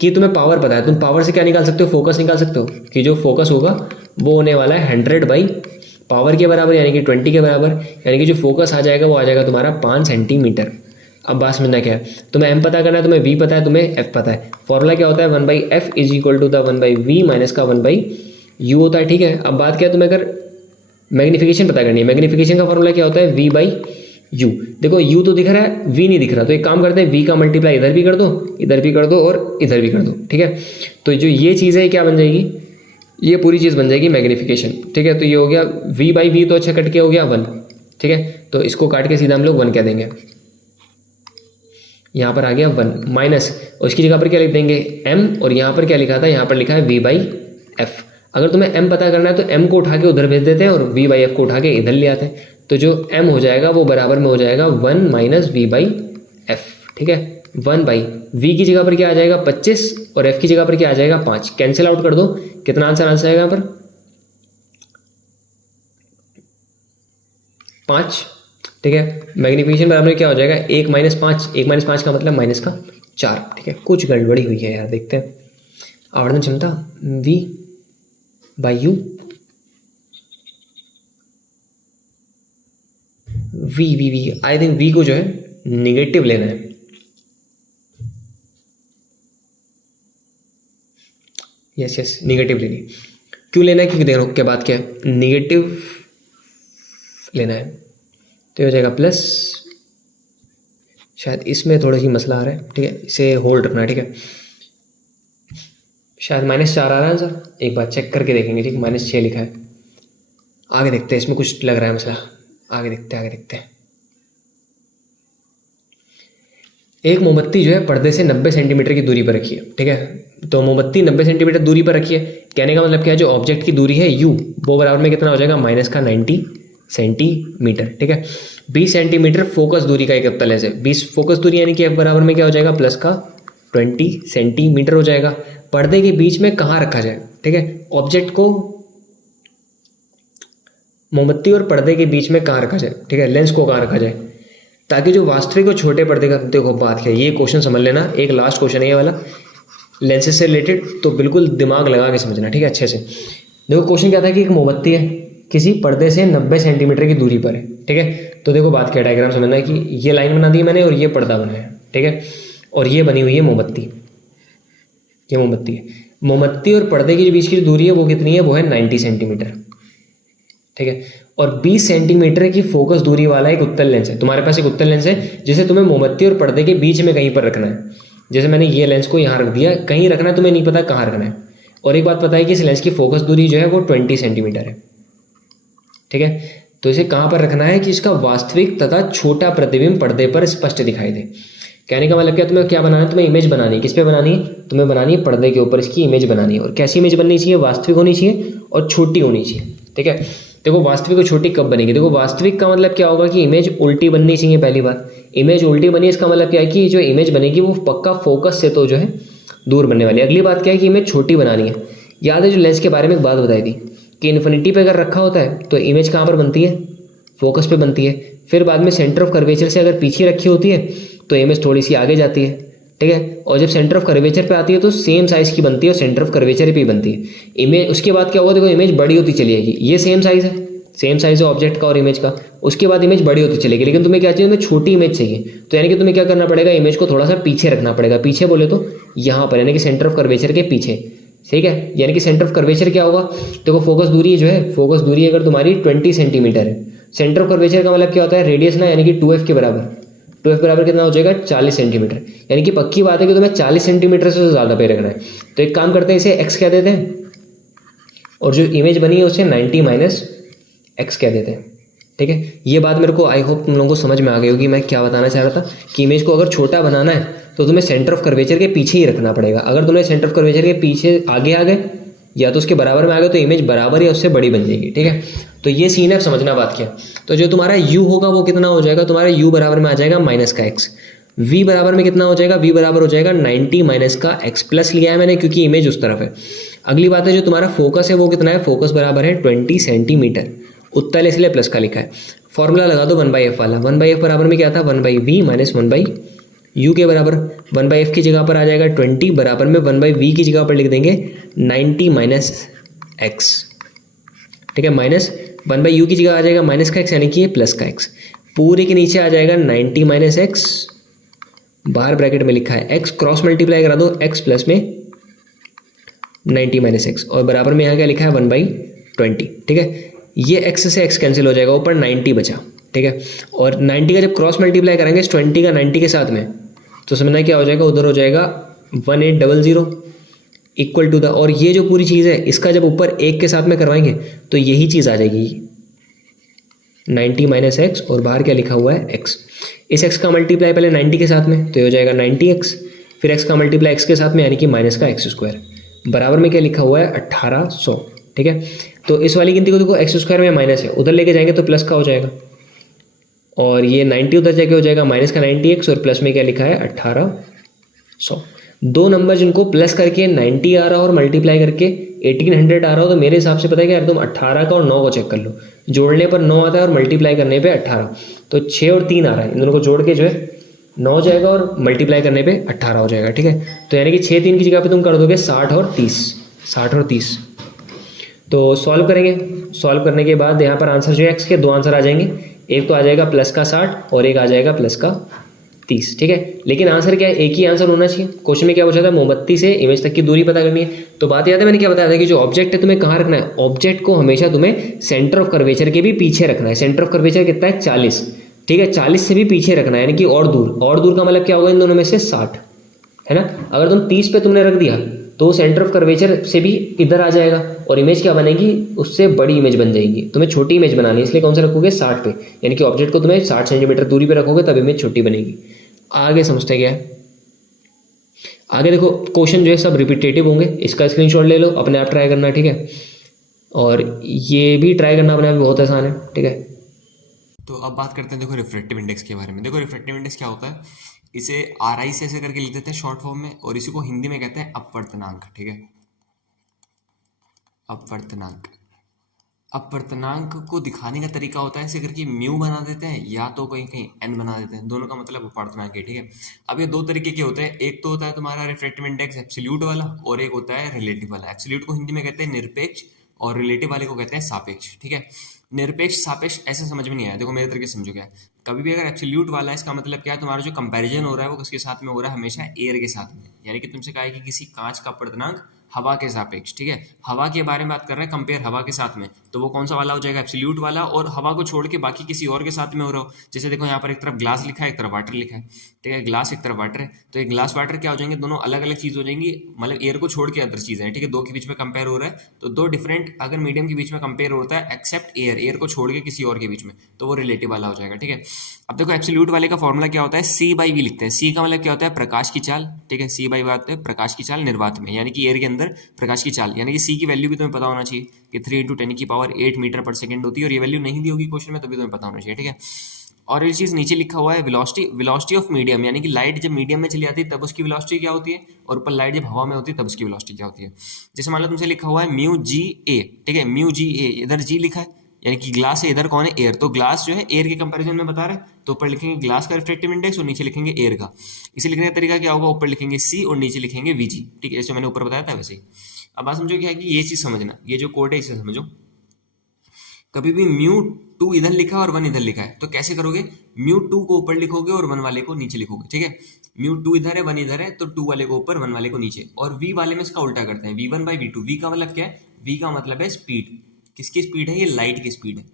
कि तुम्हें पावर पता है, तुम पावर से क्या निकाल सकते हो, फोकस निकाल सकते हो, कि जो फोकस होगा वो होने वाला है 100 बाई पावर के बराबर, यानी कि 20 के बराबर, यानी कि जो फोकस आ जाएगा वो आ जाएगा तुम्हारा 5 सेंटीमीटर। अब बात समझना क्या है, तुम्हें एम पता करना है, तुम्हें वी पता है, तुम्हें एफ पता है। फॉर्मूला क्या होता है, 1/f is equal to the 1/v minus का 1/u होता है, ठीक है। अब बात क्या है, तुम्हें अगर मैग्नीफिकेशन पता करनी है, मैग्नीफिकेशन का फॉर्मूला क्या होता है, v/u। देखो u तो दिख रहा है, v नहीं दिख रहा, तो एक काम करते हैं v का मल्टीप्लाई इधर भी कर दो, इधर भी कर दो और इधर भी कर दो, ठीक है। तो जो ये चीज़ है क्या बन जाएगी, ये पूरी चीज़ बन जाएगी मैग्नीफिकेशन, ठीक है। तो ये हो गया v/v, तो अच्छा कट के हो गया 1, ठीक है। तो इसको काट के सीधा हम लोग 1 कह देंगे, यहाँ पर आ गया 1 माइनस, उसकी जगह पर क्या लिख देंगे m, और यहाँ पर क्या लिखा था, यहाँ पर लिखा है v/f। अगर तुम्हें m पता करना है तो m को उठा के उधर भेज देते हैं और v/f को उठा के इधर ले आते हैं। तो जो m हो जाएगा वो बराबर में हो जाएगा 1 माइनस v/f, ठीक है। 1/v की जगह पर क्या आ जाएगा 25, और f की जगह पर क्या आ जाएगा 5। कैंसिल आउट कर दो, कितना आंसर आएगा यहाँ पर 5, ठीक है। मैग्नीफिकेशन बराबर क्या हो जाएगा 1 माइनस 5, 1 माइनस 5 का मतलब माइनस का 4, ठीक है। कुछ गड़बड़ी हुई है यार, देखते हैं। आवर्धन क्षमता v/u, v I think v को जो है निगेटिव लेना है, यस निगेटिव लेनी। क्यों लेना है, क्योंकि देखो क्या बात क्या है, निगेटिव लेना है तो हो जाएगा प्लस, शायद इसमें थोड़ा सी मसला आ रहा है, ठीक है, इसे होल्ड रखना है, ठीक है। शायद -4 आ रहा है आंसर, एक बार चेक करके देखेंगे, ठीक है। -6 लिखा है, आगे देखते हैं, इसमें कुछ लग रहा है मसला, आगे देखते हैं। एक मोमबत्ती जो है पर्दे से 90 सेंटीमीटर की दूरी पर रखी है, ठीक है। तो मोमबत्ती 90 सेंटीमीटर दूरी पर रखी है, कहने का मतलब क्या है, जो ऑब्जेक्ट की दूरी है u, वो बराबर में कितना हो जाएगा -90 सेंटीमीटर, ठीक है। 20 सेंटीमीटर फोकस दूरी का एक उत्तल लेंस है, 20 फोकस दूरी यानी कि f बराबर में क्या हो जाएगा +20 सेंटीमीटर हो जाएगा। पर्दे के बीच में कहाँ रखा जाए, ठीक है, ऑब्जेक्ट को मोमबत्ती और पर्दे के बीच में कहाँ रखा जाए, ठीक है, लेंस को कहाँ रखा जाए, ताकि जो वास्तविक और छोटे पर्दे का, देखो बात क्या है, ये क्वेश्चन समझ लेना, एक लास्ट क्वेश्चन है ये वाला लेंसेज से रिलेटेड, तो बिल्कुल दिमाग लगा के समझना, ठीक है, अच्छे से। देखो क्वेश्चन क्या था कि एक मोमबत्ती है किसी पर्दे से 90 सेंटीमीटर की दूरी पर है, ठीक है। तो देखो बात क्या, डायग्राम समझना है कि ये लाइन बना दी मैंने और ये पर्दा बनाया, ठीक है, और ये बनी हुई है मोमबत्ती, ये मोमबत्ती है। मोमबत्ती और पर्दे के बीच की जो दूरी है वो कितनी है, वो है 90 सेंटीमीटर, ठीक है। और 20 सेंटीमीटर की फोकस दूरी वाला एक उत्तल लेंस है, तुम्हारे पास एक उत्तल लेंस है जिसे तुम्हें मोमबत्ती और पर्दे के बीच में कहीं पर रखना है। जैसे मैंने ये लेंस को यहाँ रख दिया, कहीं रखना है, तुम्हें नहीं पता कहाँ रखना है। और एक बात पता है कि इस लेंस की फोकस दूरी जो है वो 20 सेंटीमीटर है, ठीक है। तो इसे कहाँ पर रखना है कि इसका वास्तविक तथा छोटा प्रतिबिंब पर्दे पर स्पष्ट दिखाई दे। कहने का मतलब क्या, तुम्हें क्या बनाना है, तुम्हें इमेज बनानी है, किस पे बनानी है, तुम्हें बनानी है पर्दे के ऊपर इसकी इमेज बनानी है। और कैसी इमेज बननी चाहिए, वास्तविक होनी चाहिए और छोटी होनी चाहिए, ठीक है। देखो वास्तविक और छोटी कब बनेगी, देखो वास्तविक का मतलब क्या होगा कि इमेज उल्टी बननी चाहिए। पहली बात, इमेज उल्टी बनी, इसका मतलब क्या है कि जो इमेज बनेगी वो पक्का फोकस से तो जो है दूर बनने वाली है। अगली बात क्या है कि इमेज छोटी बनानी है। याद है जो लेंस के बारे में एक बात बताई थी कि इन्फिनिटी पे अगर रखा होता है तो इमेज कहाँ पर बनती है, फोकस पे बनती है। फिर बाद में सेंटर ऑफ कर्वेचर से अगर पीछे रखी होती है तो इमेज थोड़ी सी आगे जाती है, ठीक है। और जब सेंटर ऑफ कर्वेचर पे आती है तो सेम साइज की बनती है और सेंटर ऑफ कर्वेचर पे ही बनती है इमेज। उसके बाद क्या होगा, देखो इमेज बड़ी होती चली जाएगी, ये सेम साइज है, सेम साइज है ऑब्जेक्ट का और इमेज का। उसके बाद इमेज बड़ी होती चलेगी, लेकिन तुम्हें क्या चाहिए, तुम्हें छोटी इमेज चाहिए। तो यानी कि तुम्हें क्या करना पड़ेगा, इमेज को थोड़ा सा पीछे रखना पड़ेगा। पीछे बोले तो यहाँ पर, यानी कि सेंटर ऑफ कर्वेचर के पीछे, ठीक है। यानी कि सेंटर ऑफ कर्वेचर क्या होगा, देखो फोकस दूरी जो है, फोकस दूरी अगर तुम्हारी 20 सेंटीमीटर है, सेंटर ऑफ कर्वेचर का मतलब क्या होता है, रेडियस ना, यानी कि 2f के बराबर। 2f बराबर कितना हो जाएगा 40 सेंटीमीटर। यानी कि पक्की बात है कि तुम्हें 40 सेंटीमीटर से ज़्यादा पे रखना है। तो एक काम करते हैं, इसे x कह देते हैं और जो इमेज बनी है उसे 90 माइनस x कह देते हैं, ठीक है। ये बात मेरे को आई होप तुम लोगों को समझ में आ गई होगी मैं क्या बताना चाह रहा था कि इमेज को अगर छोटा बनाना है तो तुम्हें सेंटर ऑफ कर्वेचर के पीछे ही रखना पड़ेगा। अगर तुम्हें सेंटर ऑफ कर्वेचर के पीछे आगे आ गए या तो उसके बराबर में आ गया तो इमेज बराबर या उससे बड़ी बन जाएगी, ठीक है। तो ये सीन है, अब समझना बात क्या। तो जो तुम्हारा u होगा वो कितना हो जाएगा, तुम्हारा u बराबर में आ जाएगा माइनस का x। v बराबर में कितना हो जाएगा, v बराबर हो जाएगा 90 माइनस का x प्लस लिया है मैंने क्योंकि इमेज उस तरफ है। अगली बात है जो तुम्हारा फोकस है वो कितना है, फोकस बराबर है 20 सेंटीमीटर, उत्तल इसलिए प्लस का लिखा है। फॉर्मूला लगा दो 1/f वाला, 1/f बराबर में क्या था 1/v माइनस 1/u के बराबर। 1/f की जगह पर आ जाएगा 20, बराबर में 1/v की जगह पर लिख देंगे 90 माइनस x, ठीक है। माइनस 1/u की जगह आ जाएगा माइनस का x यानी कि ये प्लस का x, पूरे के नीचे आ जाएगा 90 माइनस x, बाहर ब्रैकेट में लिखा है x, क्रॉस मल्टीप्लाई करा दो x प्लस में 90 माइनस x, और बराबर में यहाँ क्या लिखा है 1/20, ठीक है। ये x से x कैंसिल हो जाएगा, ऊपर 90 बचा, ठीक है। और 90 का जब क्रॉस मल्टीप्लाई करेंगे 20 का 90 के साथ में, तो समझना क्या हो जाएगा, उधर हो जाएगा 1800 इक्वल टू द, और ये जो पूरी चीज़ है इसका जब ऊपर 1 के साथ में करवाएंगे तो यही चीज़ आ जाएगी 90 माइनस एक्स, और बाहर क्या लिखा हुआ है x। इस x का मल्टीप्लाई पहले 90 के साथ में तो ये हो जाएगा 90x, फिर x का मल्टीप्लाई x के साथ में यानी कि माइनस का x², बराबर में क्या लिखा हुआ है 1800, ठीक है। तो इस वाली गिनती को देखो x² में माइनस है, उधर लेके जाएंगे तो प्लस का हो जाएगा, और ये 90 उधर जाके हो जाएगा माइनस का 90x, और प्लस में क्या लिखा है 1800। दो नंबर जिनको प्लस करके 90 आ रहा हो और मल्टीप्लाई करके 1800 आ रहा हो, तो मेरे हिसाब से पता है क्या यार, तुम 18 का और 9 को चेक कर लो, जोड़ने पर 9 आता है और मल्टीप्लाई करने पे 18, तो 6 और 3 आ रहा है, इन दोनों को जोड़ के जो है 9 हो जाएगा और मल्टीप्लाई करने पे 18 हो जाएगा, ठीक है। तो यानी कि 6 3 की जगह पे तुम कर दोगे 60 और 30, 60 और 30। तो सॉल्व करेंगे, सॉल्व करने के बाद यहाँ पर आंसर जो है एक्स के दो आंसर आ जाएंगे, एक तो आ जाएगा प्लस का 60 और एक आ जाएगा प्लस का 30, ठीक है। लेकिन आंसर क्या है, एक ही आंसर होना चाहिए। क्वेश्चन में क्या पूछा था, मोमबत्ती से इमेज तक की दूरी पता करनी है। तो बात याद है मैंने क्या बताया था कि जो ऑब्जेक्ट है तुम्हें कहाँ रखना है, ऑब्जेक्ट को हमेशा तुम्हें सेंटर ऑफ कर्वेचर के भी पीछे रखना है। सेंटर ऑफ कर्वेचर कितना है 40, ठीक है, 40 से भी पीछे रखना है, यानी कि और दूर। और दूर का मतलब क्या होगा, इन दोनों में से 60, है ना। अगर तुम 30 पे तुमने रख दिया तो सेंटर ऑफ कर्वेचर से भी इधर आ जाएगा, और इमेज क्या बनेगी, उससे बड़ी इमेज बन जाएगी। तुम्हें छोटी इमेज बनानी है, इसलिए कौन सा रखोगे 60 पे, यानी कि ऑब्जेक्ट को तुम्हें 60 सेंटीमीटर दूरी पे रखोगे तब इमेज छोटी बनेगी। आगे समझते क्या है, आगे देखो क्वेश्चन जो है सब रिपीटेटिव होंगे, इसका स्क्रीनशॉट ले लो, अपने आप ट्राई करना, ठीक है। और ये भी ट्राई करना अपने आप बहुत आसान है, ठीक है। तो अब बात करते हैं देखो रिफ्रैक्टिव इंडेक्स के बारे में। देखो रिफ्रैक्टिव इंडेक्स क्या होता है, इसे RI से ऐसे करके लिख देते हैं शॉर्ट फॉर्म में, और इसी को हिंदी में कहते हैं अपवर्तनांक, ठीक है। अपवर्तनांक, अपवर्तनांक को दिखाने का तरीका होता है ऐसे करके म्यू बना देते हैं, या तो कहीं कहीं n बना देते हैं, दोनों का मतलब अपवर्तनांक है, ठीक है। अब ये दो तरीके के होते हैं, एक तो होता है तुम्हारा रिफ्रैक्टिव इंडेक्स एब्सोल्यूट वाला, और एक होता है रिलेटिव वाला। एब्सोल्यूट को हिंदी में कहते हैं निरपेक्ष, और रिलेटिव वाले को कहते हैं सापेक्ष, ठीक है। निरपेक्ष सापेक्ष ऐसे समझ में नहीं आया, देखो मेरे तरीके से समझो क्या है। कभी भी अगर एब्सोल्यूट वाला है, इसका मतलब क्या है, तुम्हारा जो कंपैरिजन हो रहा है वो किसके साथ में हो रहा है, हमेशा एयर के साथ में। यानी कि तुमसे कहा है कि किसी कांच का अपवर्तनांक हवा के सापेक्ष, ठीक है, हवा के बारे में बात कर रहे हैं, कंपेयर हवा के साथ में, तो वो कौन सा वाला हो जाएगा, एब्सोल्यूट वाला। और हवा को छोड़ के बाकी किसी और के साथ में हो रहा हो, जैसे देखो यहाँ पर एक तरफ ग्लास लिखा है, एक तरफ वाटर लिखा है, ठीक है, ग्लास एक तरफ वाटर है, तो एक ग्लास वाटर क्या हो जाएंगे, दोनों अलग अलग चीज हो जाएंगी, मतलब एयर को छोड़ के अदर चीजें हैं, ठीक है। दो के बीच में कंपेयर हो रहा है, तो दो डिफरेंट अगर मीडियम के बीच में कंपेयर होता है एक्सेप्ट एयर, एयर को छोड़ के किसी और के बीच में, तो वो रिलेटिव वाला हो जाएगा, ठीक है। अब देखो एब्सोल्यूट वाले का फॉर्मूला क्या होता है, C/V लिखते हैं। C का मतलब क्या होता है, प्रकाश की चाल, ठीक है। C/V होता है प्रकाश की चाल निर्वात में, यानी कि एयर के अंदर प्रकाश की चाल, यानी कि C की वैल्यू भी तुम्हें पता होना चाहिए कि 3 × 10⁸ मीटर पर सेकंड होती है, और ये वैल्यू नहीं दी होगी क्वेश्चन में, तभी तुम्हें पता होना चाहिए, ठीक है। और ये चीज नीचे लिखा हुआ है वेलोसिटी, वेलोसिटी ऑफ मीडियम, यानी कि लाइट जब मीडियम में चली जाती है तब उसकी वेलोसिटी क्या होती है, और ऊपर लाइट जब हवा में होती है तब उसकी वेलोसिटी क्या होती है। जैसे मान लो तुमसे लिखा हुआ है μ/g/a, ठीक है, μ/g/a, इधर g लिखा है, यानी कि ग्लास है, इधर कौन है, एयर, तो ग्लास जो है एयर के कंपैरिजन में बता रहा है, तो ऊपर लिखेंगे ग्लास का रिफ्रैक्टिव इंडेक्स और नीचे लिखेंगे एयर का। इसे लिखने का तरीका क्या होगा, ऊपर लिखेंगे C और नीचे लिखेंगे VG, ठीक है, जैसे मैंने ऊपर बताया था वैसे ही। अब बात समझो क्या है कि ये चीज समझना, ये जो कोड है इसे समझो। कभी भी μ2 इधर लिखा है और 1 इधर लिखा है, तो कैसे करोगे, μ2 को ऊपर लिखोगे और 1 वाले को नीचे लिखोगे, ठीक है। μ2 इधर है 1 इधर है, तो 2 वाले को ऊपर 1 वाले को नीचे, और V वाले में इसका उल्टा करते हैं, V1/V2। V का मतलब क्या है, V का मतलब है स्पीड, किसकी स्पीड है, ये लाइट की स्पीड है,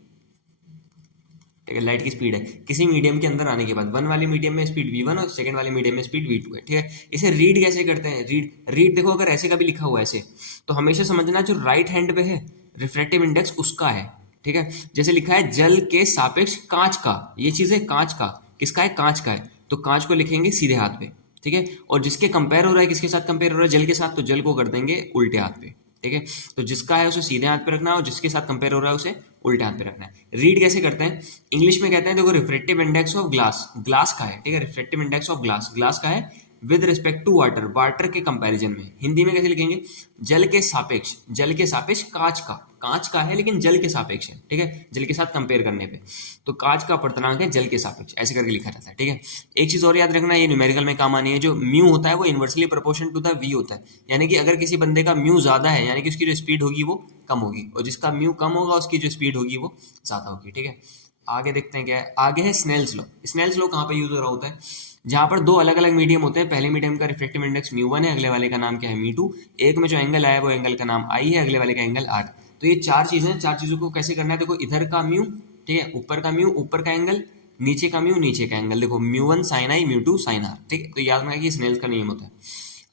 ठीक है, लाइट की स्पीड है किसी मीडियम के अंदर आने के बाद। 1 वाले मीडियम में स्पीड V1 और सेकंड वाले मीडियम में स्पीड V2 है, ठीक है। इसे रीड कैसे करते हैं, रीड देखो अगर ऐसे का भी लिखा हुआ है ऐसे, तो हमेशा समझना जो राइट हैंड पे है रिफ्रैक्टिव इंडेक्स उसका है, ठीक है। जैसे लिखा है जल के सापेक्ष कांच का, ये चीज है कांच का, किसका है, कांच का है, तो कांच को लिखेंगे सीधे हाथ पे, ठीक है। और जिसके कंपेयर हो रहा है, किसके साथ कंपेयर हो रहा है, जल के साथ, तो जल को कर देंगे उल्टे हाथ पे, ठीक है। तो जिसका है उसे सीधे हाथ पे रखना है और जिसके साथ कंपेयर हो रहा है उसे उल्टे हाथ पे रखना है। रीड कैसे करते हैं, इंग्लिश में कहते हैं देखो refractive index of glass, glass का है, ठीक है, refractive index of glass, glass का है with respect to water, water के कंपैरिजन में। हिंदी में कैसे लिखेंगे, जल के सापेक्ष, जल के सापेक्ष कांच का, कांच का है लेकिन जल के सापेक्ष है, ठीक है, जल के साथ कंपेयर करने पे, तो कांच का अपवर्तनांक है जल के सापेक्ष, ऐसे करके लिखा जाता है, ठीक है। एक चीज और याद रखना, ये न्यूमेरिकल में काम आनी है, जो म्यू होता है वो inversely proportional to the V होता है, यानी कि अगर किसी बंदे का म्यू ज्यादा है यानी कि उसकी जो स्पीड होगी वो कम होगी, और जिसका म्यू कम होगा उसकी जो स्पीड होगी वो ज्यादा होगी, ठीक है। आगे देखते हैं क्या है, आगे है स्नेल्स लॉ। स्नेल्स लॉ कहाँ पे यूज हो रहा होता है, जहां पर दो अलग अलग मीडियम होते हैं, पहले मीडियम का रिफ्रेक्टिव इंडेक्स म्यू1 है, अगले वाले का नाम क्या है म्यू2, एक में जो एंगल आया वो एंगल का नाम आई है, अगले वाले का एंगल आर। तो ये चार चीजें, चार चीजों को कैसे करना है, देखो इधर का म्यू, ठीक है, ऊपर का म्यू, ऊपर का एंगल, नीचे का म्यू, नीचे का एंगल, देखो म्यू1 साइन आई, म्यू2 साइन आर, ठीक है। तो याद रखना कि स्नेल का नियम होता है।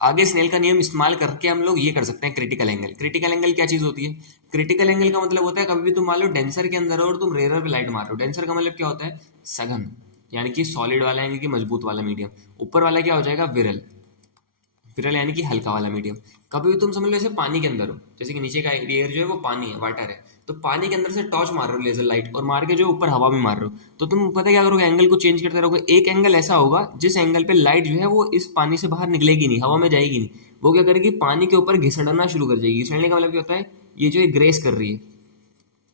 आगे स्नेल का नियम इस्तेमाल करके हम लोग ये कर सकते हैं क्रिटिकल एंगल। क्रिटिकल एंगल क्या चीज होती है, क्रिटिकल एंगल का मतलब होता है कभी भी तुम मान लो डेंसर के अंदर हो और तुम रेयरर पे लाइट मार रहे हो, डेंसर का मतलब क्या होता है, सघन, यानी कि सॉलिड वाला यानी कि मजबूत वाला मीडियम, ऊपर वाला क्या हो जाएगा विरल, विरल यानी कि हल्का वाला मीडियम। कभी भी तुम समझ लो जैसे पानी के अंदर हो, जैसे कि नीचे का एयर जो है वो पानी है, वाटर है, तो पानी के अंदर से टॉर्च मार रहे हो लेजर लाइट, और मार के जो ऊपर हवा में मार रहे हो, तो तुम पता क्या करोगे, एंगल को चेंज करते रहोगे। एक एंगल ऐसा होगा जिस एंगल पे लाइट जो है वो इस पानी से बाहर निकलेगी नहीं, हवा में जाएगी नहीं, वो क्या करेगी, पानी के ऊपर घिसड़ना शुरू कर जाएगी। घिसड़ने का मतलब क्या होता है, ये जो है ग्रेस कर रही है,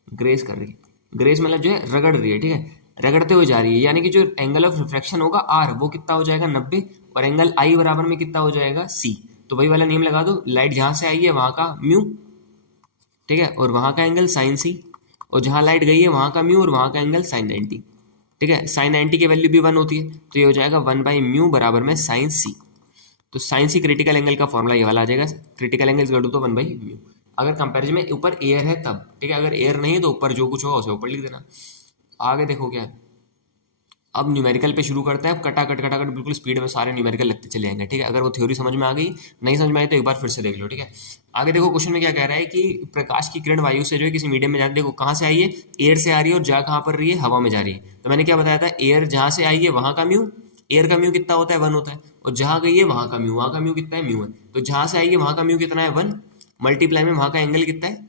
ग्रेस कर रही है, ग्रेस मतलब जो है रगड़ रही है, ठीक है, रगड़ते हुए जा रही है, यानी कि जो एंगल ऑफ रिफ्रैक्शन होगा आर वो कितना हो जाएगा 90, और एंगल आई बराबर में कितना हो जाएगा सी। तो वही वाला नियम लगा दो, लाइट जहां से आई है वहां का म्यू, ठीक है, और वहां का एंगल साइन सी, और जहां लाइट गई है वहां का म्यू और वहां का एंगल साइन 90, ठीक है। साइन 90 की वैल्यू भी 1 होती है, तो ये हो जाएगा 1/म्यू बराबर में साइन सी। तो साइन सी क्रिटिकल एंगल का फॉर्मूला ये वाला आ जाएगा, critical angle is equal to 1/म्यू। अगर कंपैरिजन में ऊपर एयर है तब, ठीक है, अगर एयर नहीं है तो ऊपर जो कुछ होगा उसे ऊपर लिख देना। आगे देखो क्या है, अब न्यूमेरिकल पे शुरू करते हैं, अब कटाकट कटाकट बिल्कुल स्पीड में सारे न्यूमेरिकल लगते चले जाएंगे, ठीक है। अगर वो थ्योरी समझ में आ गई, नहीं समझ में आई तो एक बार फिर से देख लो, ठीक है। आगे देखो क्वेश्चन में क्या कह रहा है कि प्रकाश की किरण वायु से जो है किसी मीडियम में जाती है, देखो कहाँ से आई है, एयर से आ रही है, और जा कहाँ पर रही है, हवा में जा रही है। तो मैंने क्या बताया था, एयर जहाँ से आई है वहां का म्यू, एयर का म्यू कितना होता है 1 होता है, और जहां गई है वहां का म्यू, वहां का म्यू कितना है म्यू 1, तो जहां से आई है वहां का म्यू कितना है 1, मल्टीप्लाई में वहां का एंगल कितना है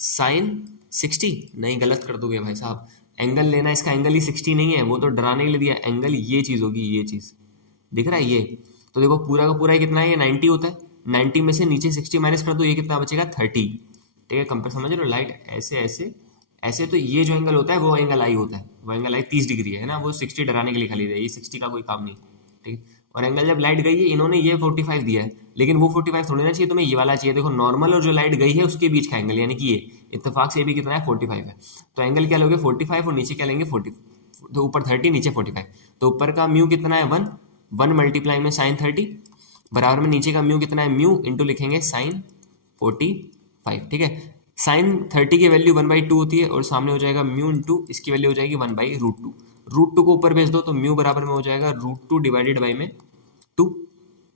साइन 60, नहीं गलत कर दोगे भाई साहब, एंगल लेना, इसका एंगल ही 60 नहीं है, वो तो डराने के लिए दिया, एंगल ये चीज होगी, ये चीज दिख रहा है ये, तो देखो पूरा का पूरा ही कितना है, ये 90 होता है, 90 में से नीचे 60 माइनस कर दो, ये कितना बचेगा 30, ठीक है। कंपेयर समझ रहे हो, लाइट ऐसे ऐसे ऐसे, तो ये जो एंगल होता है वो एंगल आई होता है, वो एंगल आई 30 डिग्री है ना, वो 60 डराने के लिए खाली दिया, ये 60 का कोई काम नहीं, ठीक है। और एंगल जब लाइट गई है, इन्होंने ये 45 दिया है, लेकिन वो 45 थोड़ी ना चाहिए तुम्हें, ये वाला चाहिए। देखो नॉर्मल और जो लाइट गई है उसके बीच का एंगल, यानी कि ये इत्तेफाक से भी कितना है 45 है, तो एंगल क्या लोगे 45, और नीचे क्या लेंगे 40, तो ऊपर 30 नीचे 45, तो ऊपर का म्यू कितना है 1 मल्टीप्लाई में साइन 30 बराबर में नीचे का म्यू कितना है म्यू इंटू लिखेंगे साइन 45, ठीक है। साइन 30 की वैल्यू 1/2 होती है, और सामने हो जाएगा म्यू इंटू इसकी वैल्यू हो जाएगी 1/√2, √2 को ऊपर भेज दो तो म्यू बराबर में हो जाएगा √2 डिवाइडेड बाई में 2,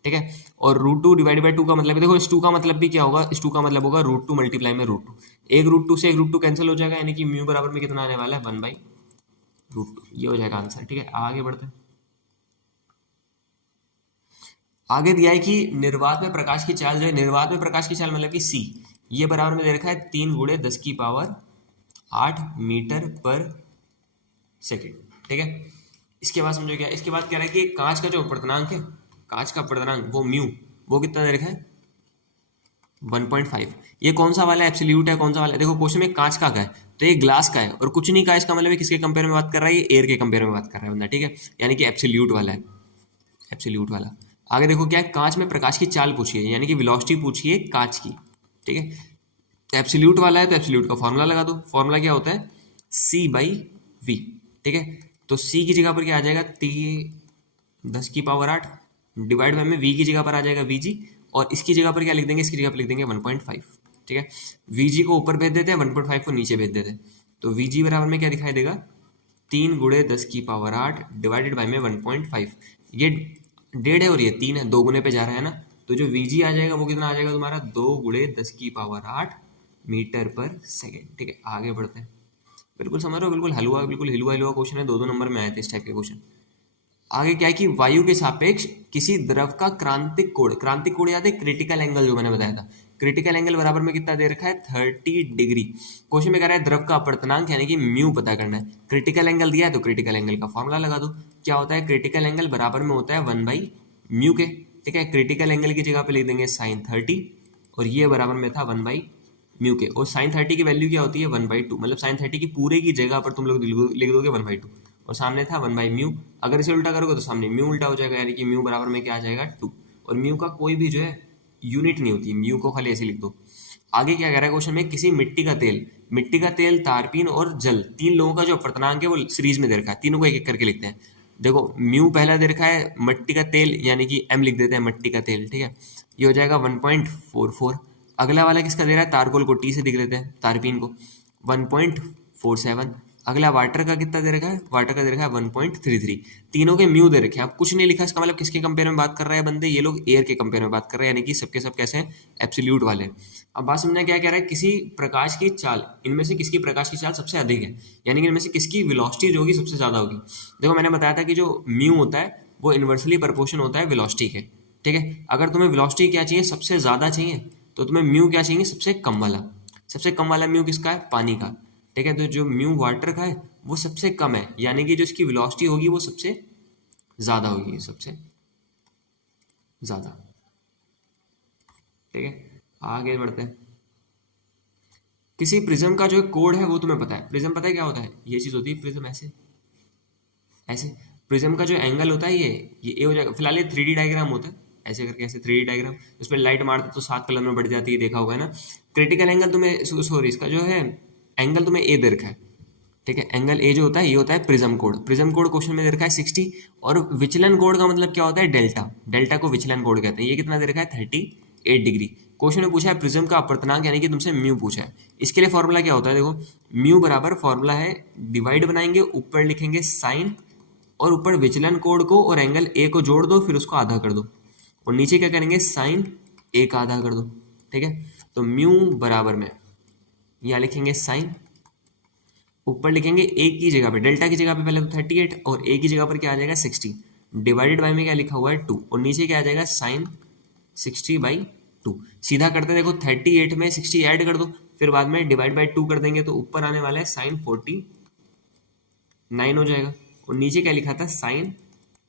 ठीक है। और √2 डिवाइडेड बाई 2 का मतलब है, देखो इस 2 का मतलब भी क्या होगा, इस 2 का मतलब होगा √2 मल्टीप्लाई में √2, एक √2 से एक √2 कैंसिल हो जाएगा, यानी कि म्यू बराबर में कितना आने वाला है 1/√2, ये हो जाएगा आंसर, ठीक है। आगे बढ़ते हैं, आगे दिया है कि निर्वात में प्रकाश की चाल जो है, निर्वात में प्रकाश की चाल मतलब कि सी, ये बराबर में दे रखा है 3 × 10⁸ मीटर पर सेकेंड, ठीक है। इसके बाद समझो क्या, इसके बाद कह रहा है कि कांच का जो अपवर्तनांक है, कांच का अपवर्तनांक वो म्यू, वो कितना दे रखा है 1.5। ये कौन सा वाला एब्सोल्यूट है, कौन सा वाला है, देखो क्वेश्चन में कांच का है तो ये ग्लास का है, और कुछ नहीं का, इसका मतलब है किसके कंपेयर में बात कर रहा है, ये एयर के कंपेयर में बात कर रहा है बंदा, ठीक है, यानी कि एब्सोल्यूट वाला है, एब्सोल्यूट वाला। आगे देखो क्या है, कांच में प्रकाश की चाल पूछी है, यानी कि वेलोसिटी पूछी है कांच की, ठीक है। एब्सोल्यूट वाला है तो एब्सोल्यूट का फॉर्मूला लगा दो, फॉर्मूला क्या होता है c/v, ठीक है। तो c की जगह पर क्या आ जाएगा 10⁸ डिवाइड बाय में v की जगह पर आ जाएगा vg, और इसकी जगह पर क्या लिख देंगे, इसकी जगह पर लिख देंगे 1.5, ठीक है। vg को ऊपर भेज देते हैं, 1.5 को नीचे भेज देते हैं, तो vg बराबर में क्या दिखाई देगा 3 × 10⁸ डिवाइडेड बाय में 1.5, ये 1.5 है और ये 3 है, 2 गुने पे जा रहा है ना, तो जो vg आ जाएगा वो कितना आ जाएगा तुम्हारा 2 × 10⁸ मीटर पर सेकेंड, ठीक है। आगे बढ़ते हैं, बिल्कुल समझ रहे हो, बिल्कुल हलवा, बिल्कुल हिलवा हिलवा क्वेश्चन है, 2 नंबर में आए थे इस टाइप के क्वेश्चन। आगे क्या है कि वायु के सापेक्ष किसी द्रव का क्रांतिक कोण, क्रांतिक कोण याद है क्रिटिकल एंगल जो मैंने बताया था, क्रिटिकल एंगल बराबर में कितना दे रखा है 30 डिग्री। क्वेश्चन में कह रहा है द्रव का अपवर्तनांक यानी कि म्यू पता करना है। क्रिटिकल एंगल दिया है तो क्रिटिकल एंगल का फॉर्मूला लगा दो। क्या होता है क्रिटिकल एंगल बराबर में होता है 1/μ के। ठीक है, क्रिटिकल एंगल की जगह पे लिख देंगे sin 30 और ये बराबर में था 1/μ के। और sin 30 की वैल्यू क्या होती है 1/2, मतलब sin 30 की पूरे की जगह पर तुम लोग लिख दोगे 1/2 और सामने था 1/μ। अगर इसे उल्टा करोगे तो सामने म्यू उल्टा हो जाएगा, यानी कि म्यू बराबर में क्या आ जाएगा 2। और म्यू का कोई भी जो है यूनिट नहीं होती, म्यू को खाली ऐसे लिख दो। आगे क्या कह रहा है क्वेश्चन में, किसी मिट्टी का तेल, तारपीन और जल, तीन लोगों का जो अपवर्तनांक है वो सीरीज में दे रखा है। तीनों को एक एक करके लिखते हैं। देखो म्यू पहला दे रखा है मिट्टी का तेल, यानी कि एम लिख देते हैं मिट्टी का तेल। ठीक है, ये हो जाएगा 1.44। अगला वाला किसका दे रहा है, तारकोल को टी से लिख देते हैं, तारपीन को 1.47। अगला वाटर का कितना दे रखा है, वाटर का दे रखा है 1.33। तीनों के म्यू दे रखे हैं। अब कुछ नहीं लिखा, इसका मतलब किसके कंपेयर में बात कर रहा है बंदे, ये लोग एयर के कंपेयर में बात कर रहे हैं, यानी कि सबके सब कैसे हैं एब्सोल्यूट वाले। अब बात समझना क्या कह रहा है, किसी प्रकाश की चाल, इनमें से किसकी प्रकाश की चाल सबसे अधिक है, यानी कि इनमें से किसकी वेलोसिटी जो होगी सबसे ज्यादा होगी। देखो मैंने बताया था कि जो म्यू होता है वो इन्वर्सली प्रोपोर्शन होता है वेलोसिटी के। ठीक है, अगर तुम्हें वेलोसिटी क्या चाहिए सबसे ज्यादा चाहिए तो तुम्हें म्यू क्या चाहिए सबसे कम वाला। सबसे कम वाला म्यू किसका है, पानी का। ठीक है, तो जो म्यू वाटर का है वो सबसे कम है, यानी कि जो इसकी वेलोसिटी होगी वो सबसे ज्यादा होगी, सबसे ज्यादा। ठीक है, आगे बढ़ते हैं। किसी प्रिज्म का जो कोड है वो तुम्हें पता है। प्रिज्म पता है क्या होता है, ये चीज होती है प्रिज्म, ऐसे ऐसे। प्रिज्म का जो एंगल होता है ये ए हो जाएगा। फिलहाल ये 3D डायग्राम होता है, ऐसे करके ऐसे 3D डायग्राम। उस पर लाइट मारते तो 7 कलर में बढ़ जाती है, देखा होगा है ना। क्रिटिकल एंगल तुम्हें, सॉरी, इसका जो है एंगल तुम्हें ए दे रखा है। ठीक है, एंगल ए जो होता है ये होता है prism code. Prism code question में दे रखा है 60। और विचलन कोड का मतलब क्या होता है, डेल्टा। डेल्टा को विचलन कोड कहते हैं। ये कितना दे रखा है 38 डिग्री। क्वेश्चन में पूछा है प्रिज्म का अपवर्तनांक, यानी कि तुमसे म्यू पूछा है। इसके लिए फॉर्मूला क्या होता है, देखो म्यू बराबर फॉर्मूला है, डिवाइड बनाएंगे, ऊपर लिखेंगे साइन और ऊपर विचलन कोड को और एंगल ए को जोड़ दो, फिर उसको आधा कर दो और नीचे क्या करेंगे साइन ए का आधा कर दो। ठीक है, तो म्यू बराबर में यहाँ लिखेंगे साइन, ऊपर लिखेंगे ए की जगह पे, डेल्टा की जगह पे पहले तो 38 और ए की जगह पर क्या आ जाएगा 60, डिवाइडेड बाय में क्या लिखा हुआ है 2 और नीचे क्या आ जाएगा साइन 60/2। सीधा करते हैं, देखो 38 में 60 ऐड कर दो, फिर बाद में डिवाइड बाय 2 कर देंगे तो ऊपर आने वाला है साइन 49 हो जाएगा और नीचे क्या लिखा था साइन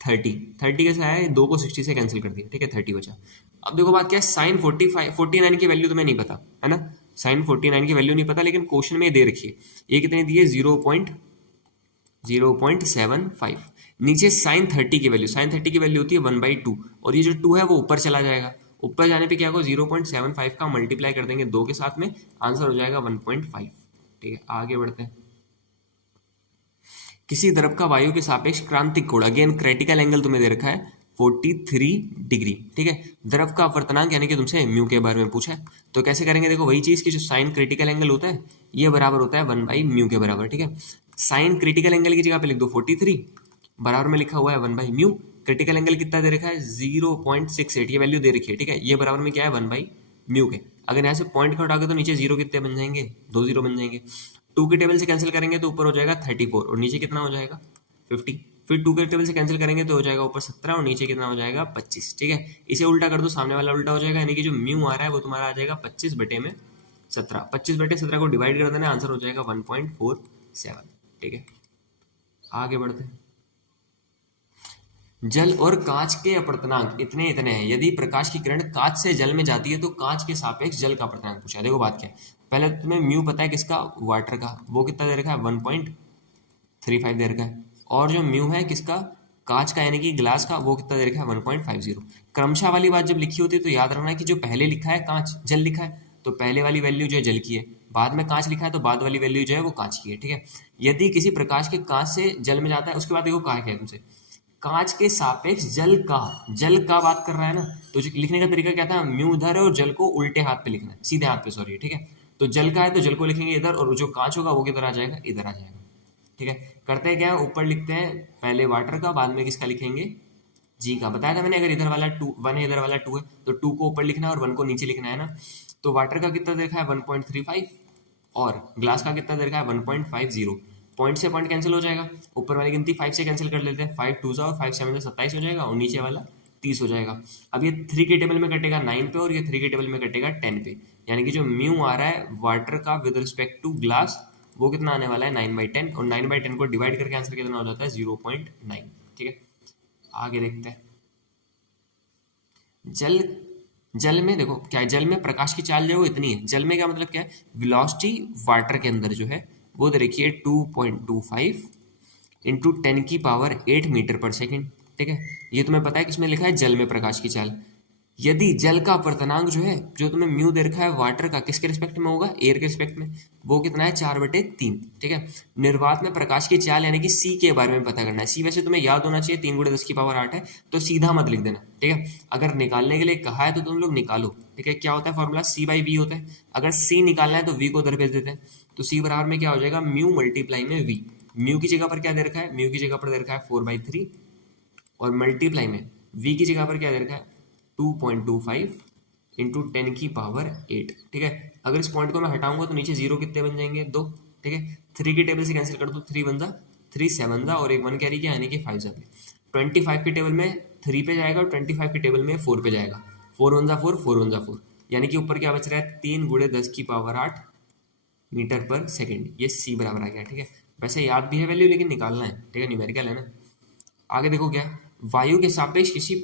30। 30 कैसे आया है, 2 को 60 से कैंसिल कर दिया। ठीक है, 30 बचा। अब देखो बात क्या है, साइन 49 की वैल्यू तुम्हें नहीं पता है ना, साइन 49 की वैल्यू नहीं पता, लेकिन क्वेश्चन में दे रखी है। ये कितनी दी है 0.75। नीचे साइन 30 की वैल्यू, साइन 30 की वैल्यू होती है 1/2 और ये जो 2 है वो ऊपर चला जाएगा। ऊपर जाने पे क्या होगा 0.75 का मल्टीप्लाई कर देंगे 2 के साथ में, आंसर हो जाएगा 1.5। ठीक है, आगे बढ़ते हैं। किसी द्रव का वायु के सापेक्ष क्रांतिक कोण, अगेन क्रिटिकल एंगल तुम्हें दे रखा है 43 डिग्री। ठीक है, द्रव का अपवर्तनांक यानी कि तुमसे म्यू के बारे में पूछा है, तो कैसे करेंगे, देखो वही चीज की जो साइन क्रिटिकल एंगल होता है ये बराबर होता है 1/μ के बराबर। ठीक है, साइन क्रिटिकल एंगल की जगह पे लिख दो 43, बराबर में लिखा हुआ है 1/μ। क्रिटिकल एंगल कितना दे रखा है 0.68, ये वैल्यू दे रखी है। ठीक है, ये बराबर में क्या है 1/μ के। अगर यहाँ से पॉइंट का उठाओगे तो नीचे जीरो कितने बन जाएंगे, 2 जीरो बन जाएंगे। 2 के टेबल से कैंसिल करेंगे तो ऊपर हो जाएगा 34 और नीचे कितना हो जाएगा 50। फिर 2 के टेबल से कैंसिल करेंगे तो हो जाएगा ऊपर 17 और नीचे कितना हो जाएगा 25। ठीक है, इसे उल्टा कर दो, सामने वाला उल्टा हो जाएगा, यानी कि जो म्यू आ रहा है वो तुम्हारा आ जाएगा 25/17। 25/17 को डिवाइड कर देना, आंसर हो जाएगा 1.47। ठीक है, आगे बढ़ते हैं। जल और कांच के अपवर्तनांक इतने हैं। यदि प्रकाश की किरण कांच से जल में जाती है तो कांच के सापेक्ष जल का अपवर्तनांक पूछा है। देखो बात क्या है, पहले तो तुम्हें म्यू पता है किसका, वाटर का, वो कितना दे रखा है 1.35 दे रखा है। और जो म्यू है किसका, कांच का यानी कि ग्लास का, वो कितना दे रखा है 1.50। क्रमशः वाली बात जब लिखी होती है तो याद रखना है कि जो पहले लिखा है कांच, जल लिखा है तो पहले वाली वैल्यू जो है जल की है, बाद में कांच लिखा है तो बाद वाली वैल्यू जो है वो कांच की है। ठीक है, यदि किसी प्रकाश के कांच से जल में जाता है, उसके बाद देखो कहा क्या है तुमसे, कांच के सापेक्ष जल का बात कर रहा है ना, तो लिखने का तरीका क्या था, म्यू उधर है और जल को उल्टे हाथ पे लिखना है, सीधे हाथ पे, सॉरी। ठीक है, तो जल का है तो जल को लिखेंगे इधर और जो कांच होगा वो किधर आ जाएगा, इधर आ जाएगा। ठीक है, करते हैं क्या, ऊपर लिखते हैं पहले वाटर का, बाद में किसका लिखेंगे, जी का। बताया था मैंने, अगर इधर वाला 1 है, इधर वाला 2 है, तो 2 को ऊपर लिखना है और 1 को नीचे लिखना है ना। तो वाटर का कितना देखा है 1.35 और ग्लास का कितना देखा है 1.50। पॉइंट से पॉइंट कैंसिल हो जाएगा, ऊपर वाली गिनती 5 से कैंसिल कर लेते हैं, 5 2 और 5 7 27 हो जाएगा और नीचे वाला 30 हो जाएगा। अब ये 3 के टेबल में कटेगा 9 पे और ये 3 के टेबल में कटेगा 10 पे, यानी कि जो म्यू आ रहा है वाटर का विद रिस्पेक्ट टू ग्लास वो कितना आने वाला है 9/10, और 9/10 को डिवाइड करके आंसर कितना हो जाता है 0.9। ठीक है, आगे देखते हैं। जल जल में देखो क्या है, जल में प्रकाश की चाल जो है वो इतनी है। जल में क्या मतलब क्या है, वेलोसिटी वाटर के अंदर जो है वो देखिए 2.25 इंटू 10⁸ मीटर पर सेकेंड। ठीक है, ये तुम्हें पता है किसमें लिखा है, जल में प्रकाश की चाल। यदि जल का अपर्तनांक जो है, जो तुम्हें म्यू दे रखा है वाटर का, किसके रिस्पेक्ट में होगा, एयर के रिस्पेक्ट में, वो कितना है 4/3। ठीक है, निर्वात में प्रकाश की चाल यानी कि सी के बारे में पता करना है। सी वैसे तुम्हें याद होना चाहिए, 3 × 10⁸ है, तो सीधा मत लिख देना। ठीक है, अगर निकालने के लिए कहा है तो तुम लोग निकालो। ठीक है, क्या होता है फॉर्मूला, C/V होता है। अगर C निकालना है तो V को उधर भेज देते हैं, तो C बराबर में क्या हो जाएगा, म्यू मल्टीप्लाई में V। म्यू की जगह पर क्या दे रखा है, म्यू की जगह पर दे रखा है 4/3 और मल्टीप्लाई में V की जगह पर क्या दे रखा है 2.25 इंटू 10⁸। ठीक है, अगर इस पॉइंट को मैं हटाऊंगा तो नीचे जीरो कितने बन जाएंगे, 2। ठीक है, 3 की टेबल से कैंसिल कर दो, 3 1 3 7 और एक 1 कैरी किया यानी कि 5 जाते। 25 की टेबल में 3 पे जाएगा और 25 की टेबल में 4 पे जाएगा। 4 1 4 4 1 4, यानी कि ऊपर क्या बच रहा है 3 × 10⁸ मीटर पर सेकेंड। ये C बराबर आ गया। ठीक है, वैसे याद भी है वैल्यू लेकिन निकालना है। ठीक है, न्यूमेरिकल है ना। आगे देखो क्या, वायु के सापेक्ष किसी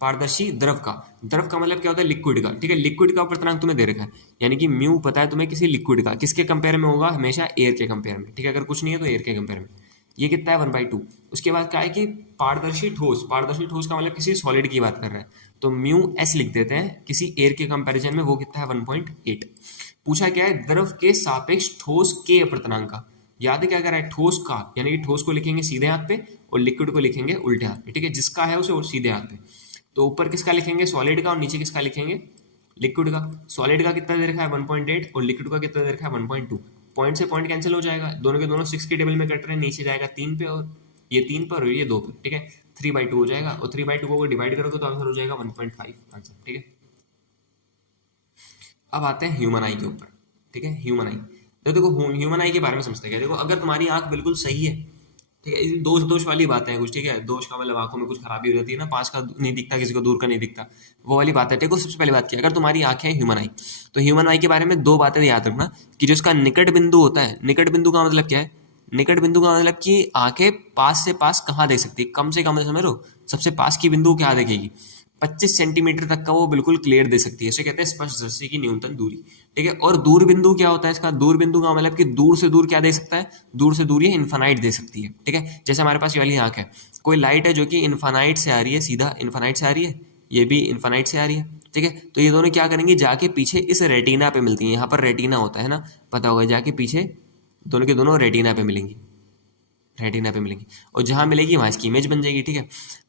पारदर्शी द्रव का मतलब क्या होता है, लिक्विड का। ठीक है, लिक्विड का अपर्तनांक तुम्हें दे रखा है, यानी कि म्यू पता है तुम्हें किसी लिक्विड का, किसके कंपेयर में होगा, हमेशा एयर के कंपेयर में। ठीक है, अगर कुछ नहीं है तो एयर के कंपेयर में। ये कितना है 1/2। उसके बाद क्या है कि पारदर्शी ठोस का मतलब किसी सॉलिड की बात कर रहा है, तो म्यू S लिख देते हैं किसी एयर के कंपेरिजन में, वो कितना है 1.8। पूछा क्या है, द्रव के सापेक्ष ठोस के अपर्तनांक का। याद है क्या कर रहा है, ठोस का, यानी कि ठोस को लिखेंगे सीधे हाथ पे और लिक्विड को लिखेंगे उल्टे हाथ पे। ठीक है, जिसका है उसे सीधे हाथ पे, तो ऊपर किसका लिखेंगे, सॉलिड का, और नीचे किसका लिखेंगे, लिक्विड का। सॉलिड का कितना दे रखा है 1.8 और लिक्विड का कितना दे रखा है 1.2। पॉइंट से पॉइंट कैंसिल हो जाएगा, दोनों के दोनों 6 के टेबल में कट रहे हैं, नीचे जाएगा 3 पे और ये 3 पर और ये 2 पे। ठीक है, 3/2 हो जाएगा और 3/2 को डिवाइड करोगे तो आंसर हो जाएगा 1.5 आंसर। ठीक है, अब आते हैं ह्यूमन आई के ऊपर। ठीक है, ह्यूमन आई, तो देखो ह्यूमन आई के बारे में समझते हैं। देखो अगर तुम्हारी आंख बिल्कुल सही है, ठीक है, दोष वाली बातें हैं कुछ। ठीक है, दोष का मतलब आंखों में कुछ खराबी हो जाती है ना, पास का नहीं दिखता किसी को, दूर का नहीं दिखता, वो वाली बात है। देखो सबसे पहले बात की, अगर तुम्हारी आंखें ह्यूमन आई, तो ह्यूमन आई के बारे में 2 बातें याद रखना कि जो इसका निकट बिंदु होता है, निकट बिंदु का मतलब क्या है, निकट बिंदु का मतलब कि आंखें पास से पास कहाँ देख सकती है, कम से कम समझ लो, सबसे पास की बिंदु क्या देखेगी, 25 सेंटीमीटर तक का वो बिल्कुल क्लियर दे सकती है। इसे कहते हैं स्पष्ट दृष्टि की न्यूनतम दूरी। ठीक है, और दूर बिंदु क्या होता है इसका, दूर बिंदु का मतलब कि दूर से दूर क्या दे सकता है, दूर से दूर ये इन्फानाइट दे सकती है। ठीक है, जैसे हमारे पास ये वाली आंख है, कोई लाइट है जो कि इन्फानाइट से आ रही है, सीधा इन्फानाइट से आ रही है, ये भी इन्फानाइट से आ रही है। ठीक है, तो ये दोनों क्या करेंगे, जाके पीछे इस रेटिना पे मिलती है। यहाँ पर रेटिना होता है ना, पता होगा, जाके पीछे दोनों के दोनों रेटिना पे मिलेंगी, रेटिना पे मिलेंगी, और जहां मिलेगी वहां इसकी इमेज बन जाएगी। ठीक है,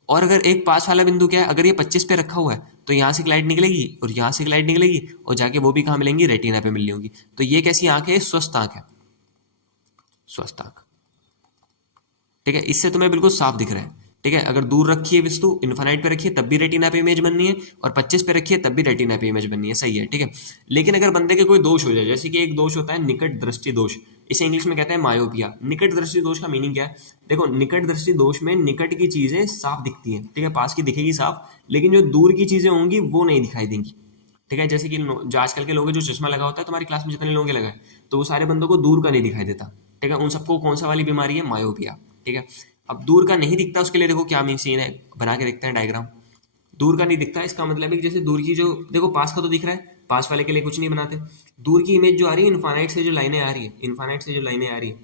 और अगर एक पास वाला बिंदु क्या है, अगर ये 25 पे रखा हुआ है तो यहाँ से लाइट निकलेगी और यहाँ से लाइट निकलेगी और जाके वो भी कहाँ मिलेंगी, रेटिना पे मिलनी होगी। तो ये कैसी आंख है, स्वस्थ आंख है, स्वस्थ आंख। ठीक है, इससे तुम्हें बिल्कुल साफ दिख रहा है। ठीक है, अगर दूर रखी है वस्तु, इन्फानाइट पे रखिए तब भी रेटिना पे इमेज बननी है, और 25 पे रखिए तब भी रेटिना पे इमेज बननी है। सही है। ठीक है, लेकिन अगर बंदे के कोई दोष हो जाए, जैसे कि एक दोष होता है निकट दृष्टि दोष, इसे इंग्लिश में कहते हैं मायोपिया। निकट दृष्टि दोष का मीनिंग क्या है, देखो निकट दृष्टि दोष में निकट की चीजें साफ दिखती हैं। ठीक है, पास की दिखेगी साफ, लेकिन जो दूर की चीजें होंगी वो नहीं दिखाई देंगी। ठीक है, जैसे कि जो आजकल के लोग जो चश्मा लगा होता है, तुम्हारी क्लास में जितने लोगों के लगा है, तो वो सारे बंदों को दूर का नहीं दिखाई देता। ठीक है, उन सबको कौन सा वाली बीमारी है, मायोपिया। ठीक है, अब दूर का नहीं दिखता, उसके लिए देखो क्या सीन है, बना के देखते हैं डायग्राम। दूर का नहीं दिखता, इसका मतलब है कि जैसे दूर की जो, देखो पास का तो दिख रहा है, पास वाले के लिए कुछ नहीं बनाते। दूर की इमेज जो आ रही है, इन्फानाइट से जो लाइनें आ रही है, इन्फानाइट से जो लाइनें आ रही है,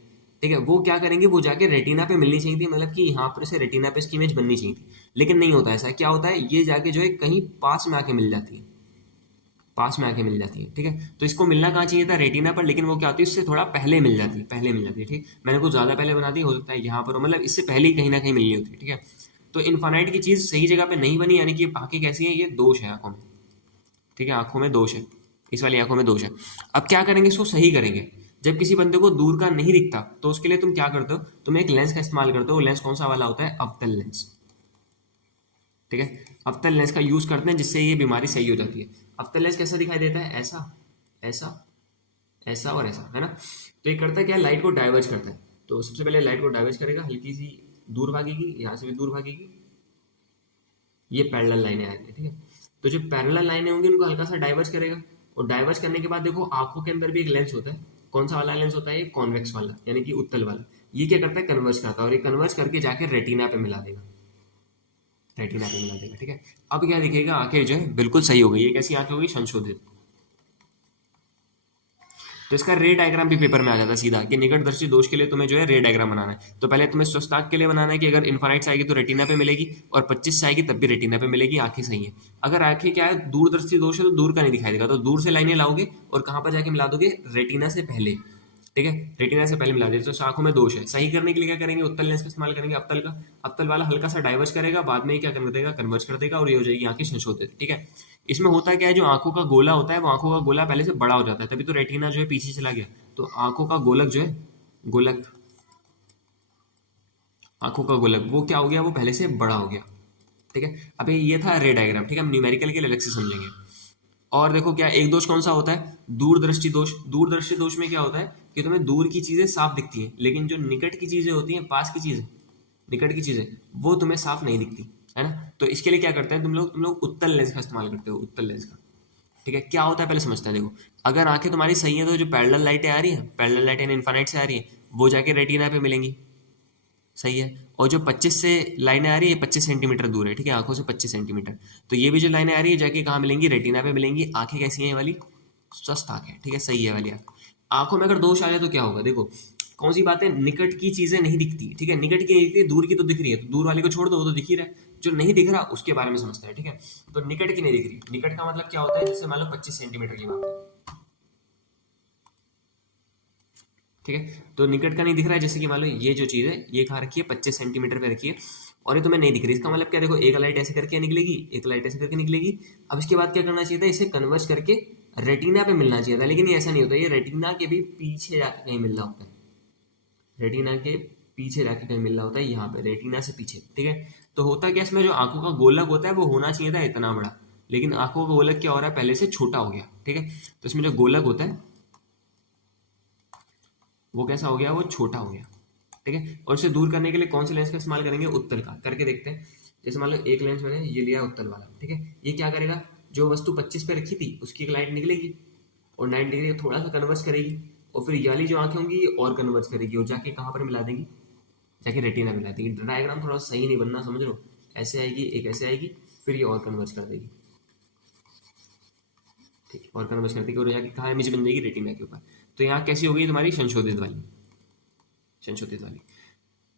ठीक है, वो क्या करेंगे, वो जाके रेटिना पे मिलनी चाहिए थी, मतलब कि यहाँ पर से रेटिना पे इसकी इमेज बननी चाहिए थी, लेकिन नहीं होता ऐसा। क्या होता है, ये जाके जो है कहीं पास में आके मिल जाती है, पास में आके मिल जाती है। ठीक है, तो इसको मिलना कहाँ चाहिए था, रेटिना पर, लेकिन वो क्या होती है, इससे थोड़ा पहले मिल जाती है, पहले मिल जाती है। ठीक, मैंने कुछ ज़्यादा पहले बना दी, हो सकता है यहाँ पर, मतलब इससे पहले ही कहीं ना कहीं मिलनी होती है। ठीक है, तो इन्फानाइट की चीज़ सही जगह पे नहीं बनी, यानी कि बाकी कैसी है, ये दोष है आंखों में। ठीक है, आंखों में दोष है, इस वाली आंखों में दोष है। अब क्या करेंगे, इसको सही करेंगे। जब किसी बंदे को दूर का नहीं दिखता तो उसके लिए तुम क्या करते हो, तुम एक लेंस का इस्तेमाल करते हो। लेंस कौन सा वाला होता है, अवतल लेंस। ठीक है, अवतल लेंस का यूज करते हैं, जिससे ये बीमारी सही हो जाती है। अवतल लेंस कैसा दिखाई देता है, ऐसा ऐसा ऐसा और ऐसा, है ना। तो ये करता है क्या, लाइट को डाइवर्ज करता है। तो सबसे पहले लाइट को डाइवर्ज करेगा, हल्की सी दूर भागेगी, यहाँ से भी दूर भागेगी, ये पैरेलल लाइनें आ रही है, ठीक है। तो जो पैरेलल लाइनें होंगी उनको हल्का सा डाइवर्ज करेगा, और डाइवर्ज करने के बाद देखो आंखों के अंदर भी एक लेंस होता है। कौन सा वाला लेंस होता है? ये कॉन्वेक्स वाला, यानी कि उत्तल वाला। ये क्या करता है? कन्वर्ज करता है, और ये कन्वर्ज करके जाके रेटिना पे मिला देगा, रेटिना पे मिला देगा, ठीक है। अब क्या दिखेगा? आंखें जो है बिल्कुल सही हो गई। ये कैसी आंखें हो गई? संशोधित। तो इसका रे डायग्राम भी पेपर में आ जाता है सीधा, कि निकट दृष्टि दोष के लिए तुम्हें जो है रे डायग्राम बनाना है। तो पहले तुम्हें स्वस्थ आंख के लिए बनाना है कि अगर इन्फानाइट से आएगी तो रेटिना पे मिलेगी, और 25 से आएगी तब भी रेटिना पे मिलेगी, आंखें सही है। अगर आंखें क्या है, दूरदर्शी दोष है तो दूर का नहीं दिखाई देगा, तो दूर से लाइनें लाओगे और कहाँ पर जाके मिला दोगे? रेटिना से पहले, ठीक है। रेटिना से पहले मिला देते तो आंखों में दोष है। सही करने के लिए क्या करेंगे? उत्तल लेंस का इस्तेमाल करेंगे, अवतल का। अवतल वाला हल्का सा डाइवर्ज करेगा, बाद में ही क्या कर देगा? कन्वर्ज कर देगा, और ये हो जाएगी आंखें संशोधित, ठीक है। इसमें होता क्या है, जो आंखों का गोला होता है वो आंखों का गोला पहले से बड़ा हो जाता है, तभी तो रेटिना जो है पीछे चला गया। तो आंखों का गोलक जो है, गोलक, आंखों का गोलक वो क्या हो गया? वो पहले से बड़ा हो गया, ठीक है। अभी ये था रे डायग्राम, ठीक है। हम न्यूमेरिकल के लिए अलग से समझेंगे। और देखो क्या एक दोष कौन सा होता है? दूरदृष्टि दोष। दूरदृष्टि दोष में क्या होता है कि तुम्हें दूर की चीजें साफ दिखती हैं, लेकिन जो निकट की चीजें होती हैं, पास की चीजें, निकट की चीजें, वो तुम्हें साफ नहीं दिखती, है ना। तो इसके लिए क्या करते हैं तुम लोग उत्तल लेंस का इस्तेमाल करते हो, उत्तल लेंस का, ठीक है। क्या होता है पहले समझते हैं। देखो अगर आंखें तुम्हारी सही है तो जो पैरेलल लाइटें आ रही हैं, पैरेलल लाइटें इनफाइनाइट से आ रही हैं, वो जाके रेटिना पे मिलेंगी, सही है। और जो 25 से लाइनें आ रही है, 25 सेंटीमीटर दूर है, ठीक है, आंखों से 25 सेंटीमीटर। तो ये भी जो लाइनें आ रही है जाके कहाँ मिलेंगी? रेटिना पे मिलेंगी। आंखें कैसी हैं ये वाली? स्वस्थ आंखें, ठीक है, सही है वाली आंख। आंखों में अगर दोष आ जाए तो क्या होगा? देखो कौन सी बातें, निकट की चीजें नहीं दिखती, ठीक है। निकट की नहीं दिखती, दूर की तो दिख रही है, तो दूर वाली को छोड़ दो, वो तो दिख ही रहा है। जो नहीं दिख रहा उसके बारे में समझते हैं, ठीक है। तो निकट की नहीं दिख रही, निकट का मतलब क्या होता है? जैसे मान लो 25 सेंटीमीटर की बात है, ठीक है। तो निकट का नहीं दिख रहा है, जैसे कि मान लो ये जो चीज़ है ये कहाँ रखी है? 25 सेंटीमीटर पे रखी है, और ये तुम्हें नहीं दिख रही। इसका मतलब क्या? देखो एक लाइट ऐसे करके निकलेगी, एक लाइट ऐसे करके निकलेगी। अब इसके बाद क्या करना चाहिए था? इसे कन्वर्ज करके रेटिना पे मिलना चाहिए था, लेकिन ये ऐसा नहीं होता, ये रेटिना के भी पीछे जाके कहीं मिल रहा होता है, रेटिना के पीछे जाके कहीं मिल रहा होता है, यहाँ पे रेटिना से पीछे, ठीक है। तो होता क्या इसमें, जो आंखों का गोलक होता है वो होना चाहिए था इतना बड़ा, लेकिन आंखों का गोलक क्या हो रहा है? पहले से छोटा हो गया, ठीक है। तो इसमें जो गोलक होता है वो कैसा हो गया? वो छोटा हो गया, ठीक है। और इसे दूर करने के लिए कौन से लेंस का इस्तेमाल करेंगे? उत्तल का। करके देखते हैं। जैसे मान लो एक लेंस मैंने ये लिया उत्तल वाला, ठीक है। ये क्या करेगा? जो वस्तु 25 पे रखी थी उसकी एक लाइट निकलेगी और 90 डिग्री थोड़ा सा कन्वर्स करेगी, और फिर ये वाली जो आंखें होंगी ये और कन्वर्स करेगी, और जाके कहाँ पर मिला देंगी? जाके रेटिना मिला देगी। डायग्राम थोड़ा सही नहीं बनना, समझ लो। ऐसे आएगी, एक ऐसे आएगी, फिर ये और कन्वर्स कर देगी, ठीक है, और कन्वर्स कर देगी, और जाके कहाँ इमेज बन जाएगी? रेटिना के ऊपर। तो यहाँ कैसी हो गई तुम्हारी? संशोधित वाली, संशोधित वाली।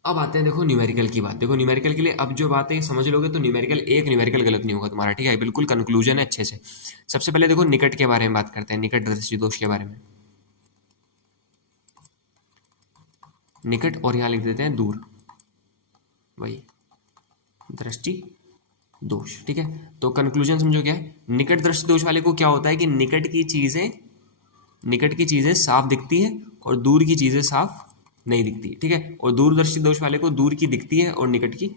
अब आते हैं देखो न्यूमेरिकल की बात। देखो न्यूमेरिकल के लिए अब जो बात है ये समझ लोगे तो न्यूमेरिकल एक न्यूमेरिकल गलत नहीं होगा तुम्हारा, ठीक है, बिल्कुल कंक्लूजन है अच्छे से। सबसे पहले देखो निकट के बारे में बात करते हैं, निकट दृष्टि दोष के बारे में। निकट और यहाँ लिख देते हैं दूर, वही दृष्टि दोष, ठीक है। तो कंक्लूजन समझो क्या है? निकट दृष्टि दोष वाले को क्या होता है कि निकट की चीजें साफ दिखती है और दूर की चीजें साफ नहीं दिखती, ठीक है। और दूरदर्शी दोष वाले को दूर की दिखती है और निकट की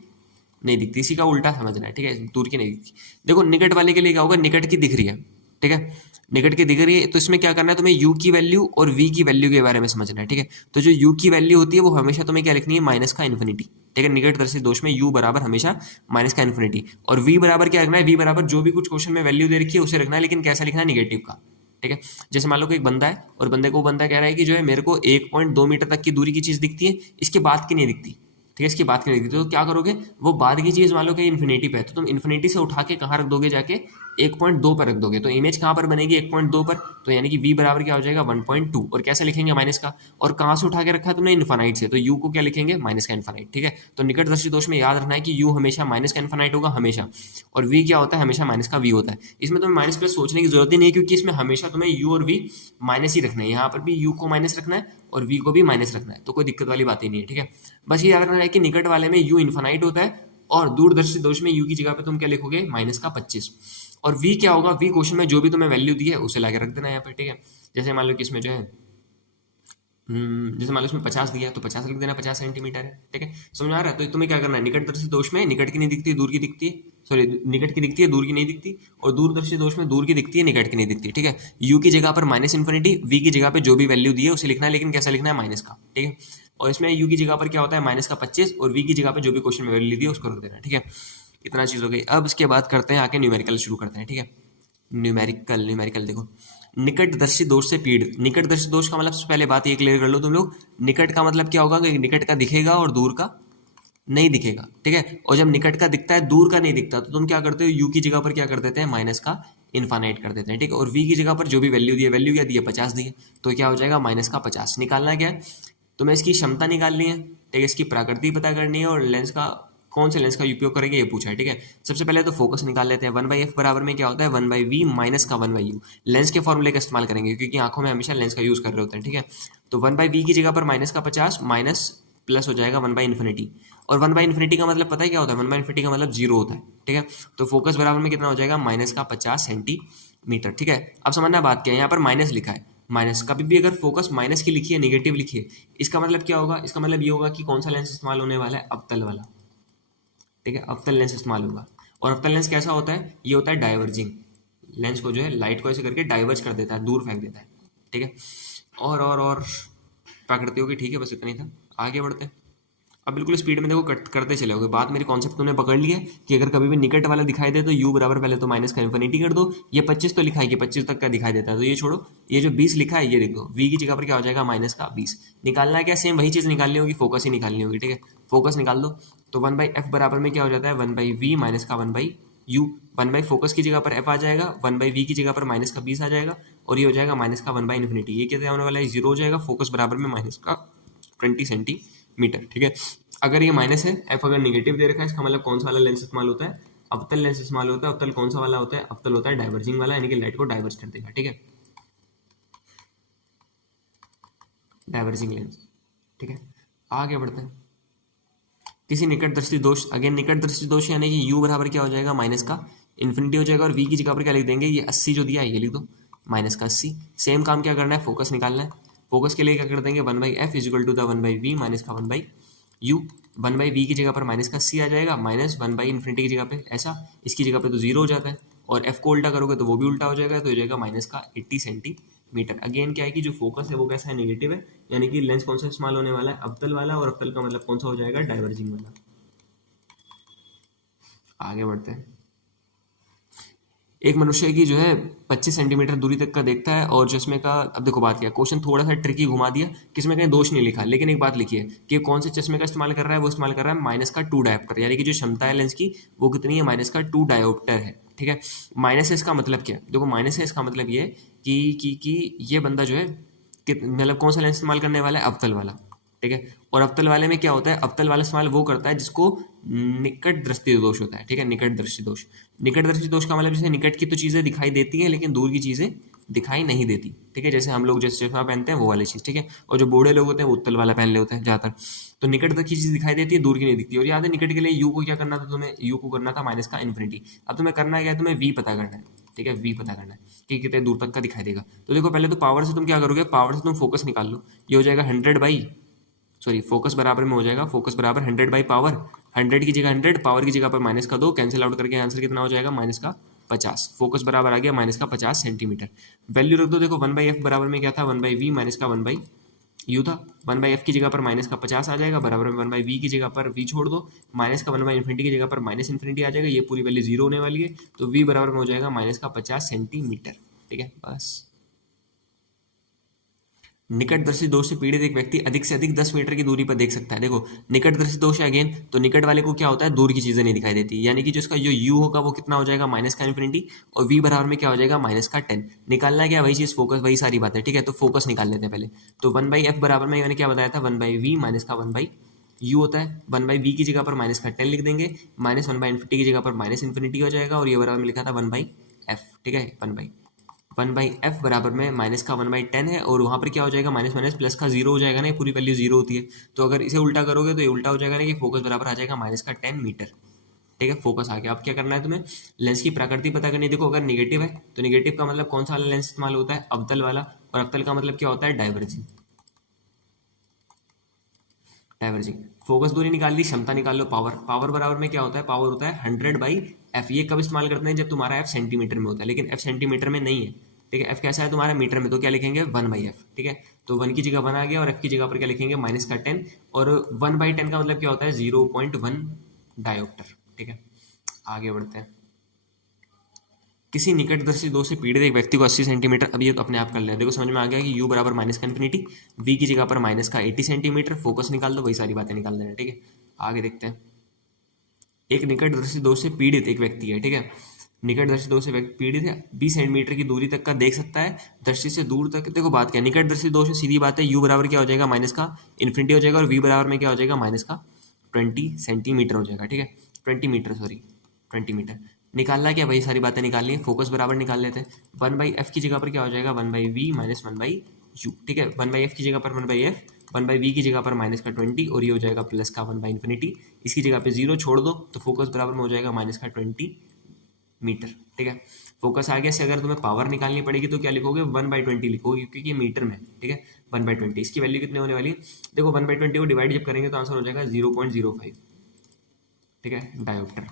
नहीं दिखती। इसी का उल्टा समझना है, ठीक है, दूर की नहीं दिखती। देखो निकट वाले के लिए क्या होगा? निकट की दिख रही है, ठीक है, निकट की दिख रही है, तो इसमें क्या करना है तुम्हें? u की वैल्यू और v की वैल्यू के बारे में समझना है, ठीक है। तो जो u की वैल्यू होती है वो हमेशा तुम्हें क्या लिखनी है? माइनस का इन्फिनिटी, ठीक है। निकट दृष्टि दोष में u बराबर हमेशा माइनस का इन्फिनिटी, और v बराबर क्या रखना है? v बराबर जो भी कुछ क्वेश्चन में वैल्यू दे रखी है उसे रखना है, लेकिन कैसा लिखना है? निगेटिव का, ठीक है। जैसे मान लो कि एक बंदा है और बंदे को बंदा कह रहा है कि जो है मेरे को 1.2 मीटर तक की दूरी की चीज दिखती है, इसके बाद की नहीं दिखती, ठीक है, इसकी बात की नहीं दिखती। तो क्या करोगे? वो बाद की चीज मान लो कि इन्फिनिटी पे है, तो तुम इन्फिनिटी से उठा के कहाँ रख दोगे? जाके 1.2 पर रख दोगे, तो इमेज कहाँ पर बनेगी? 1.2 पर। तो यानी कि v बराबर क्या हो जाएगा? 1.2। और कैसे लिखेंगे? माइनस का। और कहाँ से उठा के रखा है तुमने? इन्फानाइट से, तो u को क्या लिखेंगे? माइनस का इन्फानाइट, ठीक है। तो निकट दृष्टि दोष में याद रखना है कि u हमेशा माइनस का इन्फानाइट होगा, हमेशा, और v क्या होता है? हमेशा माइनस का v होता है। इसमें तुम्हें माइनस प्लस सोचने की जरूरत ही नहीं है, क्योंकि इसमें हमेशा तुम्हें u और v माइनस ही रखना है। यहाँ पर भी u को माइनस रखना है और v को भी माइनस रखना है, तो कोई दिक्कत वाली बात ही नहीं है, ठीक है। बस ये याद रखना है कि निकट वाले में u इन्फानाइट होता है, और दूरदर्शी दोष में u की जगह पे तुम क्या लिखोगे? माइनस का 25। और v क्या होगा? v क्वेश्चन में जो भी तुम्हें वैल्यू दी है उसे लाके रख देना यहाँ पे, ठीक है। जैसे मान लो कि इसमें जो है जैसे मान लो इसमें 50 दिया तो 50 लिख देना, 50 सेंटीमीटर है, ठीक है। समझ आ रहा है? तो तुम्हें क्या करना है? निकट दृष्टि दोष में निकट की नहीं दिखती, दूर की दिखती है, सॉरी, निकट की दिखती है, दूर की नहीं दिखती, और दूरदर्शी दोष में दूर की दिखती है, निकट की नहीं दिखती, ठीक है। u की जगह पर माइनस इन्फिनिटी, v की जगह पे जो भी वैल्यू दी है उसे लिखना है, लेकिन कैसा लिखना है? माइनस का, ठीक है। और इसमें u की जगह पर क्या होता है? माइनस का 25, और v की जगह पर जो भी क्वेश्चन में वैल्यू दी है उसको रख देना, ठीक है। इतना चीज़ हो गई। अब इसके बाद करते हैं आके न्यूमेरिकल शुरू करते हैं, ठीक है। न्यूमेरिकल देखो, निकटदर्शी दोष से पीड़ित। निकटदर्शी दोष का मतलब सबसे पहले बात ये क्लियर कर लो तुम लोग, निकट का मतलब क्या होगा कि निकट का दिखेगा और दूर का नहीं दिखेगा, ठीक है। और जब निकट का दिखता है दूर का नहीं दिखता तो तुम क्या करते हो, यू की जगह पर क्या कर देते हैं, माइनस का इन्फानाइट कर देते हैं, ठीक है। और वी की जगह पर जो भी वैल्यू दी है, वैल्यू क्या दी है, 50 दी है, तो क्या हो जाएगा माइनस का 50। निकालना क्या है, तुम्हें इसकी क्षमता निकालनी है, ठीक है, इसकी प्रकृति पता करनी है और लेंस का कौन से लेंस का उपयोग करेंगे ये पूछा है, ठीक है। सबसे पहले तो फोकस निकाल लेते हैं। 1/f बराबर में क्या होता है, 1/v माइनस का 1/u। लेंस के फॉर्मूले का इस्तेमाल करेंगे क्योंकि आंखों में हमेशा लेंस का यूज कर रहे होते हैं, ठीक है। तो 1/v की जगह पर माइनस का 50 माइनस प्लस हो जाएगा 1/∞। और 1/∞ का मतलब पता है क्या होता है, 1/∞ का मतलब 0 होता है, ठीक है। तो फोकस बराबर में कितना हो जाएगा, माइनस का 50 सेंटीमीटर, ठीक है। अब समझना बात क्या है, यहाँ पर माइनस लिखा है, माइनस कभी भी अगर फोकस माइनस की लिखी है, नेगेटिव लिखी है, इसका मतलब क्या होगा, इसका मतलब ये होगा कि कौन सा लेंस इस्तेमाल होने वाला है, अवतल वाला, ठीक है। अवतल लेंस इस्तेमाल होगा। और अवतल लेंस कैसा होता है, ये होता है डाइवर्जिंग लेंस को जो है लाइट को ऐसे करके डाइवर्ज कर देता है, दूर फेंक देता है, ठीक है। और प्रकृतियों की, ठीक है, बस इतना ही था। आगे बढ़ते हैं। अब बिल्कुल स्पीड में देखो करते चले बात, मेरी कॉन्सेप्ट तुमने पकड़ ली है कि अगर कभी भी निकट वाला दिखाई दे तो u बराबर पहले तो माइनस का इन्फिनिटी कर दो। ये 25 तो लिखा है कि 25 तक का दिखाई देता है तो ये छोड़ो, ये जो 20 लिखा है ये लिख दो। v की जगह पर क्या हो जाएगा, माइनस का 20। निकालना है क्या, सेम वही चीज़ निकालनी होगी, फोकस ही निकालनी होगी, ठीक है। फोकस निकाल दो तो 1/f बराबर में क्या हो जाता है, 1/v माइनस का 1/u। 1 फोकस की जगह पर f आ जाएगा, 1/v की जगह पर माइनस का 20 आ जाएगा और ये हो जाएगा माइनस का 1/∞। ये क्या होने वाला है, 0 हो जाएगा। फोकस बराबर में माइनस का 20 सेंटीमीटर, ठीक है। अगर ये माइनस है, एफ अगर निगेटिव दे रखा है, इसका मतलब कौन सा वाला लेंस इस्तेमाल होता है, अवतल लेंस इस्तेमाल होता है। अवतल कौन सा वाला होता है, अवतल होता है डाइवर्जिंग वाला, यानी कि लाइट को डाइवर्ज कर देगा, ठीक है, डाइवर्जिंग लेंस, ठीक है। आगे बढ़ते हैं। किसी निकटदर्शी दोष, अगेन निकटदर्शी दोष यानी कि u बराबर क्या हो जाएगा, माइनस का इन्फिनिटी हो जाएगा। और v की जगह पर क्या लिख देंगे, ये 80 जो दिया है ये लिख दो, माइनस का 80। सेम काम क्या करना है, फोकस निकालना है। फोकस के लिए क्या कर देंगे, 1/f is equal to the 1/v minus का 1/u। 1/v की जगह पर माइनस का c आ जाएगा, माइनस 1/∞ की जगह पे ऐसा, इसकी जगह पे तो 0 हो जाता है। और f को उल्टा करोगे तो वो भी उल्टा हो जाएगा, तो हो जाएगा माइनस का 80 सेंटीमीटर। अगेन क्या है कि जो फोकस है वो कैसा है, नेगेटिव है, यानी कि लेंस कौन सा इस्तेमाल होने वाला है, अवतल वाला। और अवतल का मतलब कौन सा हो जाएगा, डाइवर्जिंग वाला। आगे बढ़ते हैं। एक मनुष्य की जो है 25 सेंटीमीटर दूरी तक का देखता है और चश्मे का, अब देखो बात क्या, क्वेश्चन थोड़ा सा ट्रिकी घुमा दिया, किसमें कहीं दोष नहीं लिखा, लेकिन एक बात लिखी है कि कौन से चश्मे का इस्तेमाल कर रहा है, वो इस्तेमाल कर रहा है माइनस का 2 डायोप्टर, यानी कि जो क्षमता है लेंस की वो कितनी है, माइनस का 2 डायोप्टर है, ठीक है। माइनस है इसका मतलब क्या है, देखो माइनस है इसका मतलब ये कि ये बंदा जो है मतलब कौन सा लेंस इस्तेमाल करने वाला है, अवतल वाला, ठीक है। और अवतल वाले में क्या होता है, अवतल वाला इस्तेमाल वो करता है जिसको निकट दृष्टि दोष होता है, ठीक है, निकट दृष्टि दोष। निकट दृष्टि दोष का मतलब जैसे निकट की तो चीज़ें दिखाई देती हैं लेकिन दूर की चीज़ें दिखाई नहीं देती, ठीक है। जैसे हम लोग जैसे चश्मा पहनते हैं वो वाली चीज़, ठीक है। और जो बूढ़े लोग होते हैं वो उत्तल वाला पहन ले होते हैं ज़्यादातर। तो निकट तक की चीज़ दिखाई देती है, दूर की नहीं दिखती। और याद है निकट के लिए यू को क्या करना था तुम्हें, यू को करना था माइनस का इन्फिनिटी। अब तुम्हें करना क्या है, तुम्हें वी पता करना है, ठीक है, वी पता करना है कि कितने दूर तक का दिखाई देगा। तो देखो पहले तो पावर से तुम क्या करोगे, पावर से तुम फोकस निकाल लो। ये हो जाएगा 100 फोकस बराबर में हो जाएगा, फोकस बराबर 100/पावर, 100 की जगह 100, पावर की जगह पर माइनस का 2, कैंसिल आउट करके आंसर कितना हो जाएगा, माइनस का 50। फोकस बराबर आ गया माइनस का 50 सेंटीमीटर। वैल्यू रख दो, देखो 1/f बराबर में क्या था, 1/v माइनस का 1/u था। 1/f की जगह पर माइनस का 50 आ जाएगा, बराबर में 1/v की जगह पर v छोड़ दो, माइनस का 1/∞ की जगह पर माइनस इन्फिनिटी आ जाएगा, ये पूरी वैल्यू 0 होने वाली है। तो v बराबर में हो जाएगा माइनस का 50 सेंटीमीटर, ठीक है। बस निकटदर्शी दोष से पीड़ित एक व्यक्ति अधिक से अधिक 10 मीटर की दूरी पर देख सकता है। देखो निकटदर्शी दोष है अगेन, तो निकट वाले को क्या होता है, दूर की चीजें नहीं दिखाई देती, यानी कि जो इसका जो u होगा वो कितना हो जाएगा, माइनस का इन्फिनिटी। और v बराबर में क्या हो जाएगा, माइनस का 10। निकालना है क्या, वही चीज, फोकस, वही सारी बातें, ठीक है। तो फोकस निकाल लेते हैं पहले। तो 1/f बराबर में मैंने क्या बताया था, 1/v माइनस का 1/u होता है। 1/v की जगह पर माइनस का 10 लिख देंगे, माइनस 1/∞ की जगह पर माइनस इन्फिनिटी हो जाएगा। और ये बराबर में लिखा था 1/f, ठीक है, 1/f बराबर में माइनस का 1/10 है। और वहाँ पर क्या हो जाएगा, माइनस माइनस प्लस का 0 हो जाएगा ना, ये पूरी वैल्यू 0 होती है। तो अगर इसे उल्टा करोगे तो ये उल्टा हो जाएगा ना, कि फोकस बराबर आ जाएगा माइनस का 10 मीटर, ठीक है। फोकस आ गया। अब क्या करना है तुम्हें, लेंस की प्रकृति पता करनी है। देखो अगर निगेटिव है तो निगेटिव का मतलब कौन सा वाला लेंस इस्तेमाल होता है, अवतल वाला। और अवतल का मतलब क्या होता है, डाइवर्जिंग। फोकस दूरी निकाल ली, क्षमता निकाल लो, पावर। पावर बराबर में क्या होता है, पावर होता है 100/f। ये कब इस्तेमाल करते हैं, जब तुम्हारा f सेंटीमीटर में होता है, लेकिन f सेंटीमीटर में नहीं है, ठीक है। f कैसा है तुम्हारा, मीटर में, तो क्या लिखेंगे 1/f, ठीक है। तो 1 की जगह 1 आ गया और f की जगह पर क्या लिखेंगे, माइनस का 10। और 1/10 का मतलब क्या होता है, 0.1 डायोप्टर, ठीक है। आगे बढ़ते हैं। किसी निकटदर्शी दो से पीड़ित एक व्यक्ति को 80 सेंटीमीटर, अब ये तो अपने आप कर लें, देखो समझ में आ गया कि u बराबर माइनस का इन्फिनिटी, v की जगह पर माइनस का 80 सेंटीमीटर, फोकस निकाल दो, वही सारी बातें निकाल देना, ठीक है। आगे देखते हैं। एक निकटदर्शी दो से पीड़ित एक व्यक्ति है, ठीक है, निकटदर्शी दो से व्यक्ति पीड़ित है, 20 सेंटीमीटर की दूरी तक का देख सकता है, दृष्टि से दूर तक। देखो बात क्या है, निकटदर्शी दो से सीधी बात है, u बराबर क्या हो जाएगा माइनस का इन्फिनिटी हो जाएगा, और v बराबर में क्या हो जाएगा माइनस का 20 सेंटीमीटर हो जाएगा, ठीक है, 20 मीटर, सॉरी 20 मीटर। निकालना है क्या भाई, सारी बातें निकालनी है, फोकस बराबर निकाल लेते हैं। 1/f की जगह पर क्या हो जाएगा 1/v माइनस 1/u, ठीक है, 1/f की जगह पर 1/f, 1/v की जगह पर माइनस का 20, और ये हो जाएगा प्लस का 1/इन्फिनिटी, इसकी जगह पे 0 छोड़ दो तो फोकस बराबर में हो जाएगा माइनस का 20 मीटर, ठीक है। फोकस आ गया से अगर तुम्हें पावर निकालनी पड़ेगी तो क्या लिखोगे 1/20 लिखोगे, क्योंकि ये मीटर में, ठीक है, 1/20। इसकी वैल्यू कितने होने वाली है, देखो 1/20 को डिवाइड जब करेंगे तो आंसर हो जाएगा 0.05, ठीक है, डायोप्टर।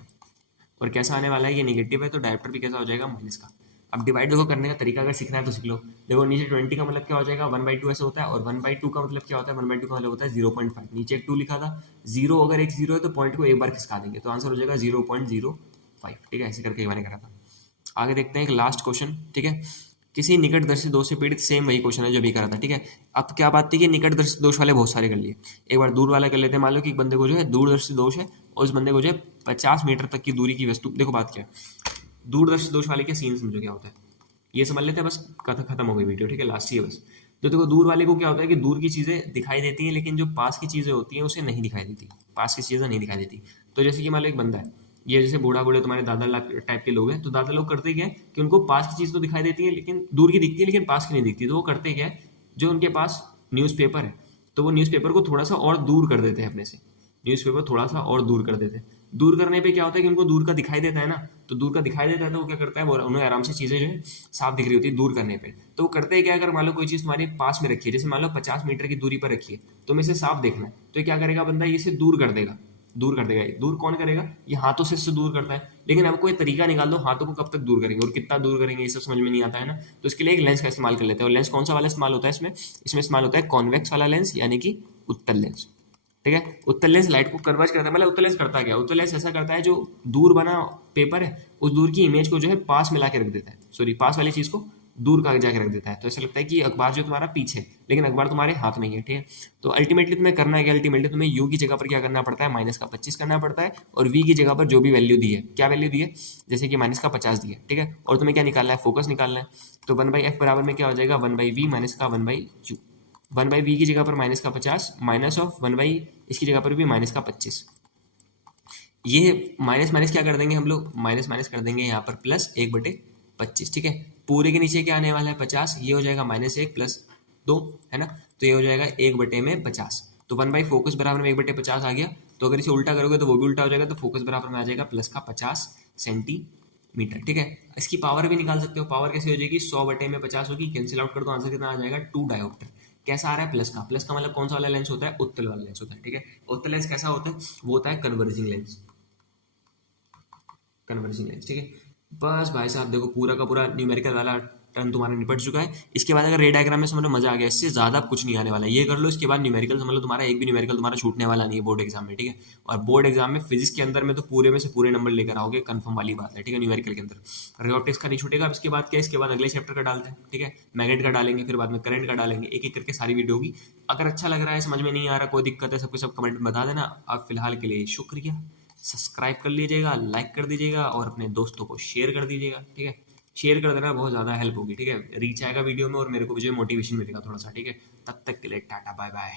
और कैसा आने वाला है, ये नेगेटिव है तो डायोप्टर भी कैसा हो जाएगा माइनस का। अब डिवाइड देखो करने का तरीका अगर सीखना है तो सीख लो। देखो नीचे 20 का मतलब क्या हो जाएगा 1/2 ऐसे होता है, और 1/2 का मतलब क्या होता है 1/2 का मतलब होता है 0.5, नीचे एक 2 लिखा था, 0 अगर एक 0 है तो पॉइंट को एक बार खिसका देंगे तो आंसर हो जाएगा 0.05, ठीक है, ऐसे करके मैंने करा था। आगे देखते हैं एक लास्ट क्वेश्चन, ठीक है। किसी निकटदर्शी दोष से पीड़ित, सेम वही क्वेश्चन है जो भी करा था, ठीक है। अब क्या बात थी कि निकटदर्शी दोष वाले बहुत सारे कर लिए, एक बार दूर वाला कर लेते हैं। मान लो कि एक बंदे को जो है दूरदर्शी दोष है और उस बंदे को जो है 50 मीटर तक की दूरी की वस्तु, देखो बात क्या है, दूरदर्शी दोष वाले के सीन समझो क्या होता है, ये समझ लेते हैं, बस कथा खत्म हो गई वीडियो, ठीक है, लास्ट ही है बस। तो देखो दूर वाले को क्या होता है कि दूर की चीज़ें दिखाई देती हैं, लेकिन जो पास की चीज़ें होती हैं उसे नहीं दिखाई देती, पास की चीज़ें नहीं दिखाई देती। तो जैसे कि मान लो एक बंदा है, ये जैसे बूढ़ा बूढ़े तुम्हारे दादा टाइप के लोग हैं, तो दादा लोग करते क्या है कि उनको पास की चीज़ तो दिखाई देती है, लेकिन दूर की दिखती है लेकिन पास की नहीं दिखती, तो वो करते क्या है, जो उनके पास न्यूज़पेपर है तो वो न्यूज़पेपर को थोड़ा सा और दूर कर देते हैं अपने से, न्यूज़पेपर थोड़ा सा और दूर कर देते हैं। दूर करने पे क्या होता है कि उनको दूर का दिखाई देता है ना, तो दूर का दिखाई देता है तो वो क्या करता है, वो उन्हें आराम से चीज़ें जो है साफ दिख रही होती है दूर करने पे। तो वो करते हैं क्या, अगर मान लो कोई चीज़ तुम्हारे पास में रखी है, जैसे मान लो 50 मीटर की दूरी पर रखी है, तो हमें इसे साफ देखना है, तो क्या करेगा बंदा, ये इसे दूर कर देगा, दूर कर देगा। दूर कौन करेगा, ये हाथों से इससे दूर करता है, लेकिन अब कोई तरीका निकाल दो हाथों को कब तक दूर करेंगे और कितना दूर करेंगे, ये सब समझ में नहीं आता है ना। तो इसके लिए एक लेंस का इस्तेमाल कर लेते हैं, और लेंस कौन सा वाला इस्तेमाल होता है इसमें इस्तेमाल होता है कॉन्वेक्स वाला लेंस, यानी कि उत्तल लेंस, ठीक है। उत्तल लेंस लाइट को कन्वर्ज करता है, मतलब उत्तल लेंस करता क्या, उत्तल लेंस ऐसा करता है जो दूर बना पेपर है उस दूर की इमेज को जो है पास में ला के रख देता है, सॉरी पास वाली चीज़ को दूर का जाके रख देता है। तो ऐसा लगता है कि अखबार जो तुम्हारा पीछे, लेकिन अखबार तुम्हारे हाथ में ही है, ठीक है। तो अल्टीमेटली तुम्हें करना है क्या, अल्टीमेटली तुम्हें u की जगह पर क्या करना पड़ता है माइनस का 25 करना पड़ता है, और v की जगह पर जो भी वैल्यू दी है, क्या वैल्यू दी है, जैसे कि माइनस का 50 दी है, ठीक है। और तुम्हें क्या निकालना है, फोकस निकालना है। तो 1/f बराबर में क्या हो जाएगा 1/v माइनस का 1/u, 1/v की जगह पर माइनस का 50 माइनस ऑफ 1/, इसकी जगह पर भी माइनस का 25। ये माइनस माइनस क्या कर देंगे हम लोग, माइनस माइनस कर देंगे यहाँ पर प्लस 1/25, ठीक है। पूरे के नीचे क्या आने वाला है 50, ये हो जाएगा -1 + 2, है ना, तो ये हो जाएगा 1/50। तो 1/, फोकस बराबर में 1/50 आ गया। तो अगर इसे उल्टा करोगे तो वो भी उल्टा हो जाएगा, तो फोकस बराबर में आ जाएगा प्लस का 50 सेंटीमीटर, ठीक है। इसकी पावर भी निकाल सकते हो, पावर कैसे हो जाएगी 100/50 होगी, कैंसिल आउट कर दो, आंसर कितना आ जाएगा 2 डायोप्टर। कैसा आ रहा है प्लस का, प्लस का मतलब कौन सा वाला लेंस होता है, उत्तल वाला लेंस होता है, ठीक है। उत्तल लेंस कैसा होता है, वो होता है कन्वर्जिंग लेंस, कन्वर्जिंग लेंस, ठीक है। बस भाई साहब देखो पूरा का पूरा न्यूमेरिकल वाला टर्न तुम्हारा निपट चुका है। इसके बाद अगर रे डायग्राम में समझ लो मजा आ गया, इससे ज़्यादा कुछ नहीं आने वाला, ये कर लो, इसके बाद न्यूमेरिकल समझ लो तुम्हारा एक भी न्यूमेरिकल तुम्हारा छूटने वाला नहीं है बोर्ड एग्जाम में, ठीक है। और बोर्ड एग्जाम में फिजिक्स के अंदर में तो पूरे में से पूरे नंबर लेकर आओगे, कंफर्म वाली बात है, ठीक है। न्यूमेरिकल के अंदर रे ऑप्टिक्स का नहीं छूटेगा। अब इसके बाद क्या, इसके बाद अगले चैप्टर का डालते हैं, ठीक है, मैग्नेट का डालेंगे, फिर बाद में करंट का डालेंगे, एक एक करके सारी वीडियो होगी। अगर अच्छा लग रहा है, समझ में नहीं आ रहा, कोई दिक्कत है, सबको सब कमेंट में बता देना। अब फिलहाल के लिए शुक्रिया, सब्सक्राइब कर लीजिएगा, लाइक कर दीजिएगा और अपने दोस्तों को शेयर कर दीजिएगा, ठीक है। शेयर कर देना, बहुत ज़्यादा हेल्प होगी, ठीक है, रीच आएगा वीडियो में और मेरे को भी जो मोटिवेशन मिलेगा थोड़ा सा, ठीक है। तब तक के लिए टाटा बाय बाय।